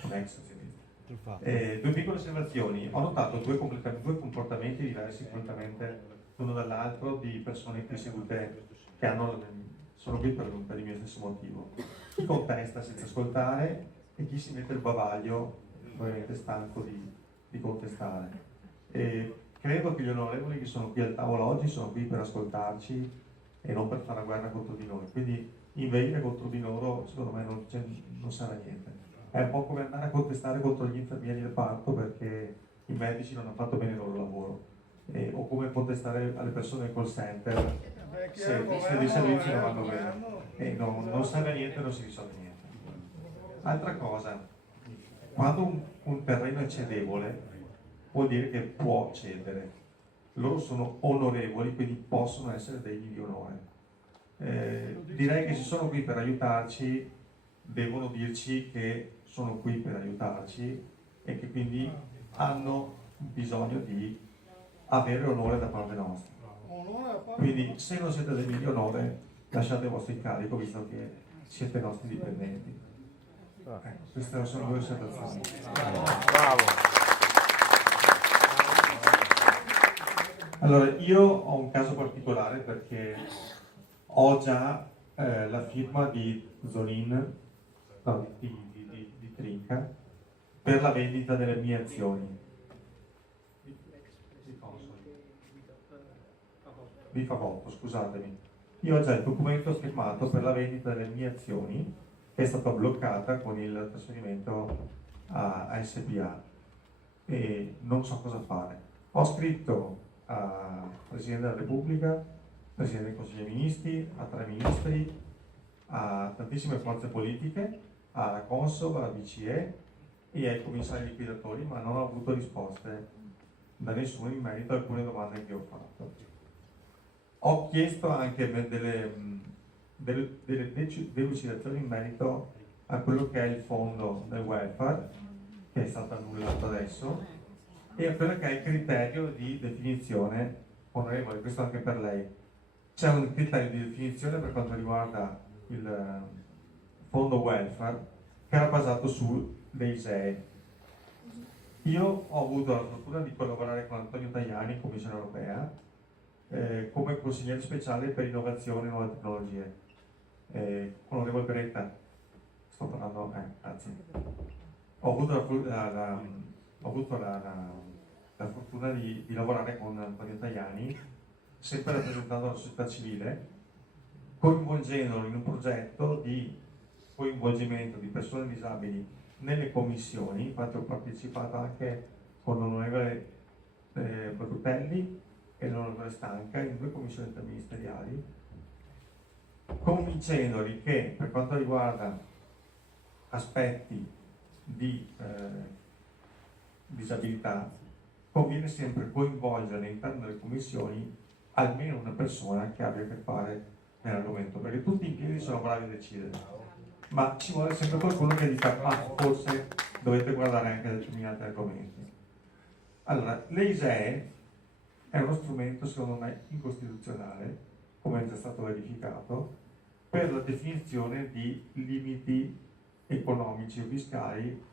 un ex azionista. Due piccole osservazioni. Ho notato due comportamenti diversi completamente l'uno dall'altro di persone qui sedute che sono qui per il mio stesso motivo. Chi contesta senza ascoltare e chi si mette il bavaglio, ovviamente stanco di contestare. Credo che gli onorevoli che sono qui al tavolo oggi sono qui per ascoltarci e non per fare la guerra contro di noi, quindi inveire contro di loro secondo me non serve a niente. È un po' come andare a contestare contro gli infermieri del parto perché i medici non hanno fatto bene il loro lavoro, o come contestare alle persone del call center se i servizi non vanno bene. Non serve a niente, non si risolve niente. Altra cosa, quando un terreno è cedevole vuol dire che può cedere. Loro sono onorevoli, quindi possono essere degni di onore. Direi che se sono qui per aiutarci, devono dirci che sono qui per aiutarci e che quindi hanno bisogno di avere onore da parte nostra. Quindi se non siete degni di onore, lasciate il vostro incarico, visto che siete nostri dipendenti. Queste sono due osservazioni. Bravo. Allora, io ho un caso particolare perché ho già la firma di Zolin, no, di Trinca, per la vendita delle mie azioni. Di Favotto, scusatemi. Io ho già il documento firmato per la vendita delle mie azioni, che è stata bloccata con il trasferimento a SPA e non so cosa fare. Ho scritto al Presidente della Repubblica, Presidente del Consiglio dei Ministri, a 3 ministri, a tantissime forze politiche, alla Consob, alla BCE e ai commissari liquidatori, ma non ho avuto risposte da nessuno in merito a alcune domande che ho fatto. Ho chiesto anche delle delucidazioni in merito a quello che è il fondo del welfare, che è stato annullato adesso, e a quello che è il criterio di definizione, onorevole, questo anche per lei. C'è un criterio di definizione per quanto riguarda il fondo welfare che era basato sulle ISEE. Io ho avuto la fortuna di collaborare con Antonio Tajani, Commissione Europea, come consigliere speciale per innovazione e nuove tecnologie. Onorevole Beretta, sto parlando, grazie. Ho avuto la fortuna di lavorare con Antonio Tajani, sempre rappresentando la società civile, coinvolgendolo in un progetto di coinvolgimento di persone disabili nelle commissioni. Infatti ho partecipato anche con l'onorevole Brutelli e l'onorevole Stanca in 2 commissioni interministeriali, convincendoli che per quanto riguarda aspetti di disabilità conviene sempre coinvolgere all'interno delle commissioni almeno una persona che abbia a che fare nell'argomento, perché tutti in piedi sono bravi a decidere, ma ci vuole sempre qualcuno che dica ma forse dovete guardare anche determinati argomenti. Allora, l'ISEE è uno strumento secondo me incostituzionale, come è già stato verificato, per la definizione di limiti economici o fiscali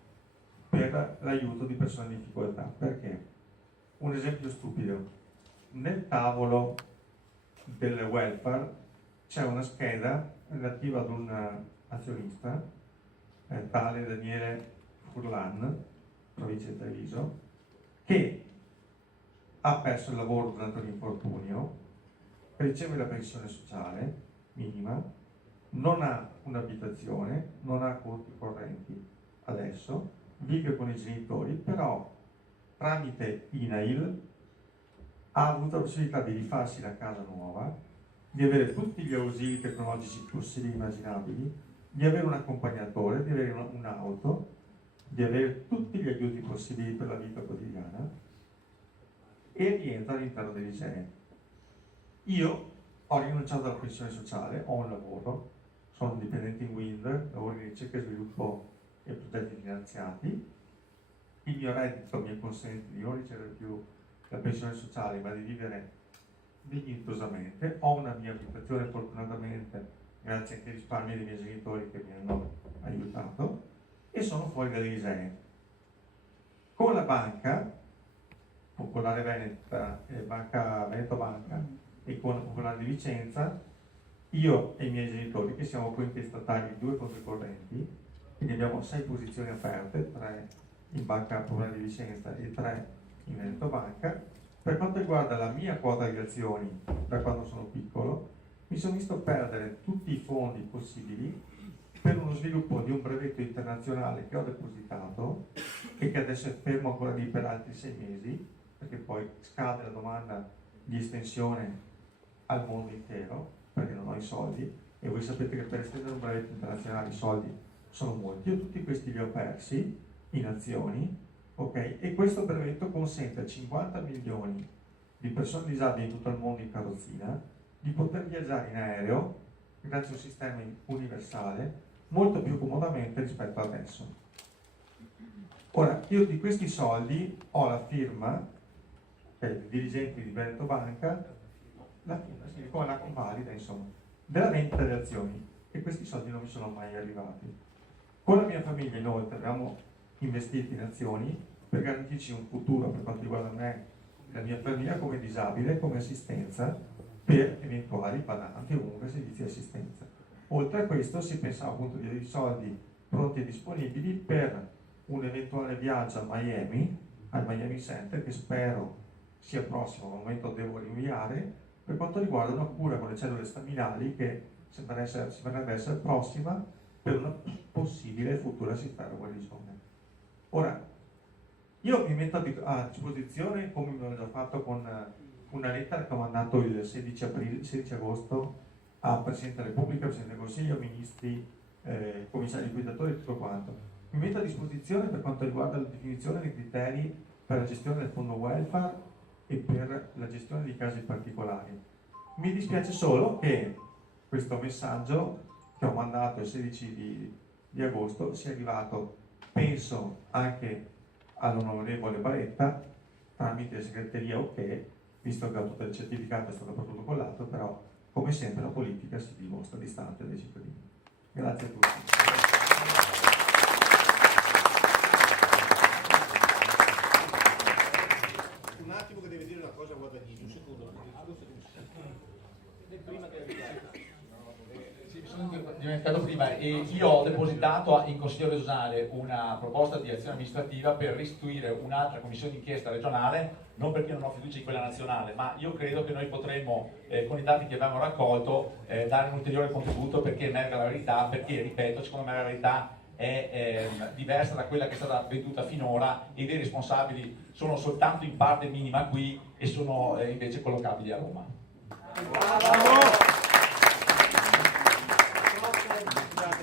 per l'aiuto di persone in difficoltà. Perché? Un esempio stupido: nel tavolo del welfare c'è una scheda relativa ad un azionista, tale Daniele Furlan, provincia di Treviso, che ha perso il lavoro durante un infortunio, riceve la pensione sociale minima, non ha un'abitazione, non ha conti correnti adesso, vive con i genitori, però tramite INAIL ha avuto la possibilità di rifarsi la casa nuova, di avere tutti gli ausili tecnologici possibili e immaginabili, di avere un accompagnatore, di avere un'auto, di avere tutti gli aiuti possibili per la vita quotidiana e rientra all'interno dell'ISEE. Io ho rinunciato alla pensione sociale, ho un lavoro, sono un dipendente in Wind, lavoro in ricerca e sviluppo e progetti finanziati. Il mio reddito mi consente di non ricevere più la pensione sociale, ma di vivere dignitosamente. Ho una mia abitazione, fortunatamente, grazie anche ai risparmi dei miei genitori che mi hanno aiutato, e sono fuori dall'ISEE. Con la banca Popolare Veneta, Banca Veneto Banca e con la Popolare di Vicenza, io e i miei genitori, che siamo cointestatari di 2 conti correnti, quindi abbiamo 6 posizioni aperte, 3 in Banca Popolare di Vicenza e 3 in Veneto Banca. Per quanto riguarda la mia quota di azioni, da quando sono piccolo, mi sono visto perdere tutti i fondi possibili per uno sviluppo di un brevetto internazionale che ho depositato e che adesso è fermo ancora lì per altri 6 mesi, perché poi scade la domanda di estensione al mondo intero, perché non ho i soldi, e voi sapete che per estendere un brevetto internazionale i soldi sono molti. Io tutti questi li ho persi in azioni, ok? E questo brevetto consente a 50 milioni di persone disabili in tutto il mondo in carrozzina di poter viaggiare in aereo grazie a un sistema universale molto più comodamente rispetto ad adesso. Ora, io di questi soldi ho la firma dei dirigenti di Veneto Banca, la firma, sì, come la convalida, insomma, della vendita delle azioni, e questi soldi non mi sono mai arrivati. Con la mia famiglia, inoltre, abbiamo investito in azioni per garantirci un futuro per quanto riguarda me e la mia famiglia come disabile, come assistenza per eventuali badanti o comunque servizi di assistenza. Oltre a questo si pensava appunto di avere i soldi pronti e disponibili per un eventuale viaggio a Miami, al Miami Center, che spero sia prossimo, al momento devo rinviare, per quanto riguarda una cura con le cellule staminali che sembrerebbe essere prossima per una possibile futura sincera guarigione. Ora, io mi metto a disposizione, come mi ho già fatto con una lettera che ho mandato il 16 agosto al Presidente della Repubblica, Presidente del Consiglio, Ministri, Commissari liquidatori e tutto quanto. Mi metto a disposizione per quanto riguarda la definizione dei criteri per la gestione del fondo welfare e per la gestione di casi particolari. Mi dispiace solo che questo messaggio che ho mandato il 16 di agosto sia arrivato, penso, anche all'onorevole Baretta tramite segreteria, ok, visto che tutto il certificato è stato protocollato, però come sempre la politica si dimostra distante dai cittadini. Grazie a tutti. Un attimo che deve dire una cosa a Guadagnino, un secondo. Prima che mi sono dimenticato prima, e io ho depositato in Consiglio regionale una proposta di azione amministrativa per restituire un'altra commissione d'inchiesta regionale, non perché non ho fiducia in quella nazionale, ma io credo che noi potremmo, con i dati che abbiamo raccolto, dare un ulteriore contributo perché emerga la verità, perché, ripeto, secondo me la verità è diversa da quella che è stata venduta finora e i veri responsabili sono soltanto in parte minima qui e sono invece collocabili a Roma.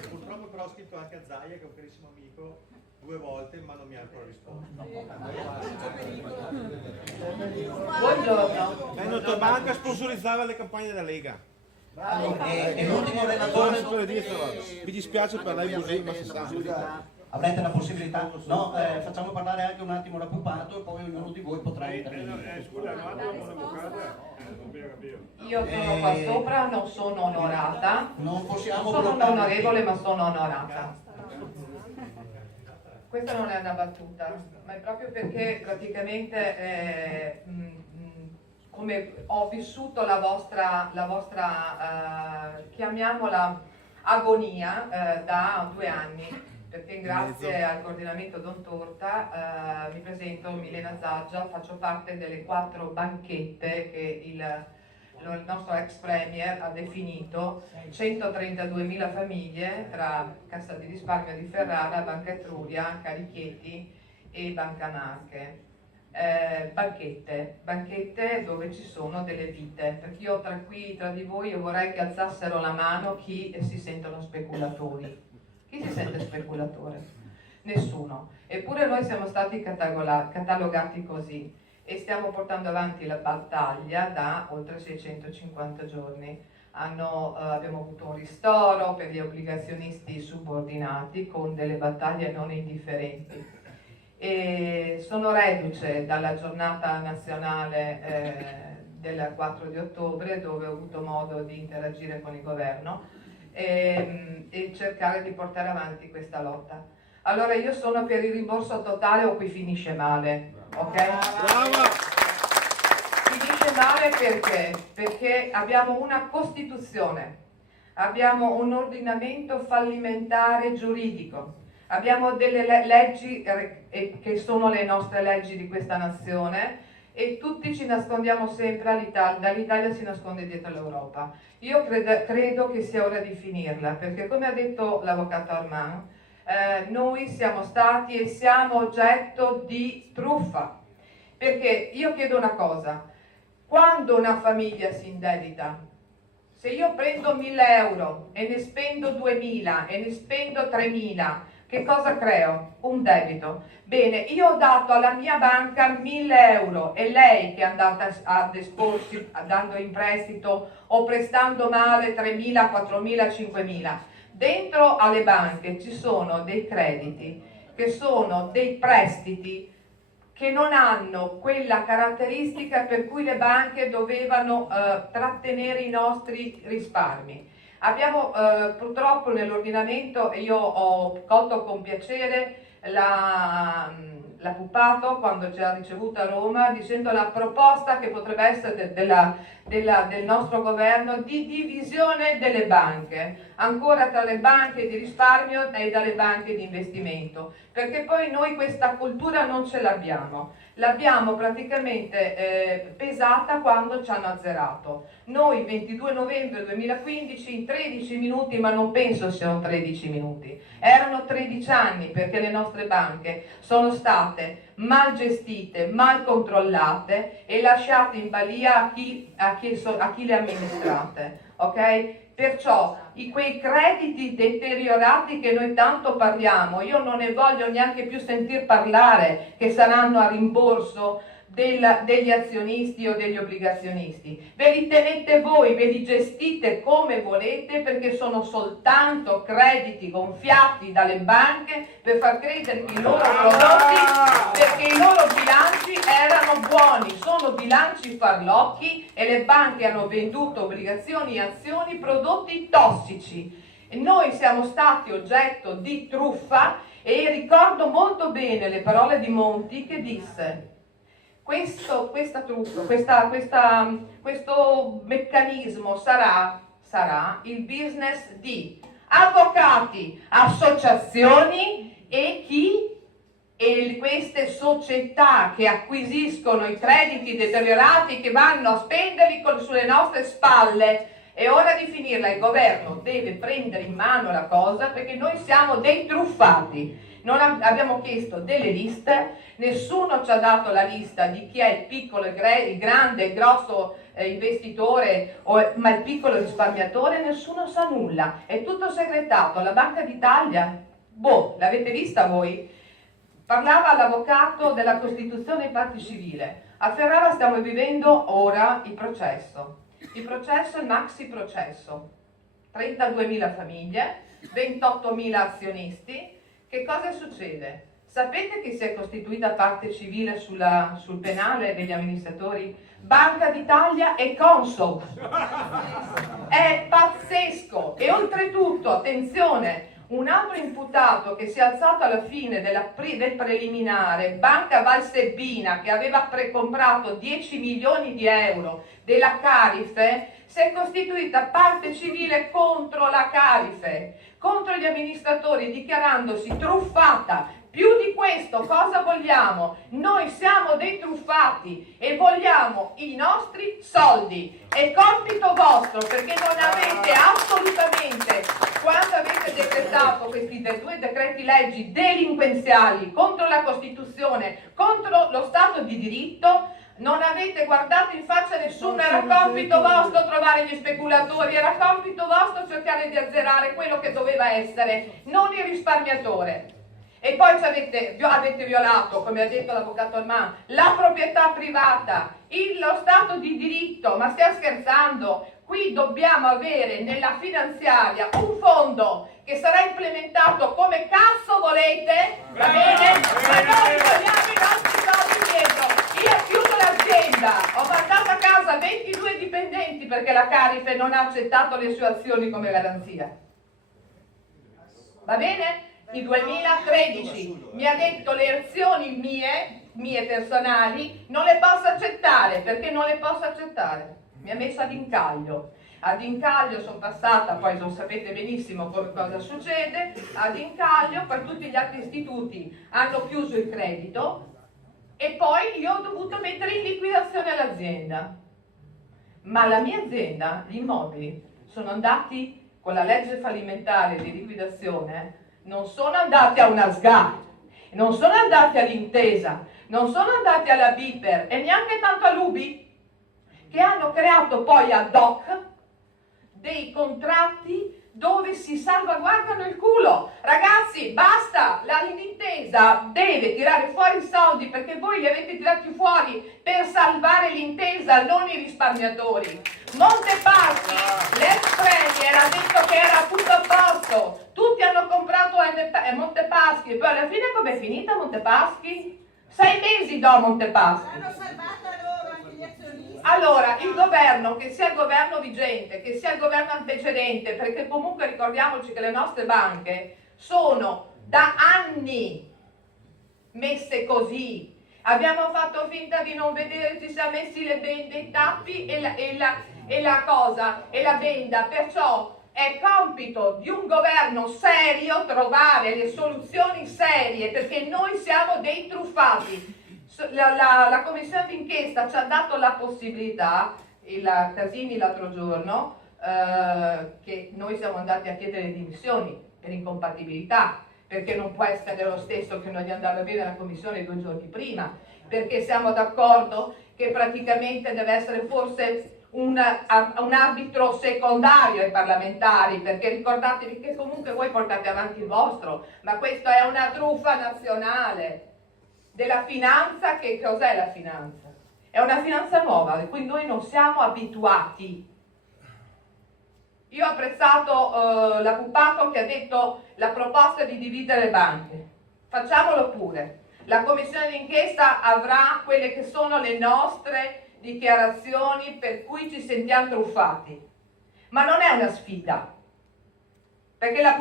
Purtroppo però ho scritto anche a Zaia, che è un carissimo amico, 2 volte, ma non mi ha ancora risposto. Buongiorno. Veneto Banca sponsorizzava le campagne della Lega. E l'ultimo relatore, mi dispiace per lei così, ma si sa. avrete la possibilità? No, facciamo parlare anche un attimo la Pupato e poi ognuno di voi potrà intervenire. Io sono qua sopra, non sono onorata. Non possiamo sono bloccare. onorevole, ma sono onorata. Questa non è una battuta, ma è proprio perché praticamente come ho vissuto la vostra chiamiamola agonia da 2 anni. Perché grazie al coordinamento Don Torta mi presento Milena Zaggia, faccio parte delle 4 banchette che il nostro ex premier ha definito 132.000 famiglie tra Cassa di Risparmio di Ferrara, Banca Etruria, Carichieti e Banca Marche. banchette dove ci sono delle vite, perché io tra di voi io vorrei che alzassero la mano chi si sentono speculatori. Chi si sente speculatore? Nessuno. Eppure noi siamo stati catalogati così e stiamo portando avanti la battaglia da oltre 650 giorni. Abbiamo avuto un ristoro per gli obbligazionisti subordinati con delle battaglie non indifferenti. E sono reduce dalla giornata nazionale del 4 di ottobre, dove ho avuto modo di interagire con il governo e cercare di portare avanti questa lotta. Allora io sono per il rimborso totale o qui finisce male, ok? Brava! Finisce male perché? Perché abbiamo una Costituzione, abbiamo un ordinamento fallimentare giuridico, abbiamo delle leggi che sono le nostre leggi di questa nazione e tutti ci nascondiamo sempre dall'Italia si nasconde dietro l'Europa. Io credo che sia ora di finirla, perché come ha detto l'avvocato Armand, noi siamo stati e siamo oggetto di truffa. Perché io chiedo una cosa, quando una famiglia si indebita, se io prendo 1.000 euro e ne spendo 2.000 e ne spendo 3.000, che cosa creo? Un debito. Bene, io ho dato alla mia banca 1.000 euro e lei che è andata ad esporsi dando in prestito o prestando male 3.000, 4.000, 5.000. Dentro alle banche ci sono dei crediti che sono dei prestiti che non hanno quella caratteristica per cui le banche dovevano trattenere i nostri risparmi. Abbiamo purtroppo nell'ordinamento, e io ho colto con piacere la Puppato quando ci ha ricevuto a Roma dicendo la proposta che potrebbe essere del nostro governo di divisione delle banche, ancora tra le banche di risparmio e dalle banche di investimento, perché poi noi questa cultura non ce l'abbiamo. L'abbiamo praticamente pesata quando ci hanno azzerato. Noi 22 novembre 2015 in 13 minuti, ma non penso siano 13 minuti, erano 13 anni, perché le nostre banche sono state mal gestite, mal controllate e lasciate in balia a chi le ha amministrate, ok? Perciò quei crediti deteriorati che noi tanto parliamo, io non ne voglio neanche più sentir parlare che saranno a rimborso degli azionisti o degli obbligazionisti. Ve li tenete voi, ve li gestite come volete, perché sono soltanto crediti gonfiati dalle banche per far credere i loro prodotti, perché i loro bilanci erano buoni, sono bilanci farlocchi e le banche hanno venduto obbligazioni e azioni, prodotti tossici. E noi siamo stati oggetto di truffa e ricordo molto bene le parole di Monti che disse: questo meccanismo sarà il business di avvocati, associazioni e queste società che acquisiscono i crediti deteriorati che vanno a spenderli sulle nostre spalle. È ora di finirla, il governo deve prendere in mano la cosa, perché noi siamo dei truffati. Abbiamo chiesto delle liste, nessuno ci ha dato la lista di chi è il piccolo, il grande, il grosso investitore, ma il piccolo risparmiatore, nessuno sa nulla, è tutto segretato. La Banca d'Italia, l'avete vista voi? Parlava l'avvocato della Costituzione e parte civile. A Ferrara stiamo vivendo ora il processo, il maxi processo, 32.000 famiglie, 28.000 azionisti. Che cosa succede? Sapete che si è costituita parte civile sul penale degli amministratori? Banca d'Italia e Consob. È pazzesco. E oltretutto, attenzione, un altro imputato che si è alzato alla fine del preliminare, Banca Valsebbina, che aveva precomprato 10 milioni di euro della Carife, si è costituita parte civile contro la Carife, contro gli amministratori, dichiarandosi truffata, Più di questo cosa vogliamo? Noi siamo dei truffati e vogliamo i nostri soldi. È compito vostro, perché non avete assolutamente, quando avete decretato questi due decreti leggi delinquenziali contro la Costituzione, contro lo Stato di diritto, non avete guardato in faccia nessuno. Era compito vostro trovare gli speculatori, era compito vostro cercare di azzerare quello che doveva essere, non il risparmiatore. E poi avete violato, come ha detto l'avvocato Armand, la proprietà privata, lo Stato di diritto. Ma stiamo scherzando? Qui dobbiamo avere nella finanziaria un fondo che sarà implementato come cazzo volete, va bene? Ma noi vogliamo i nostri soldi dietro. Io chiudo l'azienda, ho mandato a casa 22 dipendenti perché la Carife non ha accettato le sue azioni come garanzia. Va bene? Il 2013 mi ha detto le azioni mie personali non le posso accettare. Perché non le posso accettare? Mi ha messo ad incaglio. Ad incaglio sono passata, poi lo sapete benissimo cosa succede, ad incaglio per tutti gli altri istituti hanno chiuso il credito e poi io ho dovuto mettere in liquidazione l'azienda. Ma la mia azienda, gli immobili, sono andati con la legge fallimentare di liquidazione, non sono andati a una SGA, non sono andati all'Intesa, non sono andati alla Biper e neanche tanto all'Ubi, che hanno creato poi ad hoc dei contratti dove si salvaguardano il culo. Ragazzi, basta, l'Intesa deve tirare fuori i soldi perché voi li avete tirati fuori per salvare l'Intesa, non i risparmiatori. Montepaschi, l'ex premier, ha detto che era tutto a posto, tutti hanno comprato Montepaschi e poi alla fine com'è finita Montepaschi? 6 mesi dopo Montepaschi. L'hanno salvata loro, anche gli azionisti. Allora, il governo, che sia il governo vigente, che sia il governo antecedente, perché comunque ricordiamoci che le nostre banche sono da anni messe così. Abbiamo fatto finta di non vedere, ci siamo messi le bende, i tappi e la benda, perciò è compito di un governo serio trovare le soluzioni serie, perché noi siamo dei truffati. La commissione d'inchiesta ci ha dato la possibilità, il Casini l'altro giorno, che noi siamo andati a chiedere le dimissioni per incompatibilità, perché non può essere lo stesso che noi andava a vedere la commissione 2 giorni prima, perché siamo d'accordo che praticamente deve essere forse un arbitro secondario ai parlamentari, perché ricordatevi che comunque voi portate avanti il vostro, ma questa è una truffa nazionale della finanza. Che cos'è la finanza? È una finanza nuova di cui noi non siamo abituati. Io ho apprezzato la Pupato che ha detto la proposta di dividere le banche, facciamolo pure. La commissione d'inchiesta avrà quelle che sono le nostre dichiarazioni per cui ci sentiamo truffati, ma non è una sfida, perché la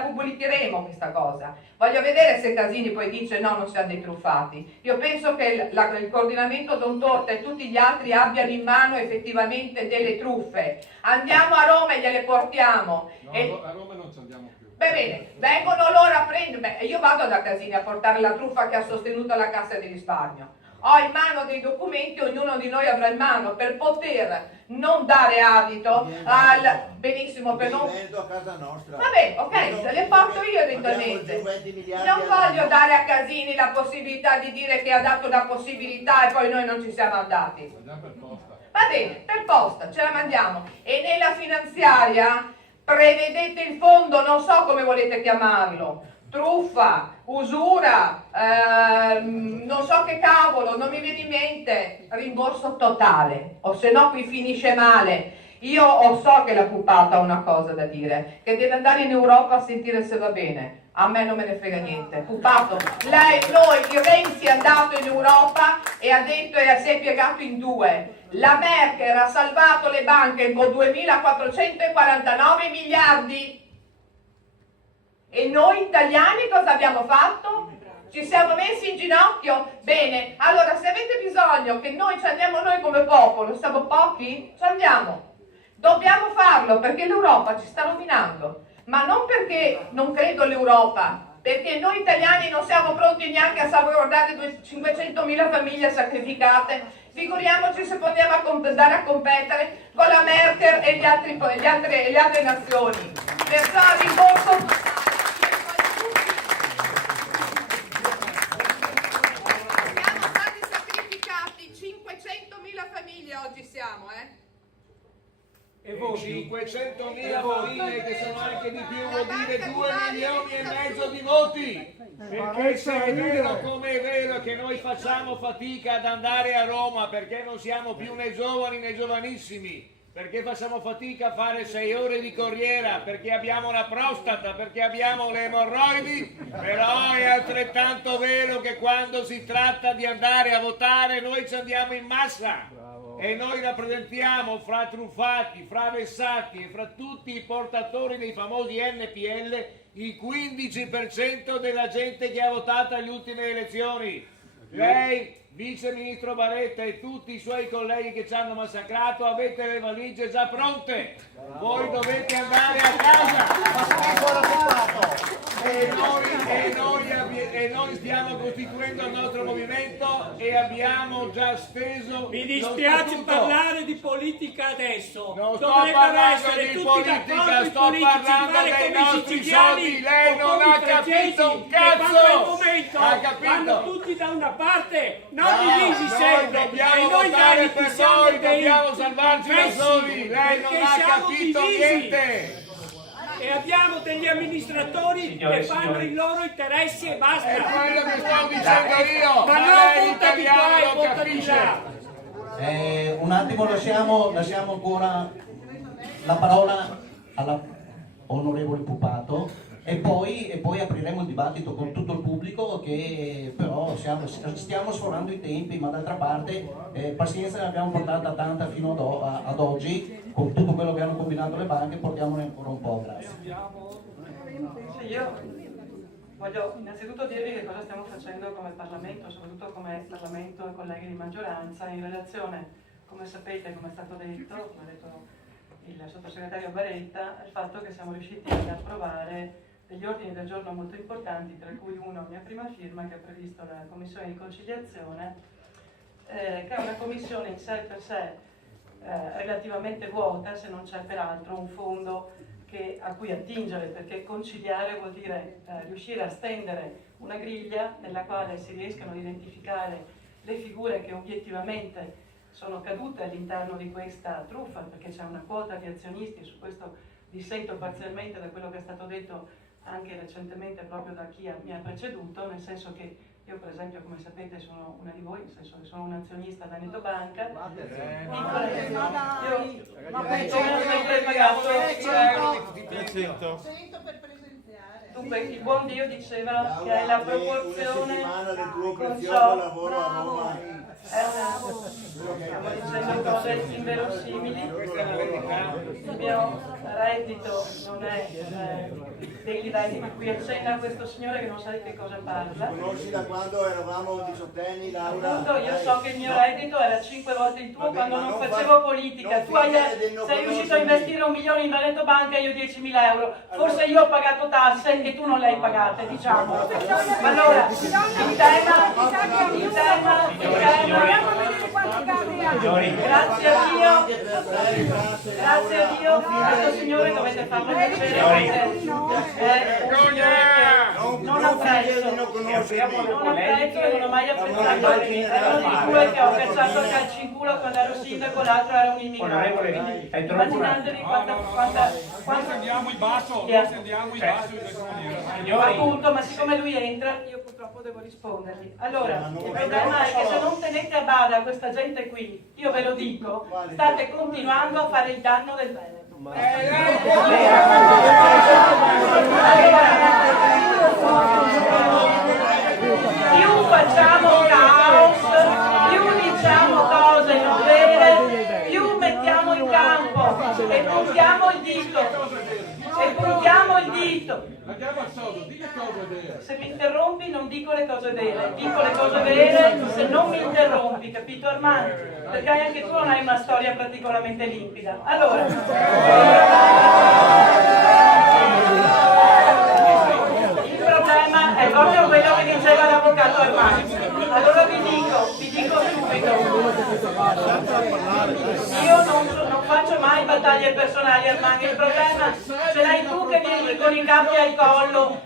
pubblicheremo questa cosa. Voglio vedere se Casini poi dice no, non siamo dei truffati. Io penso che il coordinamento Don Torta e tutti gli altri abbiano in mano effettivamente delle truffe. Andiamo a Roma e gliele portiamo. No, e... a Roma non ci andiamo più. Bene, vengono loro a prendere. Io vado da Casini a portare la truffa che ha sostenuto la Cassa di Risparmio. Ho in mano dei documenti, ognuno di noi avrà in mano per poter non dare adito al benissimo per non. A casa nostra. Vabbè, ok, le porto io eventualmente. Non voglio dare a Casini la possibilità di dire che ha dato una possibilità e poi noi non ci siamo andati. Va bene, per posta, ce la mandiamo. E nella finanziaria prevedete il fondo, non so come volete chiamarlo, truffa, usura, non so che cavolo, non mi viene in mente, rimborso totale, o se no qui finisce male. Io so che la Pupata ha una cosa da dire, che deve andare in Europa a sentire se va bene. A me non me ne frega niente. Pupato, il Renzi è andato in Europa e ha detto e si è piegato in due. La Merkel ha salvato le banche con 2.449 miliardi. E noi italiani cosa abbiamo fatto? Ci siamo messi in ginocchio? Bene, allora se avete bisogno che noi ci andiamo noi come popolo, siamo pochi? Ci andiamo. Dobbiamo farlo perché l'Europa ci sta rovinando. Ma non perché non credo all'Europa, perché noi italiani non siamo pronti neanche a salvaguardare 500.000 famiglie sacrificate, figuriamoci se possiamo andare a competere con la Merkel e le altre nazioni. Perciò rimborso. Siamo stati sacrificati 500.000 famiglie oggi siamo, E voi 500.000 famiglie che sono anche di più, vuol dire 2,5 milioni di voti. Perché se è vero come è vero che noi facciamo fatica ad andare a Roma perché non siamo più né giovani né giovanissimi, perché facciamo fatica a fare 6 ore di corriera, perché abbiamo la prostata, perché abbiamo le emorroidi, però è altrettanto vero che quando si tratta di andare a votare noi ci andiamo in massa. E noi rappresentiamo fra truffati, fra vessati e fra tutti i portatori dei famosi NPL il 15% della gente che ha votato alle ultime elezioni. Lei, vice ministro Baretta, e tutti i suoi colleghi che ci hanno massacrato avete le valigie già pronte. Voi dovete andare a casa. E noi stiamo costituendo il nostro movimento e abbiamo già steso. Mi dispiace parlare di politica adesso. Non sto parlando di politica, sto parlando dei nostri soldi. Lei non ha capito un cazzo. Ha capito? Vanno tutti da una parte, non No, divisi sempre. Dobbiamo votare per noi, dobbiamo salvarci da soli. Lei non ha capito niente. E abbiamo degli amministratori che fanno i loro interessi e basta. È quello che sto dicendo io. Ma non vota di qua e vota di là. Un attimo, lasciamo ancora la parola all'onorevole Pupato e poi apriremo il dibattito con tutto il pubblico, che però stiamo sforando i tempi, ma d'altra parte pazienza ne abbiamo portata tanta fino ad oggi, con tutto quello che hanno combinato le banche, portiamone ancora un po', grazie. Io voglio innanzitutto dirvi che cosa stiamo facendo come Parlamento, soprattutto come Parlamento e colleghi di maggioranza, in relazione, come sapete, come è stato detto, come ha detto il sottosegretario Baretta, al fatto che siamo riusciti ad approvare degli ordini del giorno molto importanti, tra cui uno a mia prima firma che ha previsto la Commissione di conciliazione, che è una commissione in sé per sé relativamente vuota, se non c'è peraltro un fondo a cui attingere, perché conciliare vuol dire riuscire a stendere una griglia nella quale si riescano ad identificare le figure che obiettivamente sono cadute all'interno di questa truffa, perché c'è una quota di azionisti, su questo dissento parzialmente da quello che è stato detto anche recentemente proprio da chi mi ha preceduto, nel senso che io per esempio, come sapete, sono una di voi, nel senso che sono un azionista da Neto Banca. Io ho sempre pagato 100 per presenziare. Dunque il buon Dio diceva che è la proporzione con ciò. Stiamo dicendo cose inverosimili. Il mio reddito non è dei livelli per cui accenna questo signore che non sa di che cosa parla. Conosci da quando eravamo diciottenni, Laura? Appunto, io so che il mio reddito era 5 volte il tuo quando non facevo politica. Tu sei riuscito a investire 1 milione in Veneto Banca e io 10.000 euro. Forse io ho pagato tasse e tu non le hai pagate, diciamo. Allora, il tema grazie a Dio, questo signore dovete farlo piacere. Non apprezzo e non ho mai apprezzato. È uno di due che ho cacciato a calci in culo quando ero sindaco, l'altro era un immigrato. Quindi immaginatevi quanta Scendiamo in basso, scendiamo in basso in questa maniera. Appunto, ma siccome lui entra, io purtroppo devo rispondergli. Allora, il problema è che se non tenete a bada questa gente qui, io ve lo dico, state continuando a fare il danno del Veneto. Più facciamo caos, più diciamo cose non vere, più mettiamo in campo e puntiamo il dito. Se mi interrompi non dico le cose vere, dico le cose vere se non mi interrompi, capito Armando? Perché anche tu non hai una storia particolarmente limpida. Allora, il problema Io non faccio mai battaglie personali, Armando, il problema ce l'hai tu che vieni con i capi al collo,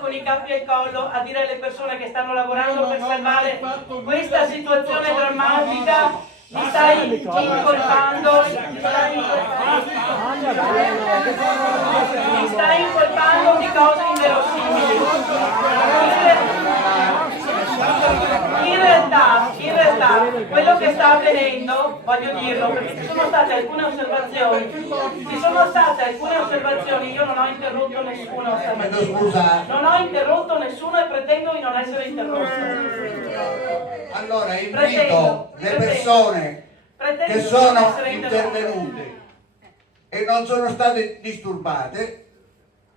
con i capi al collo a dire alle persone che stanno lavorando per salvare questa situazione drammatica. Mi stai incolpando di cose inverosimili. In realtà, quello che sta avvenendo, voglio dirlo, perché ci sono state alcune osservazioni, io non ho interrotto nessuno stamattina. Non ho interrotto nessuno e pretendo di non essere interrotto. Allora invito le persone che sono intervenute e non sono state disturbate,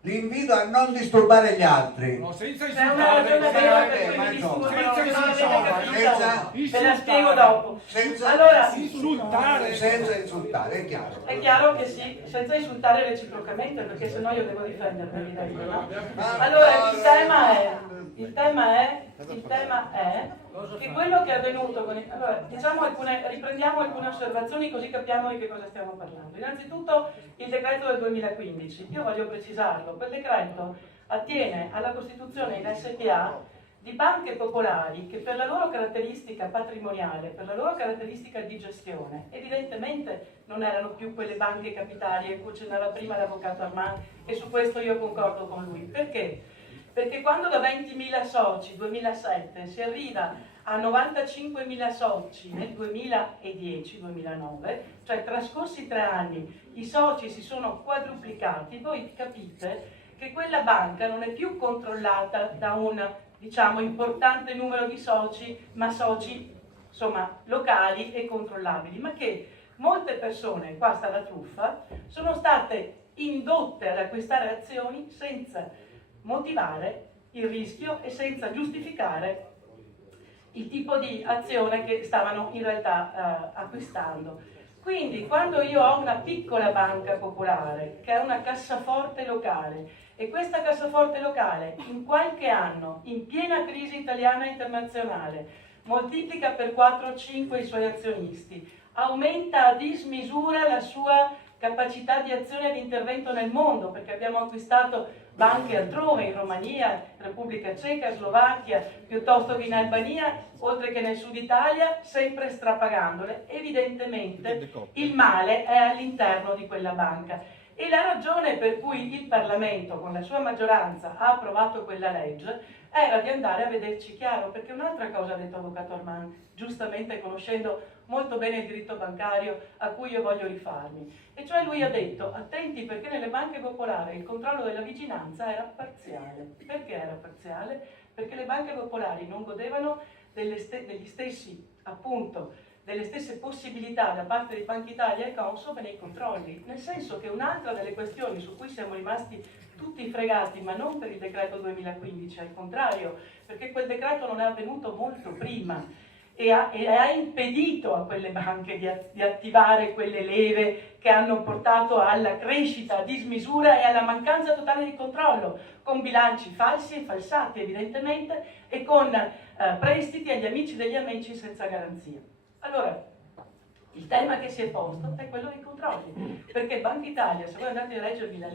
li invito a non disturbare gli altri. Senza C'è una ragione vera per cui mi disturbo, non l'avete capita. Ve la spiego dopo. Allora, Senza insultare, è chiaro. è chiaro che sì, senza insultare reciprocamente, perché sennò io devo difendermi, no? Allora, il tema è che quello che è avvenuto con allora, riprendiamo alcune osservazioni così capiamo di che cosa stiamo parlando. Innanzitutto il decreto del 2015, io voglio precisarlo, quel decreto attiene alla costituzione in SpA di banche popolari che per la loro caratteristica patrimoniale, per la loro caratteristica di gestione, evidentemente non erano più quelle banche capitali a cui accennava prima l'avvocato Armand, e su questo io concordo con lui. Perché? Perché quando da 20.000 soci 2007 si arriva a 95.000 soci nel 2010-2009, cioè trascorsi 3 anni i soci si sono quadruplicati, voi capite che quella banca non è più controllata da un, diciamo, importante numero di soci, ma soci, insomma, locali e controllabili, ma che molte persone, qua sta la truffa, sono state indotte ad acquistare azioni senza motivare il rischio e senza giustificare il tipo di azione che stavano in realtà acquistando. Quindi quando io ho una piccola banca popolare che è una cassaforte locale e questa cassaforte locale in qualche anno, in piena crisi italiana e internazionale, moltiplica per 4 o 5 i suoi azionisti, aumenta a dismisura la sua capacità di azione e di intervento nel mondo, perché abbiamo acquistato banche altrove, in Romania, Repubblica Ceca, Slovacchia, piuttosto che in Albania, oltre che nel sud Italia, sempre strapagandole. Evidentemente il male è all'interno di quella banca. E la ragione per cui il Parlamento, con la sua maggioranza, ha approvato quella legge, era di andare a vederci chiaro, perché un'altra cosa ha detto l'avvocato Armand, giustamente conoscendo molto bene il diritto bancario a cui io voglio rifarmi, e cioè lui ha detto attenti perché nelle banche popolari il controllo della vigilanza era parziale. Perché era parziale? Perché le banche popolari non godevano delle stesse possibilità da parte di Banca Italia e Consob nei controlli, nel senso che un'altra delle questioni su cui siamo rimasti tutti fregati, ma non per il decreto 2015, al contrario, perché quel decreto non è avvenuto molto prima e ha impedito a quelle banche di attivare quelle leve che hanno portato alla crescita a dismisura e alla mancanza totale di controllo, con bilanci falsi e falsati evidentemente e con prestiti agli amici degli amici senza garanzia. Allora, il tema che si è posto è quello dei controlli, perché Banca Italia, se voi andate a leggervi le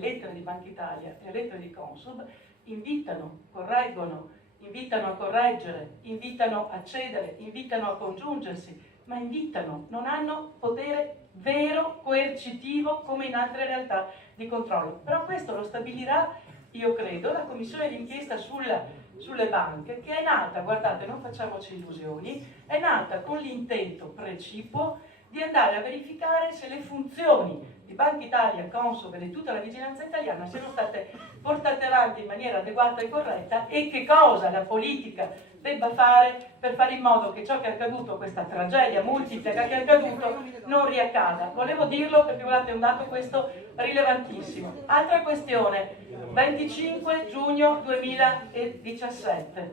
lettere di Banca Italia e le lettere di Consob, invitano, correggono, invitano a correggere, invitano a cedere, invitano a congiungersi, ma invitano, non hanno potere vero, coercitivo, come in altre realtà di controllo. Però questo lo stabilirà, io credo, la commissione d'inchiesta sulle banche, che è nata, guardate, non facciamoci illusioni, è nata con l'intento precipuo di andare a verificare se le funzioni di Banca Italia, Consob e di tutta la vigilanza italiana siano state portate avanti in maniera adeguata e corretta e che cosa la politica debba fare per fare in modo che ciò che è accaduto, questa tragedia multipla che è accaduto, non riaccada. Volevo dirlo perché guardate, è un dato questo rilevantissimo. Altra questione, 25 giugno 2017.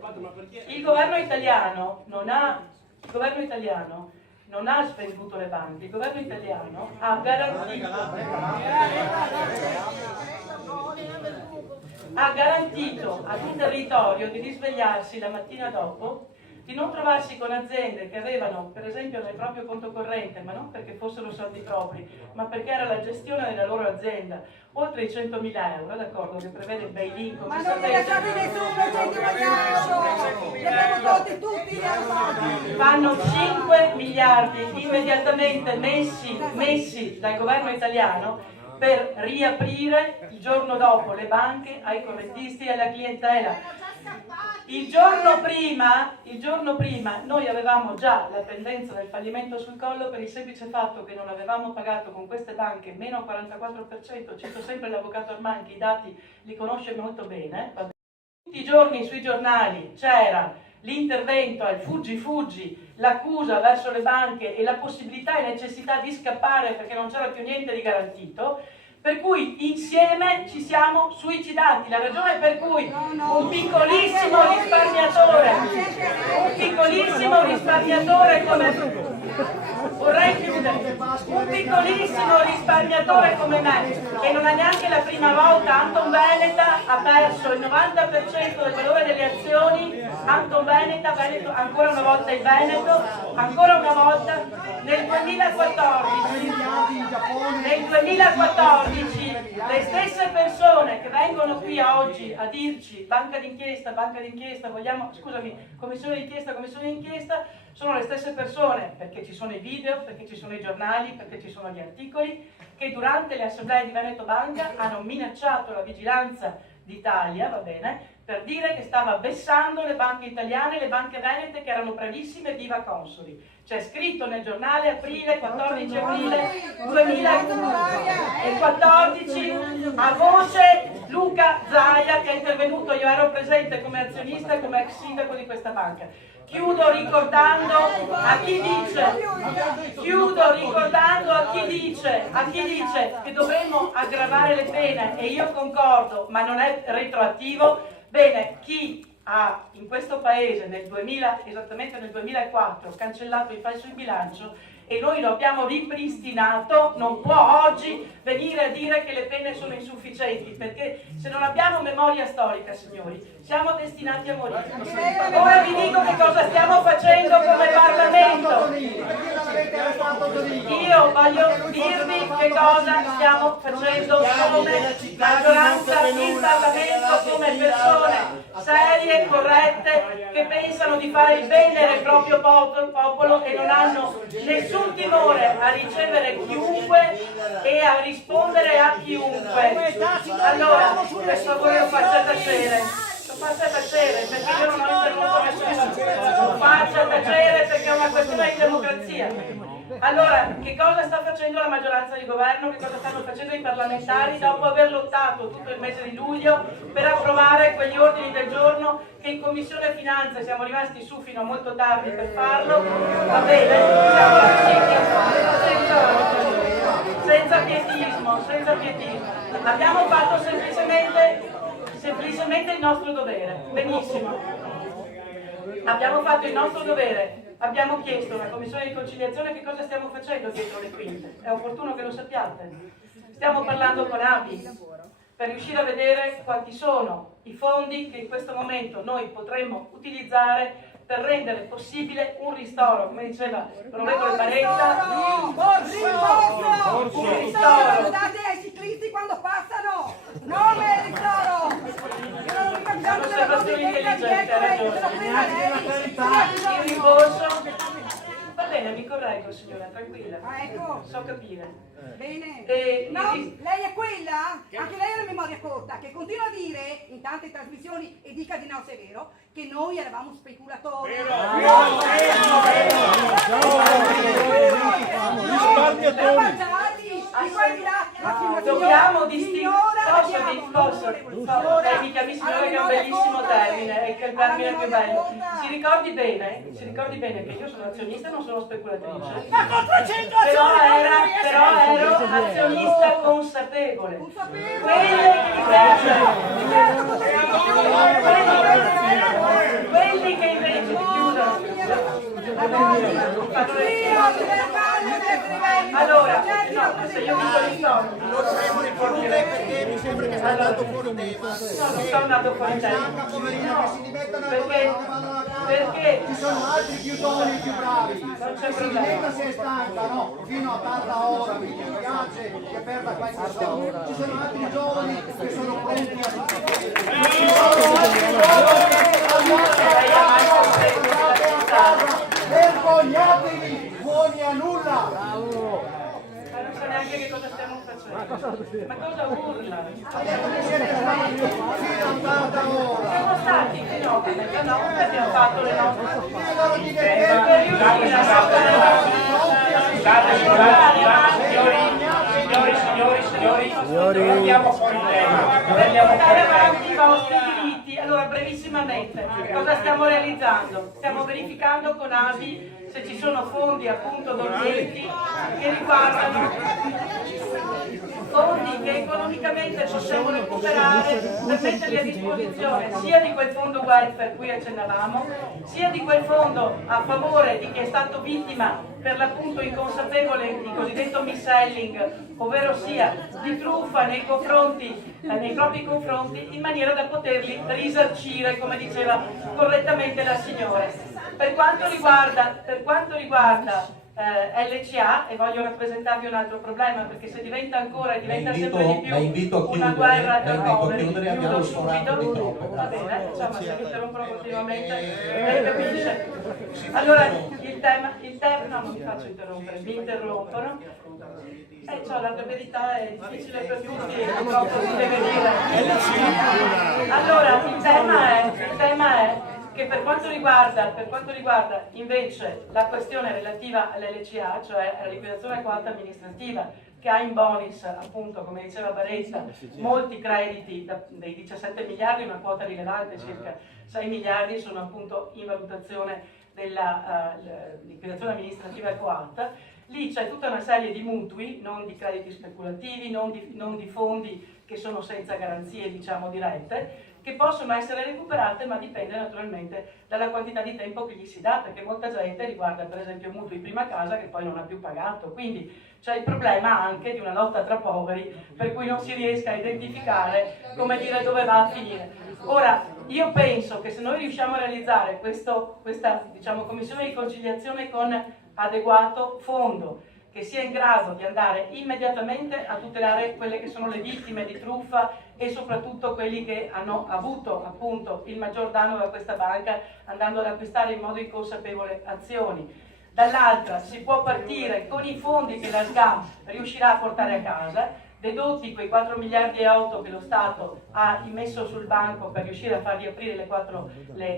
Il governo italiano non ha svenduto le banche, il governo italiano ha garantito ad un territorio di risvegliarsi la mattina dopo di non trovarsi con aziende che avevano per esempio nel proprio conto corrente, ma non perché fossero soldi propri, ma perché era la gestione della loro azienda, oltre i 100.000 euro, d'accordo, che prevede il bail-in. Ma non ne lasciate nessuno per 100.000 euro, li abbiamo tolti tutti gli euro. Fanno 5 miliardi immediatamente messi dal governo italiano per riaprire il giorno dopo le banche ai correntisti e alla clientela. Il giorno prima noi avevamo già la pendenza del fallimento sul collo per il semplice fatto che non avevamo pagato con queste banche meno 44%, cito sempre l'avvocato Armanchi, i dati li conosce molto bene. Tutti i giorni sui giornali c'era l'intervento al fuggi, l'accusa verso le banche e la possibilità e necessità di scappare perché non c'era più niente di garantito, per cui insieme ci siamo suicidati. La ragione per cui un piccolissimo risparmiatore come me, che non ha neanche la prima volta, Anton Veneta ha perso il 90% del valore delle azioni, Anton Veneta, ancora una volta il Veneto, ancora una volta nel 2014 le stesse persone che vengono qui oggi a dirci banca d'inchiesta, vogliamo, scusami, commissione d'inchiesta, sono le stesse persone, perché ci sono i video, perché ci sono i giornali, perché ci sono gli articoli, che durante le assemblee di Veneto Banca hanno minacciato la vigilanza d'Italia, va bene, per dire che stava vessando le banche italiane, le banche venete che erano bravissime, viva Consoli. C'è scritto nel giornale 14 aprile 2014 a voce Luca Zaia, che è intervenuto, io ero presente come azionista e come ex sindaco di questa banca. Chiudo ricordando a chi dice che dovremmo aggravare le pene, e io concordo, ma non è retroattivo. Bene, chi ha in questo paese esattamente nel 2004 cancellato il falso in bilancio e noi lo abbiamo ripristinato, non può oggi venire a dire che le pene sono insufficienti, perché se non abbiamo memoria storica, signori, siamo destinati a morire. Ora vi dico che cosa stiamo facendo come Parlamento. Io voglio dirvi che cosa stiamo facendo come maggioranza in Parlamento, come persone serie, corrette, che pensano di fare il bene del proprio popolo e non hanno nessun timore a ricevere chiunque e a rispondere a chiunque. Allora, per favore lo faccia tacere, perché io non ho interrotto nessuno, lo faccia tacere perché è una questione di democrazia. Allora, che cosa sta facendo la maggioranza di governo? Che cosa stanno facendo i parlamentari dopo aver lottato tutto il mese di luglio per approvare quegli ordini del giorno che in Commissione Finanze siamo rimasti su fino a molto tardi per farlo? Va bene, siamo riusciti a fare senza pietismo. Abbiamo fatto semplicemente il nostro dovere. Benissimo. Abbiamo fatto il nostro dovere. Abbiamo chiesto una commissione di conciliazione. Che cosa stiamo facendo dietro le quinte? È opportuno che lo sappiate. Stiamo parlando con ABI per riuscire a vedere quanti sono i fondi che in questo momento noi potremmo utilizzare per rendere possibile un ristoro, come diceva l'onorevole Baretta. Un ristoro date ai ciclisti quando passano, non è il ristoro. Osservazione intelligente, ha ragione. Il rimborso. Va bene, mi correggo signora, tranquilla. Ecco. So capire. Bene. No, lei è quella, anche lei ha la memoria corta, che continua a dire in tante trasmissioni, e dica di no se è vero, che noi eravamo speculatori. Dobbiamo distinguere. Mi chiami signora, che è un bellissimo termine, è il termine più bello. Si ricordi bene che io sono azionista e non sono speculatrice. Però ero azionista consapevole. Quelli che invece Allora, no, se io dico di no, L'onorevole Forte, perché mi sembra che sta andando fuori tema. no, non sto andando fuori tema. Perché Ci sono altri più giovani e più bravi. non c'è Si problema. dimetta se è stanca, no? Fino a tarda ora, mi dispiace che perda qualche soldo. Ci sono altri giovani che sono pronti vergognatevi, buoni a nulla! Ma non sa neanche che cosa stiamo facendo. Ma cosa urla? Siamo stati fino a mezzanotte, abbiamo fatto le nostre per riuscire a Signori, non andiamo fuori tema. portare avanti i vostri diritti. Allora, brevissimamente, cosa stiamo realizzando? Stiamo verificando con ASI se ci sono fondi appunto dormienti che riguardano fondi che economicamente possiamo recuperare per metterli a disposizione sia di quel fondo welfare cui accennavamo, sia di quel fondo a favore di chi è stato vittima per l'appunto inconsapevole di cosiddetto mis-selling, ovvero sia di truffa nei propri confronti, in maniera da poterli risarcire, come diceva correttamente la signora. Per quanto riguarda LCA, e voglio rappresentarvi un altro problema, perché se diventa ancora e diventa sempre di più una guerra tra poveri, chiudo subito, va bene, insomma se mi interrompono continuamente lei capisce. Allora il tema, no, non mi faccio interrompere, mi interrompono. Cioè, la verità è difficile per tutti e purtroppo si deve dire. Allora il tema è che per quanto riguarda invece la questione relativa all'LCA, cioè alla liquidazione coatta amministrativa, che ha in bonus, appunto, come diceva Baretta, molti crediti dei 17 miliardi, una quota rilevante, circa 6 miliardi sono appunto in valutazione della liquidazione amministrativa coatta. Lì c'è tutta una serie di mutui, non di crediti speculativi, non di fondi che sono senza garanzie, diciamo, dirette, che possono essere recuperate, ma dipende naturalmente dalla quantità di tempo che gli si dà, perché molta gente riguarda per esempio mutui prima casa che poi non ha più pagato, quindi c'è il problema anche di una lotta tra poveri per cui non si riesca a identificare, come dire, dove va a finire. Ora, io penso che se noi riusciamo a realizzare questa diciamo, commissione di conciliazione con adeguato fondo, che sia in grado di andare immediatamente a tutelare quelle che sono le vittime di truffa e soprattutto quelli che hanno avuto appunto il maggior danno da questa banca andando ad acquistare in modo inconsapevole azioni. Dall'altra si può partire con i fondi che la SGAM riuscirà a portare a casa, dedotti quei 4 miliardi e 8 che lo Stato ha immesso sul banco per riuscire a far riaprire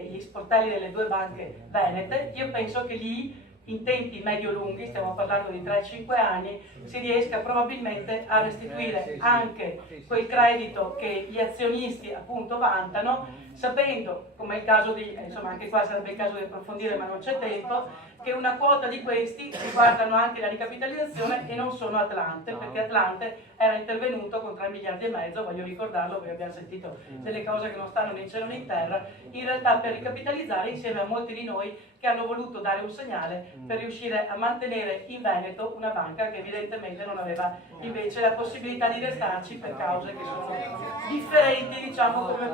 gli sportelli delle 2 banche venete. Io penso che lì in tempi medio-lunghi, stiamo parlando di 3-5 anni, si riesca probabilmente a restituire anche quel credito che gli azionisti appunto vantano, sapendo, come è il caso di, insomma anche qua sarebbe il caso di approfondire ma non c'è tempo, che una quota di questi riguardano anche la ricapitalizzazione e non sono Atlante, perché Atlante era intervenuto con 3 miliardi e mezzo, voglio ricordarlo perché abbiamo sentito delle cose che non stanno né in cielo né in terra, in realtà per ricapitalizzare insieme a molti di noi che hanno voluto dare un segnale per riuscire a mantenere in Veneto una banca che evidentemente non aveva invece la possibilità di restarci per cause che sono differenti, diciamo, come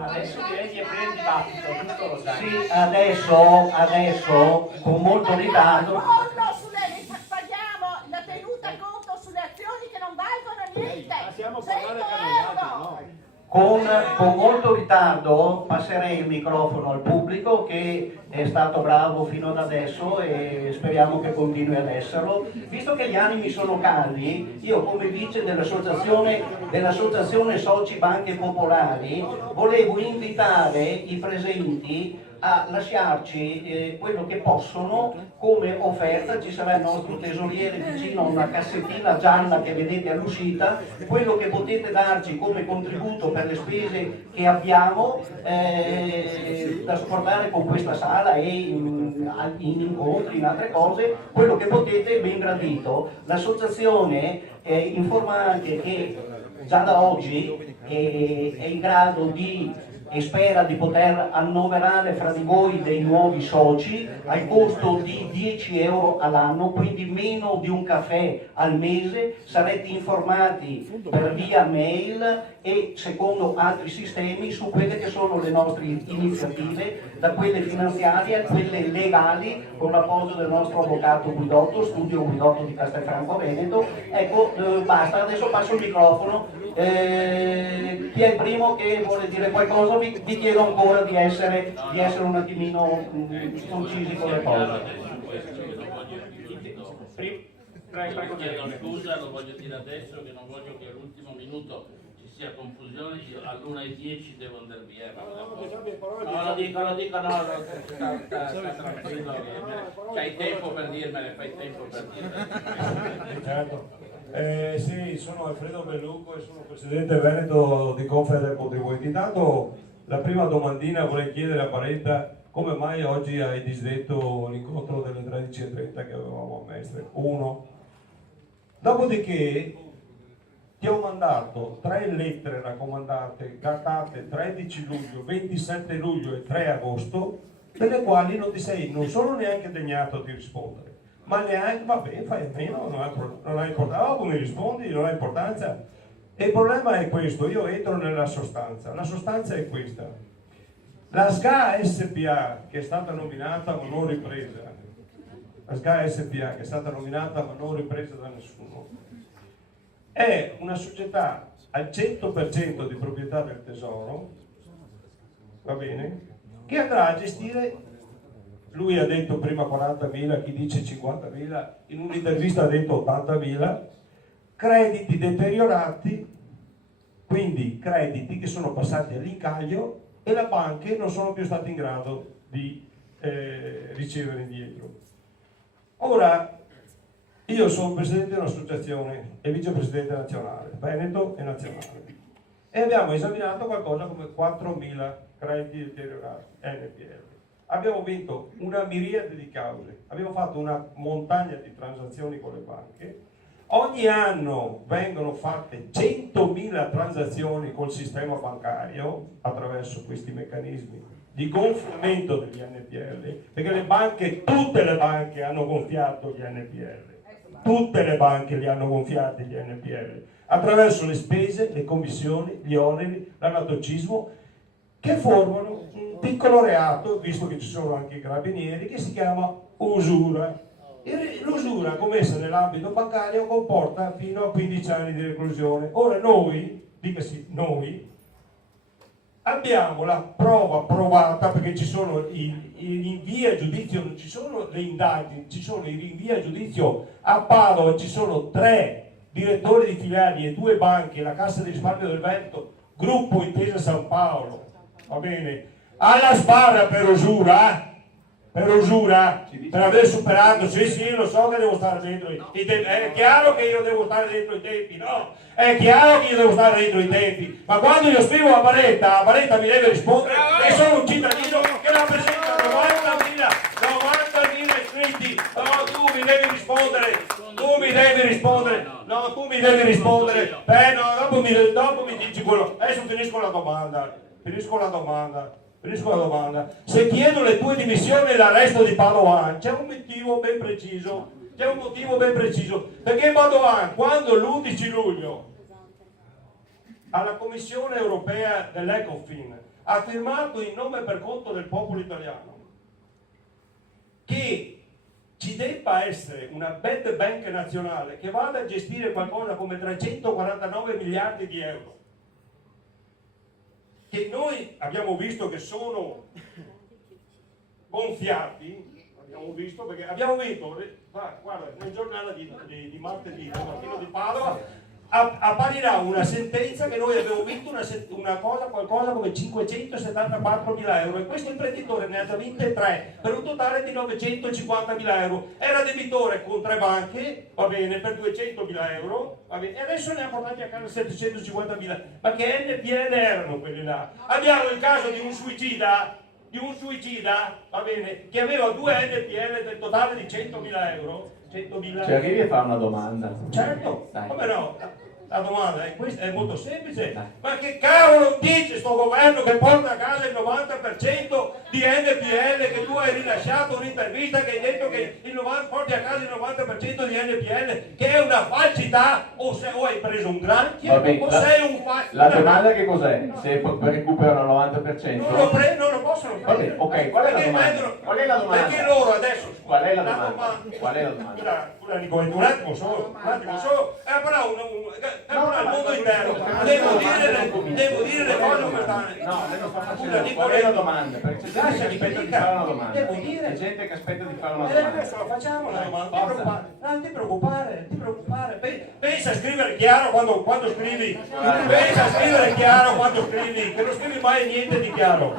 Adesso direi di aprire il dibattito, giusto Rosario? Sì, adesso con molto ritardo. Paghiamo la tenuta conto sulle azioni che non valgono niente. 100 euro. Con molto ritardo passerei il microfono al pubblico che è stato bravo fino ad adesso e speriamo che continui ad esserlo. Visto che gli animi sono caldi, io come vice dell'associazione Soci Banche Popolari volevo invitare i presenti a lasciarci quello che possono come offerta. Ci sarà il nostro tesoriere vicino a una cassettina gialla che vedete all'uscita, quello che potete darci come contributo per le spese che abbiamo da sopportare con questa sala e in incontri, in altre cose, quello che potete, ben gradito. L'associazione informa anche che già da oggi è in grado di e spera di poter annoverare fra di voi dei nuovi soci al costo di 10 euro all'anno, quindi meno di un caffè al mese. Sarete informati per via mail e secondo altri sistemi su quelle che sono le nostre iniziative, da quelle finanziarie a quelle legali, con l'appoggio del nostro avvocato Guidotto, studio Guidotto di Castelfranco Veneto. Ecco, basta, adesso passo il microfono. Chi è il primo che vuole dire qualcosa? Vi chiedo ancora di essere un attimino concisi con le cose. Chiedo scusa, lo voglio dire adesso, che non voglio che all'ultimo minuto ci sia confusione. Io all'1:10 devo andare via. No, lo dico, sta tranquillo, c'hai tempo per dirmene, fai tempo per dirmene. Certo. Sì, sono Alfredo Bellucco e sono presidente veneto di Confeder Contribuenti. Intanto la prima domandina vorrei chiedere a Baretta: come mai oggi hai disdetto l'incontro delle 13:30 che avevamo a Mestre? Uno. Dopodiché ti ho mandato 3 lettere raccomandate datate 13 luglio, 27 luglio e 3 agosto, delle quali non solo neanche degnato di rispondere, ma neanche, vabbè, fai a meno, non ha importanza. Oh, mi rispondi, non ha importanza. E il problema è questo, io entro nella sostanza. La sostanza è questa: la SGA SPA, che è stata nominata ma non ripresa, la SGA SPA, che è stata nominata ma non ripresa da nessuno, è una società al 100% di proprietà del Tesoro, va bene, che andrà a gestire, lui ha detto prima 40.000, chi dice 50.000, in un'intervista ha detto 80.000, crediti deteriorati, quindi crediti che sono passati all'incaglio e le banche non sono più state in grado di ricevere indietro. Ora, io sono presidente di un'associazione e vicepresidente nazionale, Veneto e nazionale, e abbiamo esaminato qualcosa come 4.000 crediti deteriorati NPL. Abbiamo vinto una miriade di cause, abbiamo fatto una montagna di transazioni con le banche. Ogni anno vengono fatte 100.000 transazioni col sistema bancario attraverso questi meccanismi di gonfiamento degli NPL, perché le banche, tutte le banche hanno gonfiato gli NPL, tutte le banche li hanno gonfiati gli NPL, attraverso le spese, le commissioni, gli oneri, l'anatocismo, che formano un piccolo reato, visto che ci sono anche i carabinieri, che si chiama usura. L'usura commessa nell'ambito bancario comporta fino a 15 anni di reclusione. Ora noi, dicasi noi, abbiamo la prova provata, perché ci sono i rinvii a giudizio, non ci sono le indagini, ci sono i rinvii a giudizio. A Padova ci sono 3 direttori di filiali e 2 banche, la Cassa di Risparmio del Veneto, Gruppo Intesa San Paolo, va bene, alla sbarra per usura, per aver superato, sì, lo so che devo stare dentro i tempi, è chiaro che io devo stare dentro i tempi, no? È chiaro che io devo stare dentro i tempi, ma quando io scrivo a Baretta mi deve rispondere che sono un cittadino che rappresenta 90.000 iscritti, no, tu mi devi rispondere, no, dopo mi dici quello, adesso finisco la domanda. Se chiedo le tue dimissioni e l'arresto di Padoan, c'è un motivo ben preciso, perché Padoan, quando l'11 luglio alla Commissione Europea dell'Ecofin ha firmato in nome e per conto del popolo italiano che ci debba essere una bad bank nazionale che vada a gestire qualcosa come 349 miliardi di euro, che noi abbiamo visto che sono gonfiati, perché abbiamo vinto, guarda, nel giornale di martedì, del Mattino di Padova, apparirà una sentenza che noi abbiamo vinto qualcosa come 574.000 euro, e questo imprenditore ne ha già vinte 3 per un totale di 950.000 euro. Era debitore con 3 banche, va bene, per 200.000 euro, va bene, e adesso ne ha portati a casa 750.000. Ma che NPL erano quelli là? Abbiamo il caso di un suicida, va bene, che aveva 2 NPL del totale di 100.000 euro. 100.000. Ci arrivi a fare una domanda? Certo, dai. come no? La domanda è questa, è molto semplice. Ma che cavolo dice sto governo che porta a casa il 90% di NPL, che tu hai rilasciato un'intervista che hai detto che porti a casa il 90% di NPL, che è una falsità, o hai preso un granchio, o sei un La domanda che cos'è? Se recuperano il 90%? Non lo possono fare. Vabbè, ok, qual è la domanda? Qual è la domanda? Perché loro adesso... Qual è la domanda? Qual è la domanda? Scusa Nicoletto, un attimo solo. Però il mondo interno, devo dire le cose come stanno. No, lei non sta facendo. Qual è la domanda? Perché c'è gente che aspetta di fare una domanda. Devo dire. C'è gente che aspetta di fare una domanda. Adesso lo facciamo la domanda. Non ti preoccupare. Pensa a scrivere chiaro quando scrivi. Pensa a scrivere chiaro quando scrivi, che non scrivi mai niente di chiaro.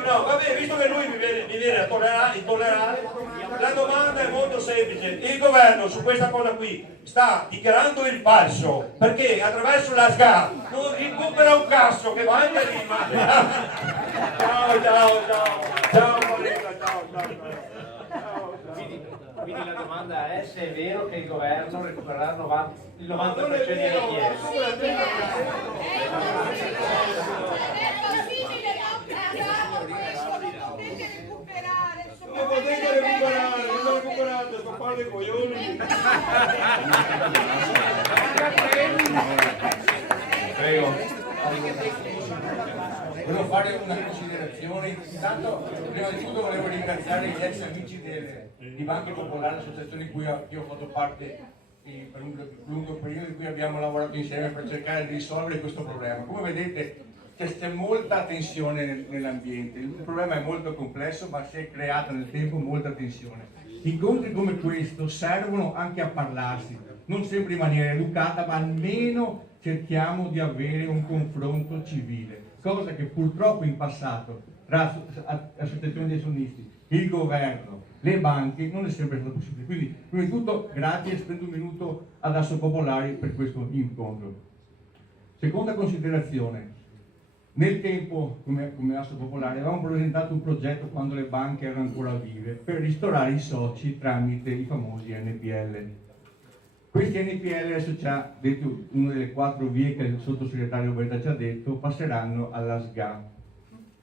No, vabbè, visto che lui mi viene a intollerare, la domanda è molto semplice. Il governo su questa cosa qui sta dichiarando il falso perché attraverso la SGA non recupera un cazzo che va in rima. Ciao Marina, ciao. Quindi la domanda è se è vero che il governo recupererà il 90% di richieste. Non potete recuperare, non recuperate, sto parlando dei coglioni. Prego. Volevo fare una considerazione. Intanto, prima di tutto volevo ringraziare gli ex amici di Banca Popolare, l'associazione di cui io ho fatto parte per un lungo periodo, in cui abbiamo lavorato insieme per cercare di risolvere questo problema. Come vedete c'è molta tensione nell'ambiente, il problema è molto complesso, ma si è creata nel tempo molta tensione. Incontri come questo servono anche a parlarsi, non sempre in maniera educata, ma almeno cerchiamo di avere un confronto civile, cosa che purtroppo in passato tra associazioni di azionisti, il governo, le banche non è sempre stato possibile. Quindi prima di tutto grazie e spendo un minuto ad Assopopolari per questo incontro. Seconda considerazione. Nel tempo, come Assopopolare, avevamo presentato un progetto quando le banche erano ancora vive per ristorare i soci tramite i famosi NPL. Questi NPL, adesso ci ha detto una delle 4 vie che il sottosegretario Berta ci ha detto, passeranno alla SGA.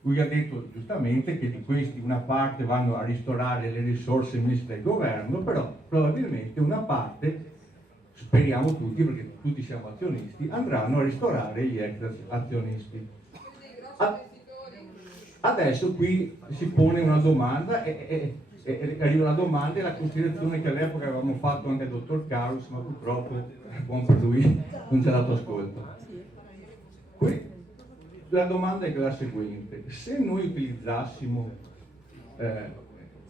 Lui ha detto giustamente che di questi una parte vanno a ristorare le risorse messe dal governo, però probabilmente una parte, speriamo tutti, perché tutti siamo azionisti, andranno a ristorare gli ex azionisti. Adesso qui si pone una domanda e arriva la domanda e la considerazione che all'epoca avevamo fatto anche al dottor Carus, ma purtroppo, buon per lui, non ci ha dato ascolto. La domanda è la seguente: se noi utilizzassimo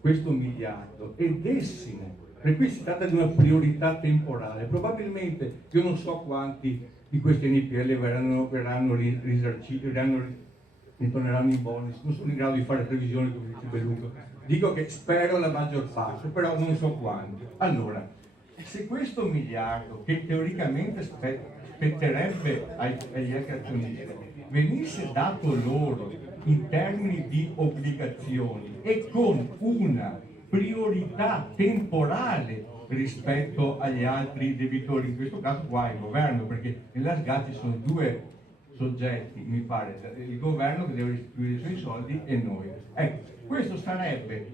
questo miliardo e dessimo, per cui si tratta di una priorità temporale, probabilmente io non so quanti di questi NPL verranno risarciti, ritorneranno in bonus, non sono in grado di fare previsioni come dice Bellucco, dico che spero la maggior parte, però non so quanti. Allora, se questo miliardo che teoricamente spetterebbe agli ex azionisti venisse dato loro in termini di obbligazioni e con una priorità temporale rispetto agli altri debitori, in questo caso qua il governo, perché nella SGA ci sono 2 soggetti, mi pare, il governo che deve restituire i suoi soldi e noi. Ecco, questo sarebbe,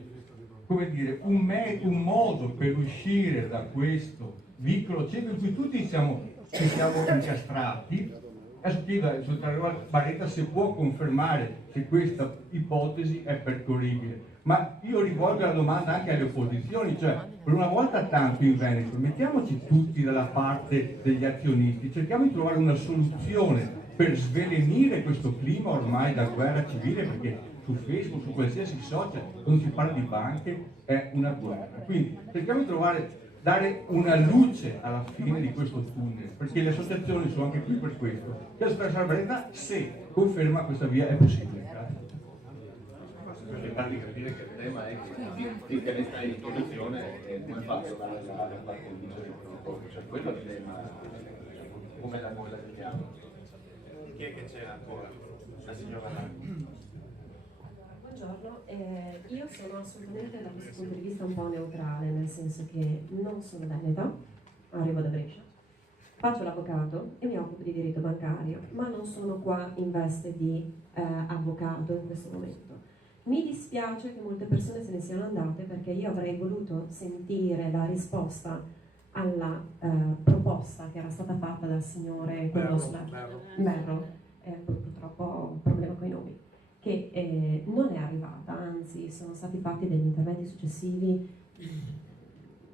come dire, un modo per uscire da questo vicolo cieco in cui tutti siamo incastrati. Adesso chiedo al sottosegretario Baretta se può confermare se questa ipotesi è percorribile. Ma io rivolgo la domanda anche alle opposizioni, cioè per una volta tanto in Veneto mettiamoci tutti dalla parte degli azionisti, cerchiamo di trovare una soluzione per svelenire questo clima ormai da guerra civile, perché su Facebook, su qualsiasi social, quando si parla di banche è una guerra. Quindi cerchiamo di dare una luce alla fine di questo tunnel, perché le associazioni sono anche qui per questo. Chiedo al sottosegretario Baretta se conferma questa via è possibile. Grazie. Cercare di capire che il tema è che finché ne sta in introduzione è come faccio la condizione, cioè quello è il tema, come la vediamo. Chi è che c'era ancora? La signora Buongiorno, io sono assolutamente da questo punto di vista un po' neutrale, nel senso che non sono veneta, arrivo da Brescia, Faccio l'avvocato e mi occupo di diritto bancario, ma non sono qua in veste di avvocato in questo momento. Mi dispiace che molte persone se ne siano andate, perché io avrei voluto sentire la risposta alla proposta che era stata fatta dal signore Merro, purtroppo ho un problema con i nomi, che non è arrivata, anzi sono stati fatti degli interventi successivi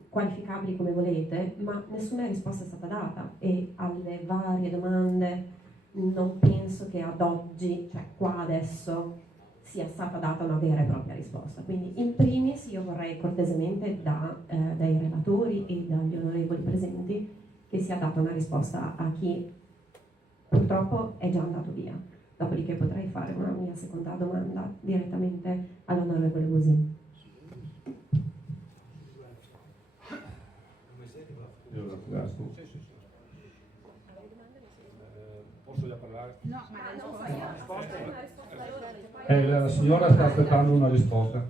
qualificabili come volete, ma nessuna risposta è stata data, e alle varie domande non penso che ad oggi, cioè qua adesso, sia stata data una vera e propria risposta. Quindi in primis io vorrei cortesemente dai relatori e dagli onorevoli presenti che sia data una risposta a chi purtroppo è già andato via. Dopodiché potrei fare una mia seconda domanda direttamente all'onorevole Musini. Posso già parlare? No, ma la risposta la signora sta aspettando una risposta.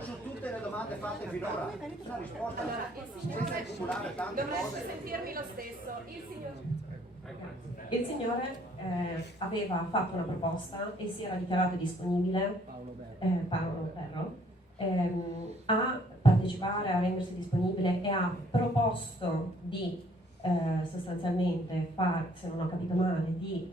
Su tutte le domande fatte finora, una risposta senza accumulare tante cose. Dovreste sentirmi lo stesso. Il signore aveva fatto una proposta e si era dichiarato disponibile, Paolo Perro, a partecipare, a rendersi disponibile, e ha proposto di sostanzialmente se non ho capito male, di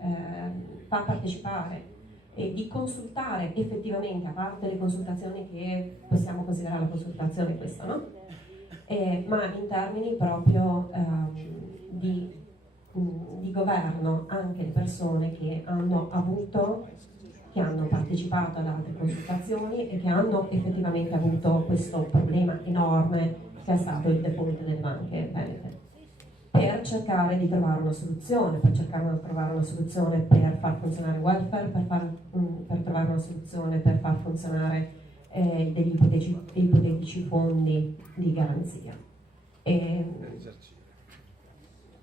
far partecipare e di consultare effettivamente, a parte le consultazioni che possiamo considerare la consultazione questa, no? Ma in termini proprio di governo, anche le persone che hanno partecipato ad altre consultazioni e che hanno effettivamente avuto questo problema enorme che è stato il default delle banche venete, per cercare di trovare una soluzione, per far funzionare il welfare, per trovare una soluzione per far funzionare degli ipotetici fondi di garanzia.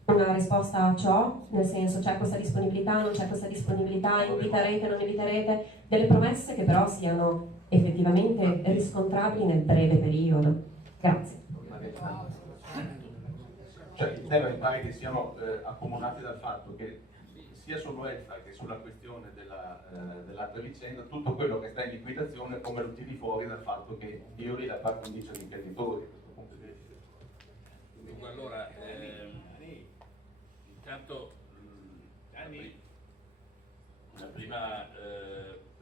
Una risposta a ciò, nel senso, c'è questa disponibilità, non c'è questa disponibilità, inviterete, non inviterete, delle promesse che però siano effettivamente riscontrabili nel breve periodo. Grazie. Cioè, mi pare che siamo accomunati dal fatto che sia sul welfare che sulla questione dell'altra vicenda, tutto quello che sta in liquidazione come lo tiri fuori dal fatto che violi la par condicio di creditori. Dunque, allora, intanto una prima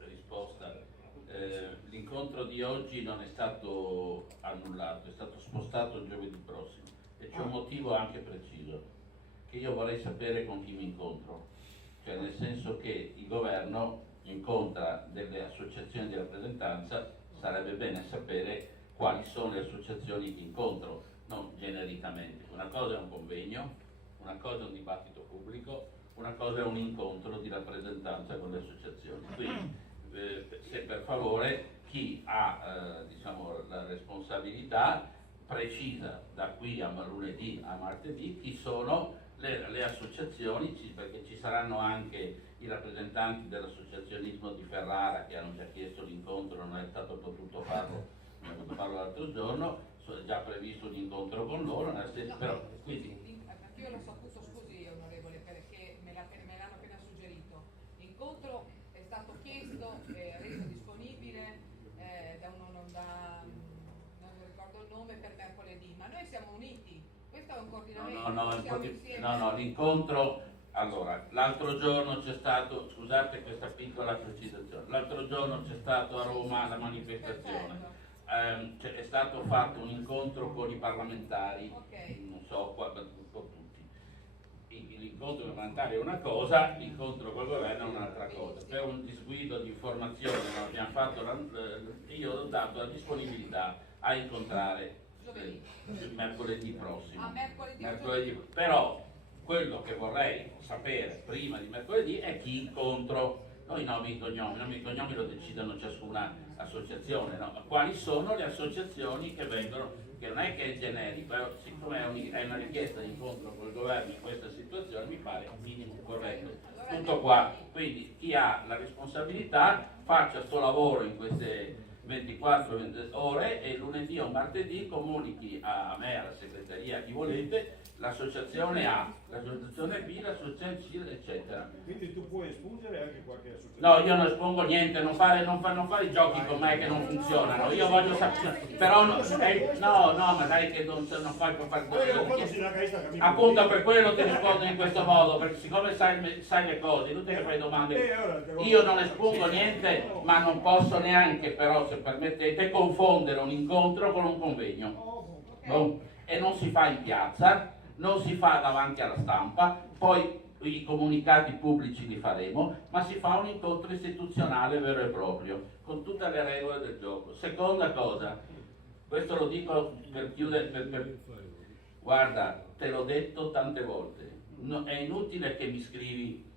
risposta. L'incontro di oggi non è stato annullato, è stato spostato giovedì prossimo, e c'è un motivo anche preciso, che io vorrei sapere con chi mi incontro, cioè nel senso che il governo incontra delle associazioni di rappresentanza, sarebbe bene sapere quali sono le associazioni che incontro, non genericamente. Una cosa è un convegno, una cosa è un dibattito pubblico, una cosa è un incontro di rappresentanza con le associazioni. Quindi se per favore chi ha la responsabilità precisa da qui a lunedì a martedì chi sono le associazioni, perché ci saranno anche i rappresentanti dell'associazionismo di Ferrara che hanno già chiesto l'incontro, non è stato potuto farlo l'altro giorno, è già previsto un incontro con loro, però quindi io l'ho saputo, scusi onorevole, perché me l'hanno appena suggerito. L'incontro è stato chiesto e reso disponibile non ricordo il nome, per mercoledì, ma noi siamo uniti, questo è un coordinamento. No, l'incontro, allora, l'altro giorno c'è stato, scusate questa piccola precisazione, l'altro giorno c'è stato a Roma la manifestazione. È stato fatto un incontro con i parlamentari, non so, con tutti. L'incontro parlamentare è una cosa, l'incontro col governo è un'altra cosa. Per un disguido di informazione abbiamo fatto, io ho dato la disponibilità a incontrare mercoledì prossimo. Però quello che vorrei sapere prima di mercoledì è chi incontro. Noi nomi e cognomi lo decidono ciascuna associazione, no? Ma quali sono le associazioni che vengono, che non è che è generico, però siccome è una richiesta di incontro col governo in questa situazione mi pare un minimo corretto. Tutto qua, quindi chi ha la responsabilità faccia sto lavoro in 24 ore e lunedì o martedì comunichi a me, alla segreteria, a chi volete, l'associazione A, l'associazione B, l'associazione C, eccetera. Quindi tu puoi espungere anche qualche associazione? No, io non espongo niente, non fare i giochi con me che non funzionano. Io voglio sapere, però no, ma dai che non fai per fare appunto per quello ti rispondo in questo modo, perché siccome sai le cose, tu ti fai domande. Io non espongo niente, ma non posso neanche, però se permettete, confondere un incontro con un convegno. No? E non si fa in piazza, non si fa davanti alla stampa, poi i comunicati pubblici li faremo, ma si fa un incontro istituzionale vero e proprio, con tutte le regole del gioco. Seconda cosa, questo lo dico per chiudere, guarda, te l'ho detto tante volte, è inutile che mi scrivi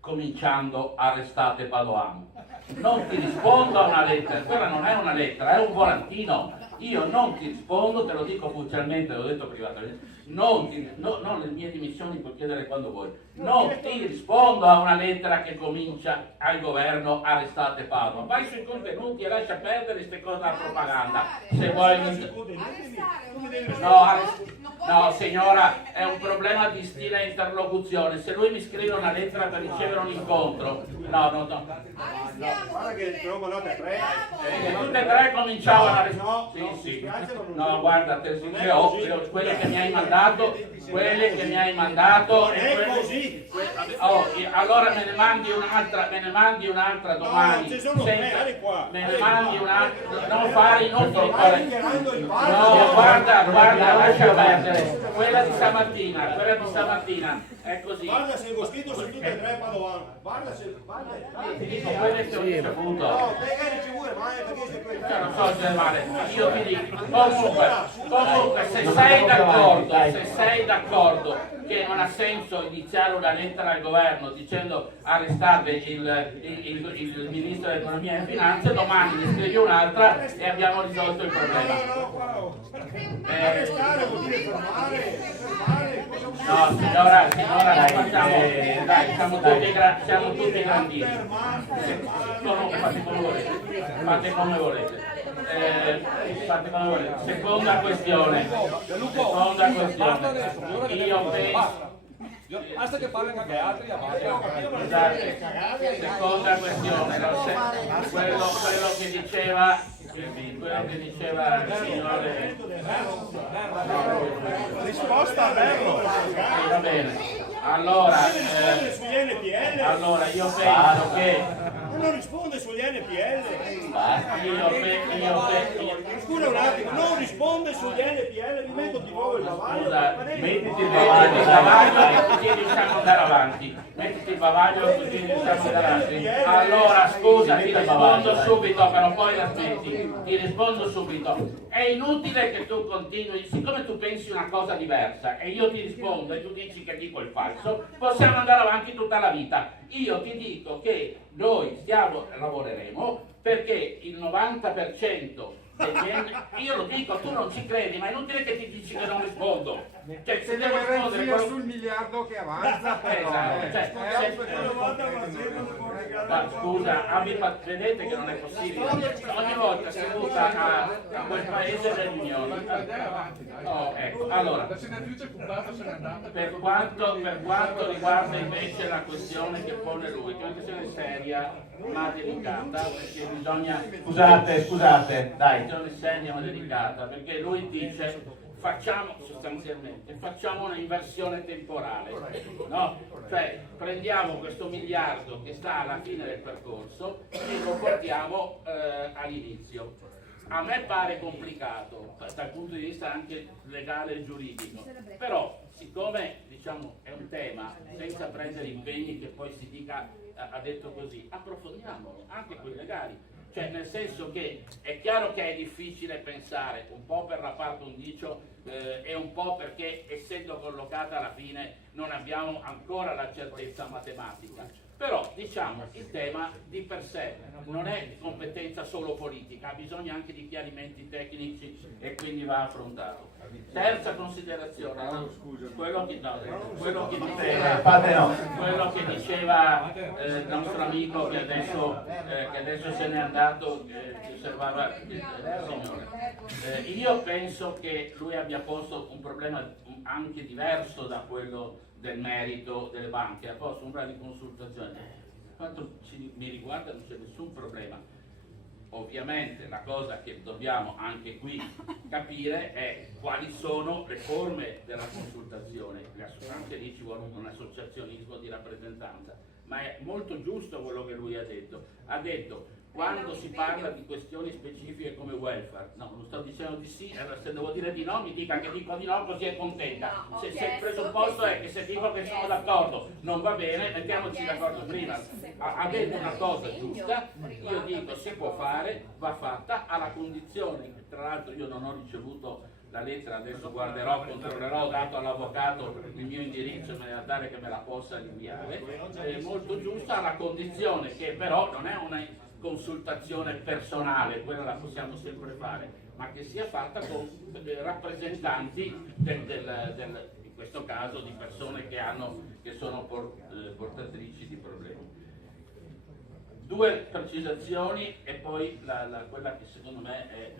cominciando arrestate Padoan. Non ti rispondo a una lettera, quella non è una lettera, è un volantino. Io non ti rispondo, te lo dico ufficialmente, l'ho detto privatamente, non le mie dimissioni puoi chiedere quando vuoi, non ti rispondo a una lettera che comincia al governo arrestate Padova. Vai sui contenuti e lascia perdere queste cose della propaganda. Se vuoi no signora, è un problema di stile e interlocuzione. Se lui mi scrive una lettera per ricevere un incontro, no. Guarda che te l'ho mandato a 3. Tutte e tre cominciavano a sì. No, guarda, quelle che mi hai mandato, è così. Allora me ne mandi un'altra domani. Ci sono tre qua. Me ne mandi un'altra, non fare inutili. No, guarda, lascia perdere. Quella di stamattina, è così. Guarda se ho scritto su tutte e tre Padovan. Guarda se ti dico quelle che ho ricevuto. No, te che ricevute mai perché sei qui. Non so se male. Io ti dico, comunque se sei d'accordo che non ha senso iniziare una lettera al governo dicendo arrestate il ministro dell'economia e finanze, domani ne scrivi un'altra e abbiamo risolto il problema. Arrestare vuol dire fermare. No, signora, dai, siamo tutti grandini. Comunque fate come volete. Seconda questione. Io penso. Basta che parlino anche altri, Seconda questione, quello che diceva il signore. Risposta a Berlo. Va bene. Allora io penso che non risponde sugli NPL. Scusa un attimo, non risponde sugli NPL, mi metto di nuovo il bavaglio. Mettiti il bavaglio così riusciamo ad andare avanti. Mettiti il bavaglio così riusciamo ad andare avanti. Allora scusa, ti rispondo subito, però poi la smetti. Ti rispondo subito. È inutile che tu continui, siccome tu pensi una cosa diversa e io ti rispondo e tu dici che dico il falso, possiamo andare avanti tutta la vita. Io ti dico che noi lavoreremo perché il 90% io lo dico, tu non ci credi, ma è inutile che ti dici che non rispondo. Cioè, se devo rispondere sul miliardo che avanza, scusa, vedete che non è possibile. Ogni volta si vota a quel paese dell'Unione. Ecco, allora, per quanto riguarda invece la questione che pone lui, che è una questione seria ma delicata, perché bisogna. Scusate, dai. Seria ma delicata, perché lui dice facciamo una inversione temporale, no? Cioè prendiamo questo miliardo che sta alla fine del percorso e lo portiamo all'inizio. A me pare complicato dal punto di vista anche legale e giuridico, però siccome diciamo è un tema senza prendere impegni che poi si dica ha detto così, approfondiamolo anche quelli legali. Cioè nel senso che è chiaro che è difficile pensare, un po' per la parte undicio e un po' perché essendo collocata alla fine non abbiamo ancora la certezza matematica, Però diciamo il tema di per sé non è competenza solo politica, ha bisogno anche di chiarimenti tecnici e quindi va affrontato. Terza considerazione, quello che diceva il nostro amico che adesso se n'è andato, che osservava il signore. Io penso che lui abbia posto un problema anche diverso da quello del merito delle banche, ha posto un problema di consultazione. Quanto mi riguarda non c'è nessun problema. Ovviamente la cosa che dobbiamo anche qui capire è quali sono le forme della consultazione, anche lì ci vuole un associazionismo di rappresentanza, ma è molto giusto quello che lui ha detto. Ha detto quando si parla di questioni specifiche come welfare, no, non sto dicendo di sì, allora se devo dire di no mi dica che dico di no così è contenta. Se il presupposto è che se dico che sono d'accordo non va bene, mettiamoci d'accordo prima. Ha detto una cosa giusta, io dico si può fare, va fatta, alla condizione, tra l'altro io non ho ricevuto la lettera, adesso guarderò, controllerò, ho dato all'avvocato il mio indirizzo in maniera tale che me la possa inviare, è molto giusta, alla condizione che però non è una consultazione personale, quella la possiamo sempre fare, ma che sia fatta con rappresentanti in questo caso di persone che sono portatrici di problemi. Due precisazioni e poi quella che secondo me è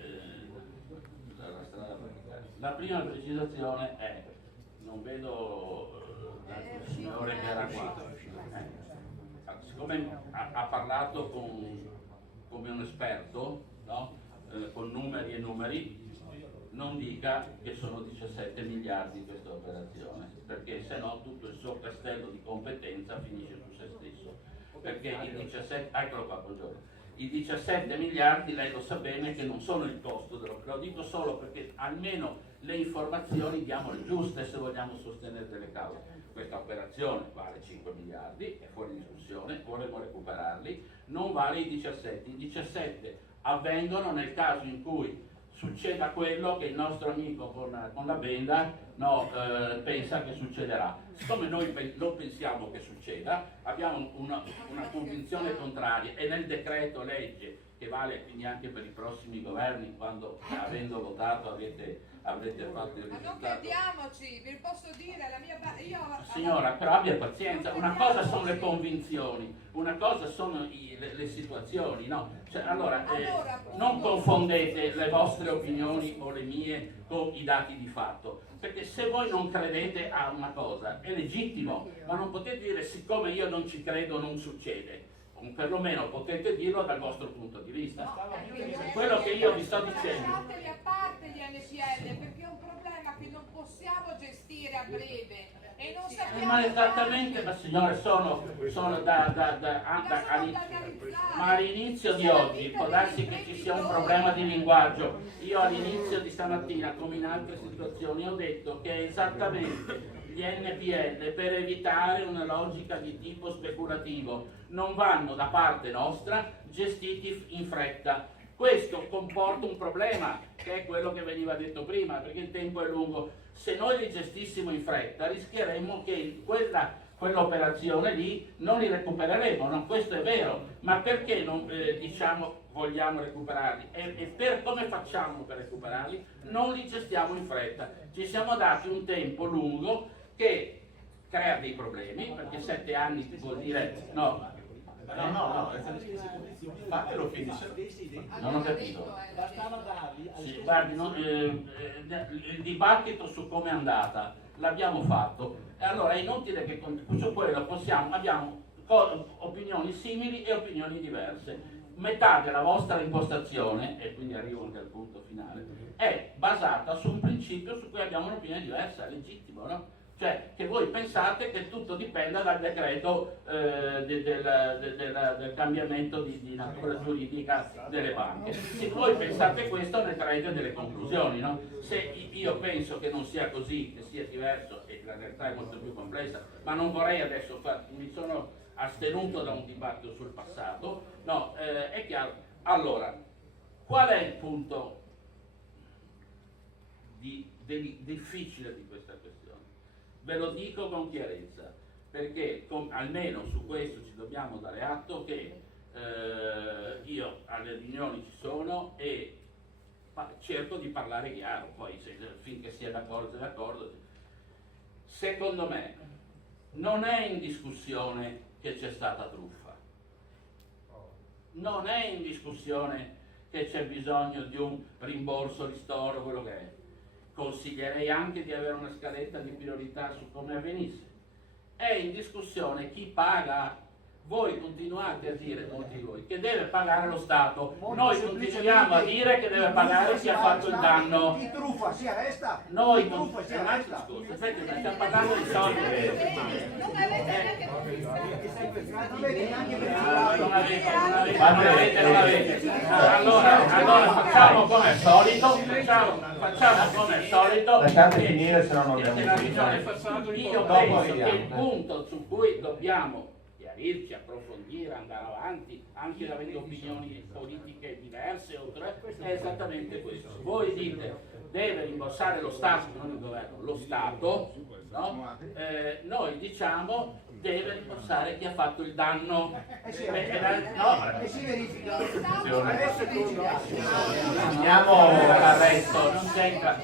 la strada praticata. La prima precisazione è, non vedo l'altro signore che era qua, siccome ha parlato come un esperto, no? Con numeri e numeri, non dica che sono 17 miliardi questa operazione, perché se no tutto il suo castello di competenza finisce su se stesso. Perché eccolo qua, buongiorno. I 17 miliardi lei lo sa bene che non sono il costo lo dico solo perché almeno le informazioni diamole giuste se vogliamo sostenere delle cause. Questa operazione vale 5 miliardi, è fuori discussione, vorremmo recuperarli, non vale i 17. I 17 avvengono nel caso in cui succeda quello che il nostro amico con la benda pensa che succederà. Siccome noi lo pensiamo che succeda, abbiamo una convinzione contraria e nel decreto legge, che vale quindi anche per i prossimi governi, quando avendo votato avrete fatto il risultato. Ma non perdiamoci, vi posso dire, la mia Signora, però abbia pazienza, una cosa sono le convinzioni, una cosa sono le situazioni, no? Cioè, allora, non confondete le vostre opinioni o le mie con i dati di fatto, perché se voi non credete a una cosa è legittimo, ma non potete dire siccome io non ci credo non succede. Perlomeno potete dirlo dal vostro punto di vista. Quello che io vi sto dicendo. Lasciateli a parte gli NCL perché è un problema che non possiamo gestire a breve e non sappiamo. Ma esattamente, ma signore, sono ma all'inizio di oggi può darsi che ci sia un problema di linguaggio. Io all'inizio di stamattina, come in altre situazioni, ho detto che esattamente gli NPL, per evitare una logica di tipo speculativo, non vanno da parte nostra gestiti in fretta. Questo comporta un problema, che è quello che veniva detto prima, perché il tempo è lungo. Se noi li gestissimo in fretta rischieremmo che quell'operazione lì non li recupereremo, no? Questo è vero, ma perché non vogliamo recuperarli? E come facciamo per recuperarli? Non li gestiamo in fretta. Ci siamo dati un tempo lungo che crea dei problemi, perché 7 anni vuol dire no, fatelo finire. Non ho capito. Sì, guardi, il dibattito su come è andata l'abbiamo fatto, e allora è inutile che su quello abbiamo opinioni simili e opinioni diverse. Metà della vostra impostazione, e quindi arrivo anche al punto finale, è basata su un principio su cui abbiamo un'opinione diversa, è legittimo, no? Cioè che voi pensate che tutto dipenda dal decreto del cambiamento di natura giuridica delle banche. Se voi pensate questo ne traete delle conclusioni, no? Se io penso che non sia così, che sia diverso, e la realtà è molto più complessa, ma non vorrei adesso mi sono astenuto da un dibattito sul passato, no, è chiaro. Allora, qual è il punto difficile di questa questione? Ve lo dico con chiarezza. perché almeno su questo ci dobbiamo dare atto che io alle riunioni ci sono e cerco di parlare chiaro, poi finché sia d'accordo è d'accordo. Secondo me non è in discussione che c'è stata truffa, non è in discussione che c'è bisogno di un rimborso, ristoro, quello che è. Consiglierei anche di avere una scaletta di priorità su come avvenisse. È in discussione chi paga. Voi continuate a dire, molti di voi, che deve pagare lo Stato. Noi continuiamo a dire che deve pagare chi ha fatto il danno. Chi truffa si arresta. Noi stiamo parlando di soldi. Non avete. Allora facciamo come al solito. Lasciate finire, se no non abbiamo Io penso che il punto su cui dobbiamo chiarirci, approfondire, andare avanti, anche avendo opinioni politiche diverse, è esattamente questo. Voi dite deve rimborsare lo Stato, non il governo, lo Stato, no? Noi diciamo deve rimborsare chi ha fatto il danno. E si verifica. Andiamo all'arresto, non c'entra.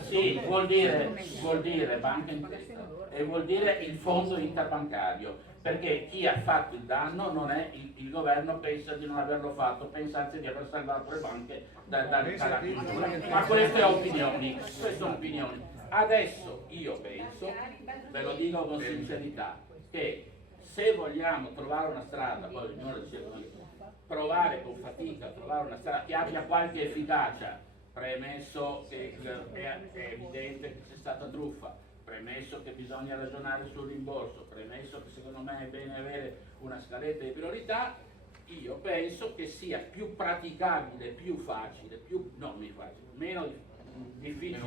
Sì, vuol dire banca intesa e vuol dire il fondo interbancario. Perché chi ha fatto il danno non è il governo, pensa di non averlo fatto, pensa anzi di aver salvato le banche dalla chiusura. Ma queste opinioni. Adesso io penso, ve lo dico con sincerità, che se vogliamo trovare una strada, poi ognuno dice provare con fatica a trovare una strada che abbia qualche efficacia, premesso che è evidente che c'è stata truffa, premesso che bisogna ragionare sul rimborso, premesso che secondo me è bene avere una scaletta di priorità, io penso che sia più praticabile, più facile, meno difficile,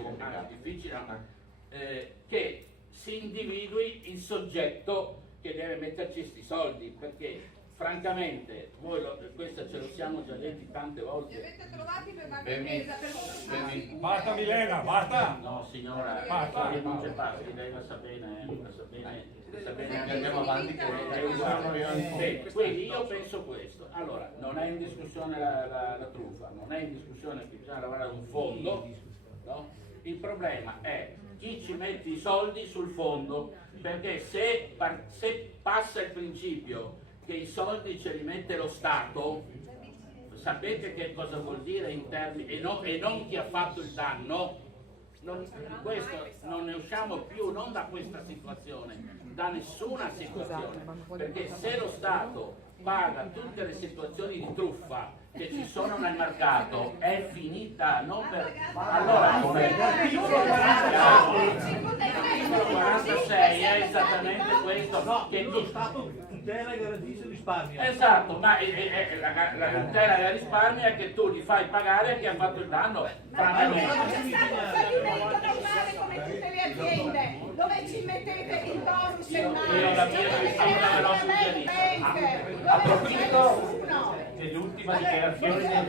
che si individui il soggetto che deve metterci questi soldi, perché francamente questo ce lo siamo già detti tante volte. Li avete trovati per banca intesa, per Basta Milena, basta! No signora, basta. Non c'è passi, lei lo sa bene che andiamo avanti con quindi io penso questo. Allora, non è in discussione la truffa, non è in discussione che bisogna lavorare un fondo, no? Il problema è chi ci mette i soldi sul fondo, perché se passa il principio che i soldi ce li mette lo Stato, sapete che cosa vuol dire in termini, e non chi ha fatto il danno, non ne usciamo più, non da questa situazione, da nessuna situazione, perché se lo Stato paga tutte le situazioni di truffa che ci sono nel mercato, è finita, non per... Allora, l'articolo 46 è esattamente questo, che lo Stato tutela e garantisce il risparmio. Esatto, ma la tutela e il risparmio è che tu li fai pagare a chi ha fatto il danno. Ma c'è stato un fallimento normale come tutte le aziende, dove ci mettete il bonus e approfitto dell'ultima dichiarazione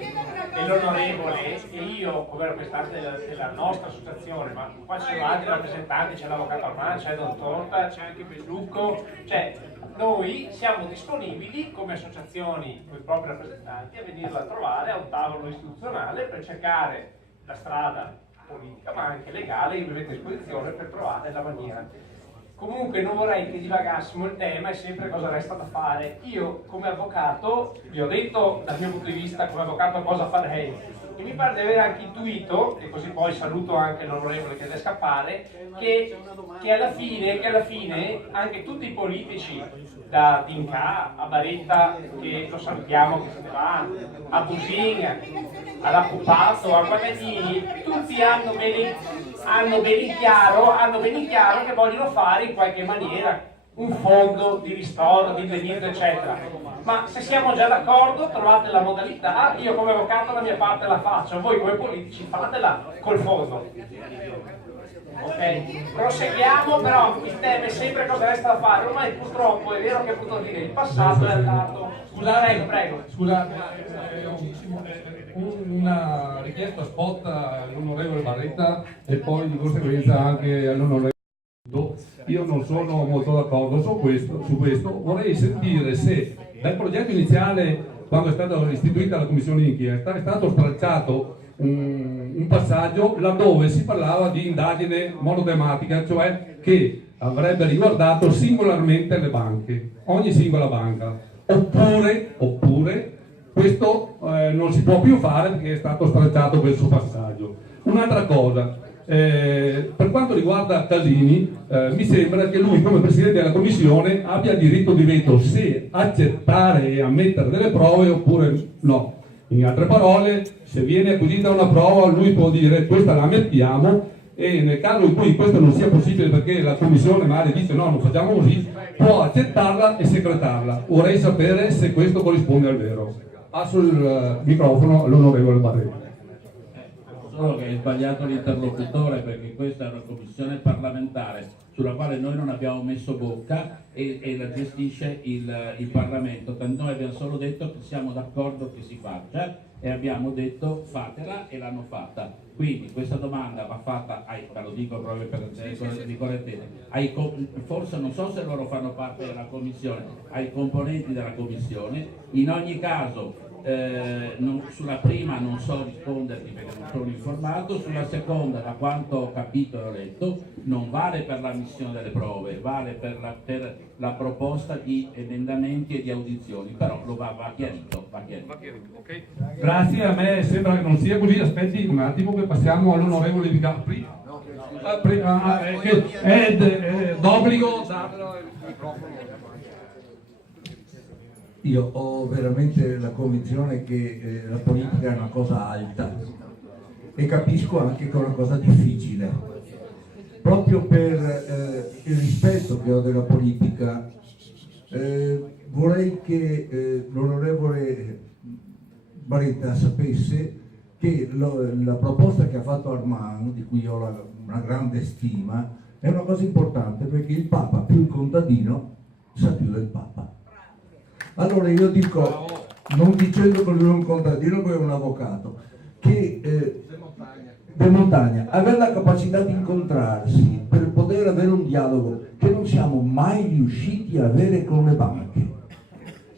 dell'onorevole, e io come rappresentante della nostra associazione, ma qua ci sono altri rappresentanti, c'è l'avvocato Armani, c'è Don Torta, c'è anche Bellucco, cioè noi siamo disponibili come associazioni, con i propri rappresentanti, a venirla a trovare a un tavolo istituzionale per cercare la strada politica ma anche legale che vi mette a disposizione per trovare la maniera. Comunque non vorrei che divagassimo, il tema è sempre cosa resta da fare. Io come avvocato vi ho detto dal mio punto di vista come avvocato cosa farei, e mi pare di aver anche intuito, e così poi saluto anche l'onorevole che deve scappare, che alla fine anche tutti i politici, da D'Inca a Baretta, che lo salutiamo che se ne va, a Busin, alla Pupato, a Guadagnini, tutti hanno ben chiaro che vogliono fare in qualche maniera un fondo di ristoro, di indennizzo, eccetera. Ma se siamo già d'accordo, trovate la modalità, io come avvocato la mia parte la faccio, voi come politici fatela col fondo. Ok, proseguiamo, però il tema è sempre cosa resta da fare. Ormai purtroppo è vero che appunto dire il passato è andato. Prego. Scusate, una richiesta spot all'onorevole Barretta e poi di conseguenza anche all'onorevole. io non sono molto d'accordo su questo. Vorrei sentire se dal progetto iniziale, quando è stata istituita la commissione d'inchiesta, è stato stralciato un passaggio laddove si parlava di indagine monotematica, cioè che avrebbe riguardato singolarmente le banche, ogni singola banca, oppure questo non si può più fare perché è stato stralciato questo passaggio. Un'altra cosa, per quanto riguarda Casini, mi sembra che lui come Presidente della Commissione abbia diritto di veto se accettare e ammettere delle prove oppure no. In altre parole, se viene acquisita una prova, lui può dire questa la ammettiamo, e nel caso in cui questo non sia possibile perché la Commissione magari dice no, non facciamo così, può accettarla e secretarla. Vorrei sapere se questo corrisponde al vero. Passo il microfono all'onorevole Barretti. Solo che è sbagliato l'interlocutore, perché questa è una commissione parlamentare sulla quale noi non abbiamo messo bocca e la gestisce il Parlamento. Noi abbiamo solo detto che siamo d'accordo che si faccia e abbiamo detto fatela e l'hanno fatta. Quindi questa domanda va fatta ve lo dico proprio per di correttezza, forse non so se loro fanno parte della commissione, ai componenti della commissione. In ogni caso sulla prima non so risponderti perché non sono informato, sulla seconda, da quanto ho capito e ho letto, non vale per l'ammissione delle prove, vale per la proposta di emendamenti e di audizioni, però va chiarito. Okay. Grazie, a me sembra che non sia così. Aspetti un attimo che passiamo all'onorevole Di Capri, che è d'obbligo darlo il microfono. Io ho veramente la convinzione che la politica è una cosa alta e capisco anche che è una cosa difficile. Proprio per il rispetto che ho della politica, vorrei che l'onorevole Baretta sapesse che la proposta che ha fatto Armand, di cui ho una grande stima, è una cosa importante perché il Papa più il contadino sa più del Papa. Allora io dico, non dicendo che lui è un contadino, lui è un avvocato, che De Montagna avere la capacità di incontrarsi per poter avere un dialogo che non siamo mai riusciti a avere con le banche,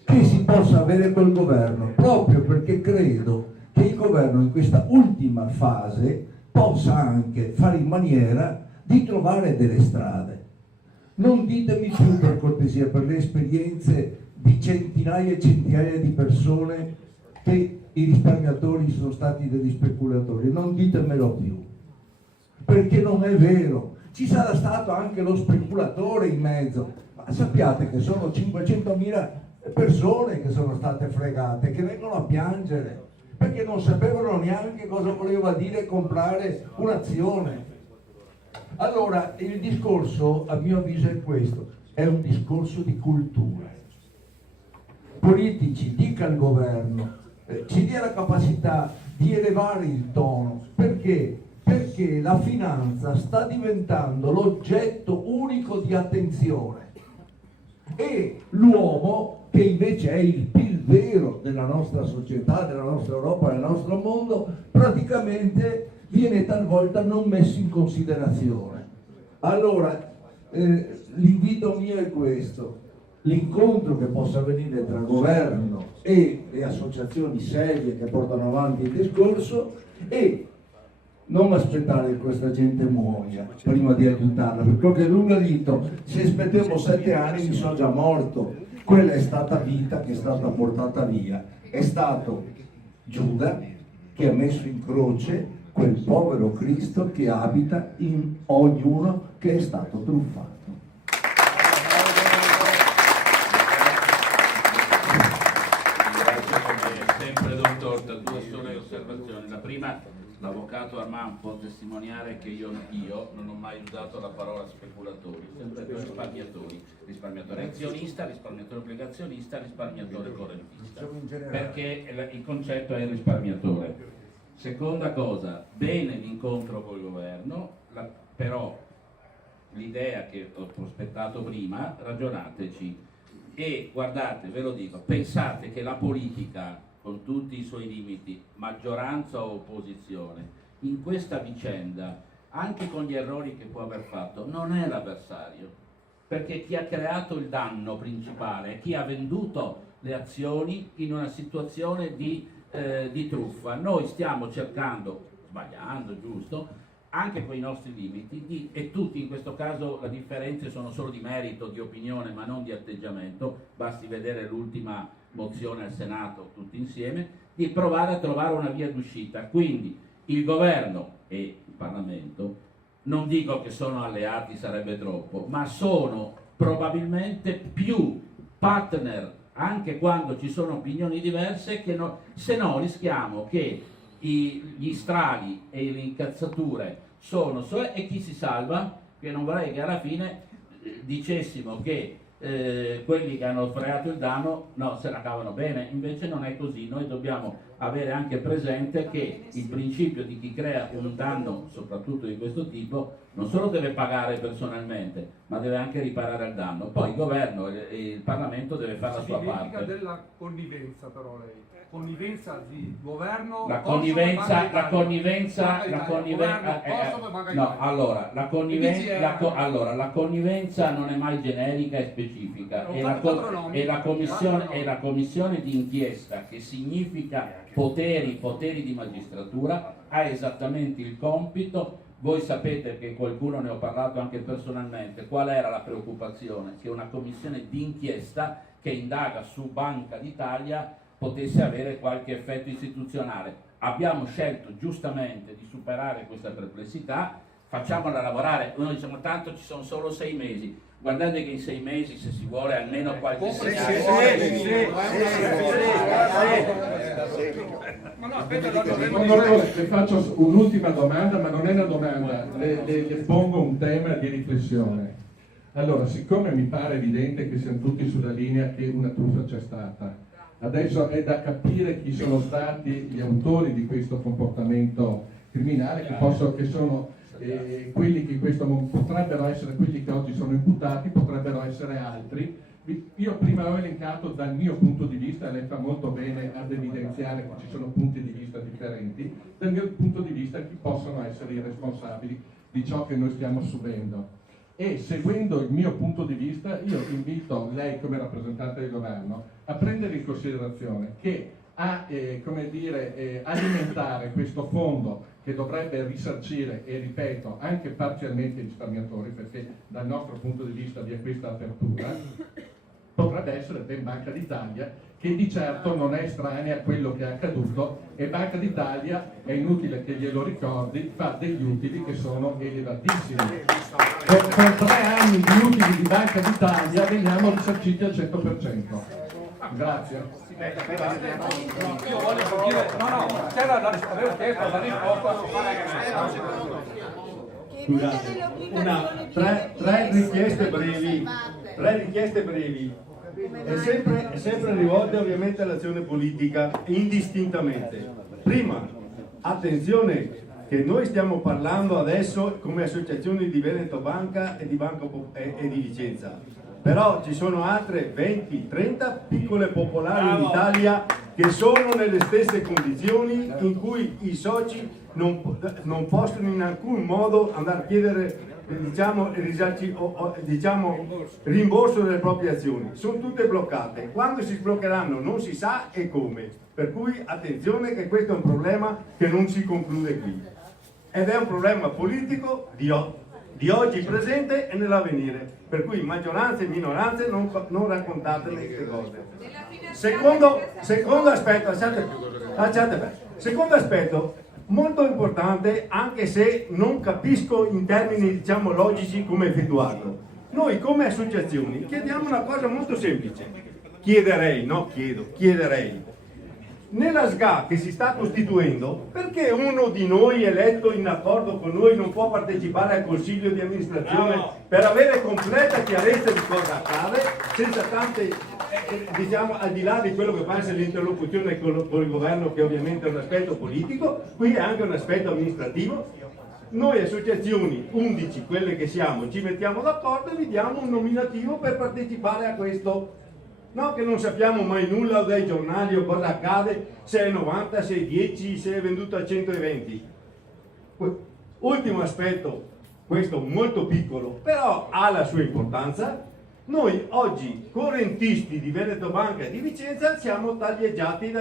che si possa avere col governo, proprio perché credo che il governo in questa ultima fase possa anche fare in maniera di trovare delle strade. Non ditemi più, per cortesia, per le esperienze di centinaia e centinaia di persone, che i risparmiatori sono stati degli speculatori, non ditemelo più, perché non è vero. Ci sarà stato anche lo speculatore in mezzo, ma sappiate che sono 500.000 persone che sono state fregate, che vengono a piangere perché non sapevano neanche cosa voleva dire comprare un'azione. Allora il discorso, a mio avviso, è questo, è un discorso di cultura. Politici, dica al governo, ci dia la capacità di elevare il tono. Perché? Perché la finanza sta diventando l'oggetto unico di attenzione e l'uomo, che invece è il PIL vero della nostra società, della nostra Europa, del nostro mondo, praticamente viene talvolta non messo in considerazione. Allora l'invito mio è questo: l'incontro che possa avvenire tra governo e le associazioni serie che portano avanti il discorso, e non aspettare che questa gente muoia prima di aiutarla, perché lui ha detto se aspettiamo 7 anni mi sono già morto. Quella è stata vita che è stata portata via, è stato Giuda che ha messo in croce quel povero Cristo che abita in ognuno che è stato truffato. Sempre dottor, due sole osservazioni. La prima, l'avvocato Armand può testimoniare che io non ho mai usato la parola speculatori, sempre per risparmiatore azionista, risparmiatore obbligazionista, risparmiatore correntista, perché il concetto è il risparmiatore. Seconda cosa, bene l'incontro col governo, però l'idea che ho prospettato prima, ragionateci e guardate, ve lo dico, pensate che la politica, con tutti i suoi limiti, maggioranza o opposizione, in questa vicenda anche con gli errori che può aver fatto, non è l'avversario, perché chi ha creato il danno principale è chi ha venduto le azioni in una situazione di truffa. Noi stiamo cercando, sbagliando, giusto, anche con i nostri limiti, e tutti in questo caso le differenze sono solo di merito, di opinione, ma non di atteggiamento, basti vedere l'ultima mozione al Senato tutti insieme, di provare a trovare una via d'uscita. Quindi il governo e il Parlamento, non dico che sono alleati, sarebbe troppo, ma sono probabilmente più partner anche quando ci sono opinioni diverse, che se no rischiamo che gli strali e le incazzature e chi si salva, che non vorrei che alla fine dicessimo che quelli che hanno fregato il danno se la cavano bene, invece non è così. Noi dobbiamo avere anche presente che il principio di chi crea un danno, soprattutto di questo tipo, non solo deve pagare personalmente, ma deve anche riparare al danno. Poi il governo e il Parlamento deve fare la sua parte. Significa della connivenza, però lei. Connivenza di governo. La connivenza non è mai generica e specifica, e la commissione di inchiesta, che significa poteri di magistratura, ha esattamente il compito. Voi sapete che qualcuno, ne ho parlato anche personalmente, qual era la preoccupazione? Che una commissione di inchiesta che indaga su Banca d'Italia potesse avere qualche effetto istituzionale. Abbiamo scelto giustamente di superare questa perplessità, facciamola lavorare. Noi diciamo tanto ci sono solo 6 mesi, guardate che in 6 mesi, se si vuole, almeno qualche segnale. Onorevole, le faccio un'ultima domanda, ma non è una domanda, le pongo un tema di riflessione. Allora, siccome mi pare evidente che siamo tutti sulla linea che una truffa c'è stata, adesso è da capire chi sono stati gli autori di questo comportamento criminale, che sono quelli che potrebbero essere quelli che oggi sono imputati, potrebbero essere altri. Io prima ho elencato dal mio punto di vista, lei fa molto bene ad evidenziare che ci sono punti di vista differenti, dal mio punto di vista chi possono essere i responsabili di ciò che noi stiamo subendo. E seguendo il mio punto di vista, io invito lei come rappresentante del governo a prendere in considerazione che alimentare questo fondo che dovrebbe risarcire, e ripeto, anche parzialmente i risparmiatori, perché dal nostro punto di vista vi è questa apertura, potrebbe essere ben Banca d'Italia, che di certo non è estranea a quello che è accaduto, e Banca d'Italia, è inutile che glielo ricordi, fa degli utili che sono elevatissimi. Per 3 anni di utili di Banca d'Italia veniamo risarciti al 100%. Grazie. Io voglio capire, avevo chiesto la risposta. Scusate, tre richieste brevi. È sempre rivolte ovviamente all'azione politica indistintamente. Prima, attenzione, che noi stiamo parlando adesso come associazioni di Veneto Banca e di Vicenza, però ci sono altre 20-30 piccole popolari in Italia che sono nelle stesse condizioni, in cui i soci non possono in alcun modo andare a chiedere rimborso delle proprie azioni, sono tutte bloccate. Quando si sbloccheranno non si sa e come, per cui attenzione che questo è un problema che non si conclude qui, ed è un problema politico di oggi presente e nell'avvenire, per cui maggioranze e minoranze non raccontatene queste cose. Secondo aspetto molto importante, anche se non capisco in termini logici come effettuarlo. Noi come associazioni chiediamo una cosa molto semplice, chiederei nella SGA che si sta costituendo, perché uno di noi eletto in accordo con noi non può partecipare al consiglio di amministrazione per avere completa chiarezza di cosa accade, senza tante, al di là di quello che può essere l'interlocuzione con il governo, che ovviamente è un aspetto politico, qui è anche un aspetto amministrativo. Noi associazioni, 11 quelle che siamo, ci mettiamo d'accordo e vi diamo un nominativo per partecipare a questo. No, che non sappiamo mai nulla dai giornali o cosa accade, se è 90, se è 10, se è venduto a 120. Ultimo aspetto, questo molto piccolo, però ha la sua importanza. Noi oggi, correntisti di Veneto Banca e di Vicenza, siamo taglieggiati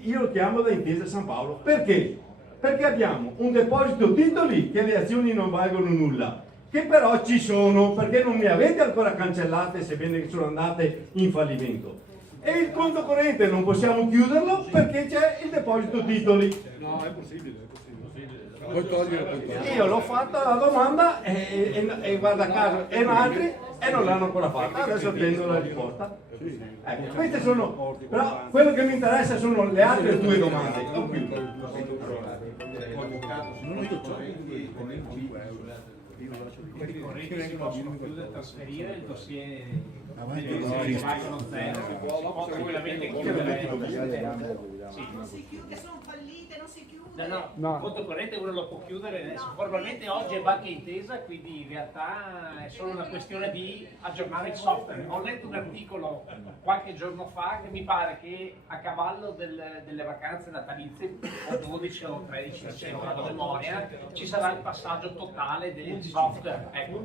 io lo chiamo da Intesa San Paolo. Perché? Perché abbiamo un deposito titoli che le azioni non valgono nulla, che però ci sono, perché non ne avete ancora cancellate, sebbene che sono andate in fallimento. E il conto corrente non possiamo chiuderlo perché c'è il deposito titoli. No, è possibile. Puoi togliere. Io l'ho fatta la domanda e guarda caso, e altri e non l'hanno ancora fatta, adesso attendo la risposta. Ecco, queste sono, però quello che mi interessa sono le altre due domande. Si possono chiudere, trasferire il dossier che valgono zero, si può tranquillamente chiudere. Non si chiude, sono fallite, non si chiude. No, il conto corrente uno lo può chiudere, formalmente oggi è Banca Intesa, quindi in realtà è solo una questione di aggiornare il software. Ho letto un articolo qualche giorno fa che mi pare che a cavallo delle vacanze natalizie, o 12 o 13 dicembre a memoria, ci sarà il passaggio totale del software. Ecco.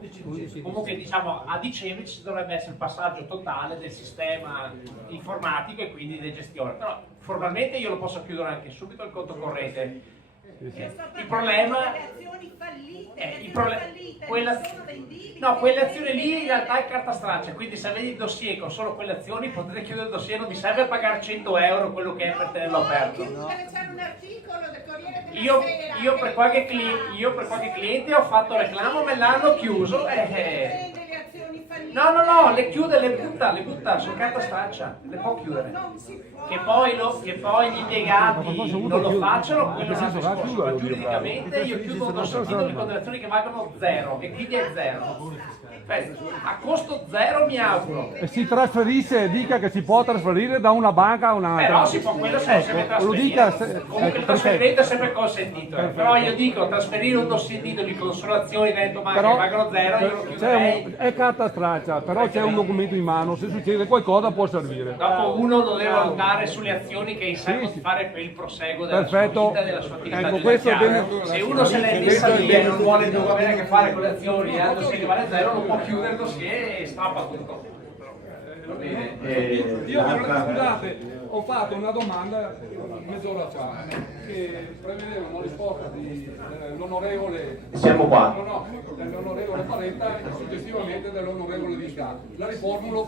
Comunque diciamo a dicembre ci dovrebbe essere il passaggio totale del sistema informatico e quindi di gestione. Però formalmente io lo posso chiudere anche subito il conto corrente. Il problema quelle azioni lì in realtà è carta straccia, quindi se avete il dossier con solo quelle azioni potete chiudere il dossier, non vi serve pagare 100 euro quello che è per tenerlo aperto. Io per qualche cliente ho fatto reclamo, me l'hanno chiuso no, le chiude, le butta su carta straccia, le può chiudere. Che poi gli impiegati non lo facciano, quello è un altro discorso, ma giuridicamente io chiudo un dossier di considerazioni che valgono zero, e quindi è zero. A costo zero mi auguro. E si trasferisce, dica che si può trasferire da una banca a un'altra. Però si può, quello si può sempre trasferire. Comunque il trasferimento è sempre consentito. Però io dico, trasferire un dossier di consolazioni dentro banca che valgono zero, io lo chiuderei. È carta straccia, però c'è un documento in mano, se succede qualcosa può servire. Dopo uno lo deve valutare sulle azioni che servono di fare per il proseguo della sua vita e della sua attività finanziaria. Se uno se l'è messa lì e non vuole avere a che fare con le azioni e ha il dossier che vale zero, non può chiudere il dossier e strappa tutto. Va bene. Io scusate, ho fatto una domanda mezz'ora fa che prevedeva una risposta dell'onorevole. Siamo qua. No, dell'onorevole Paretta e successivamente dell'onorevole Di Scatto. La riformulo.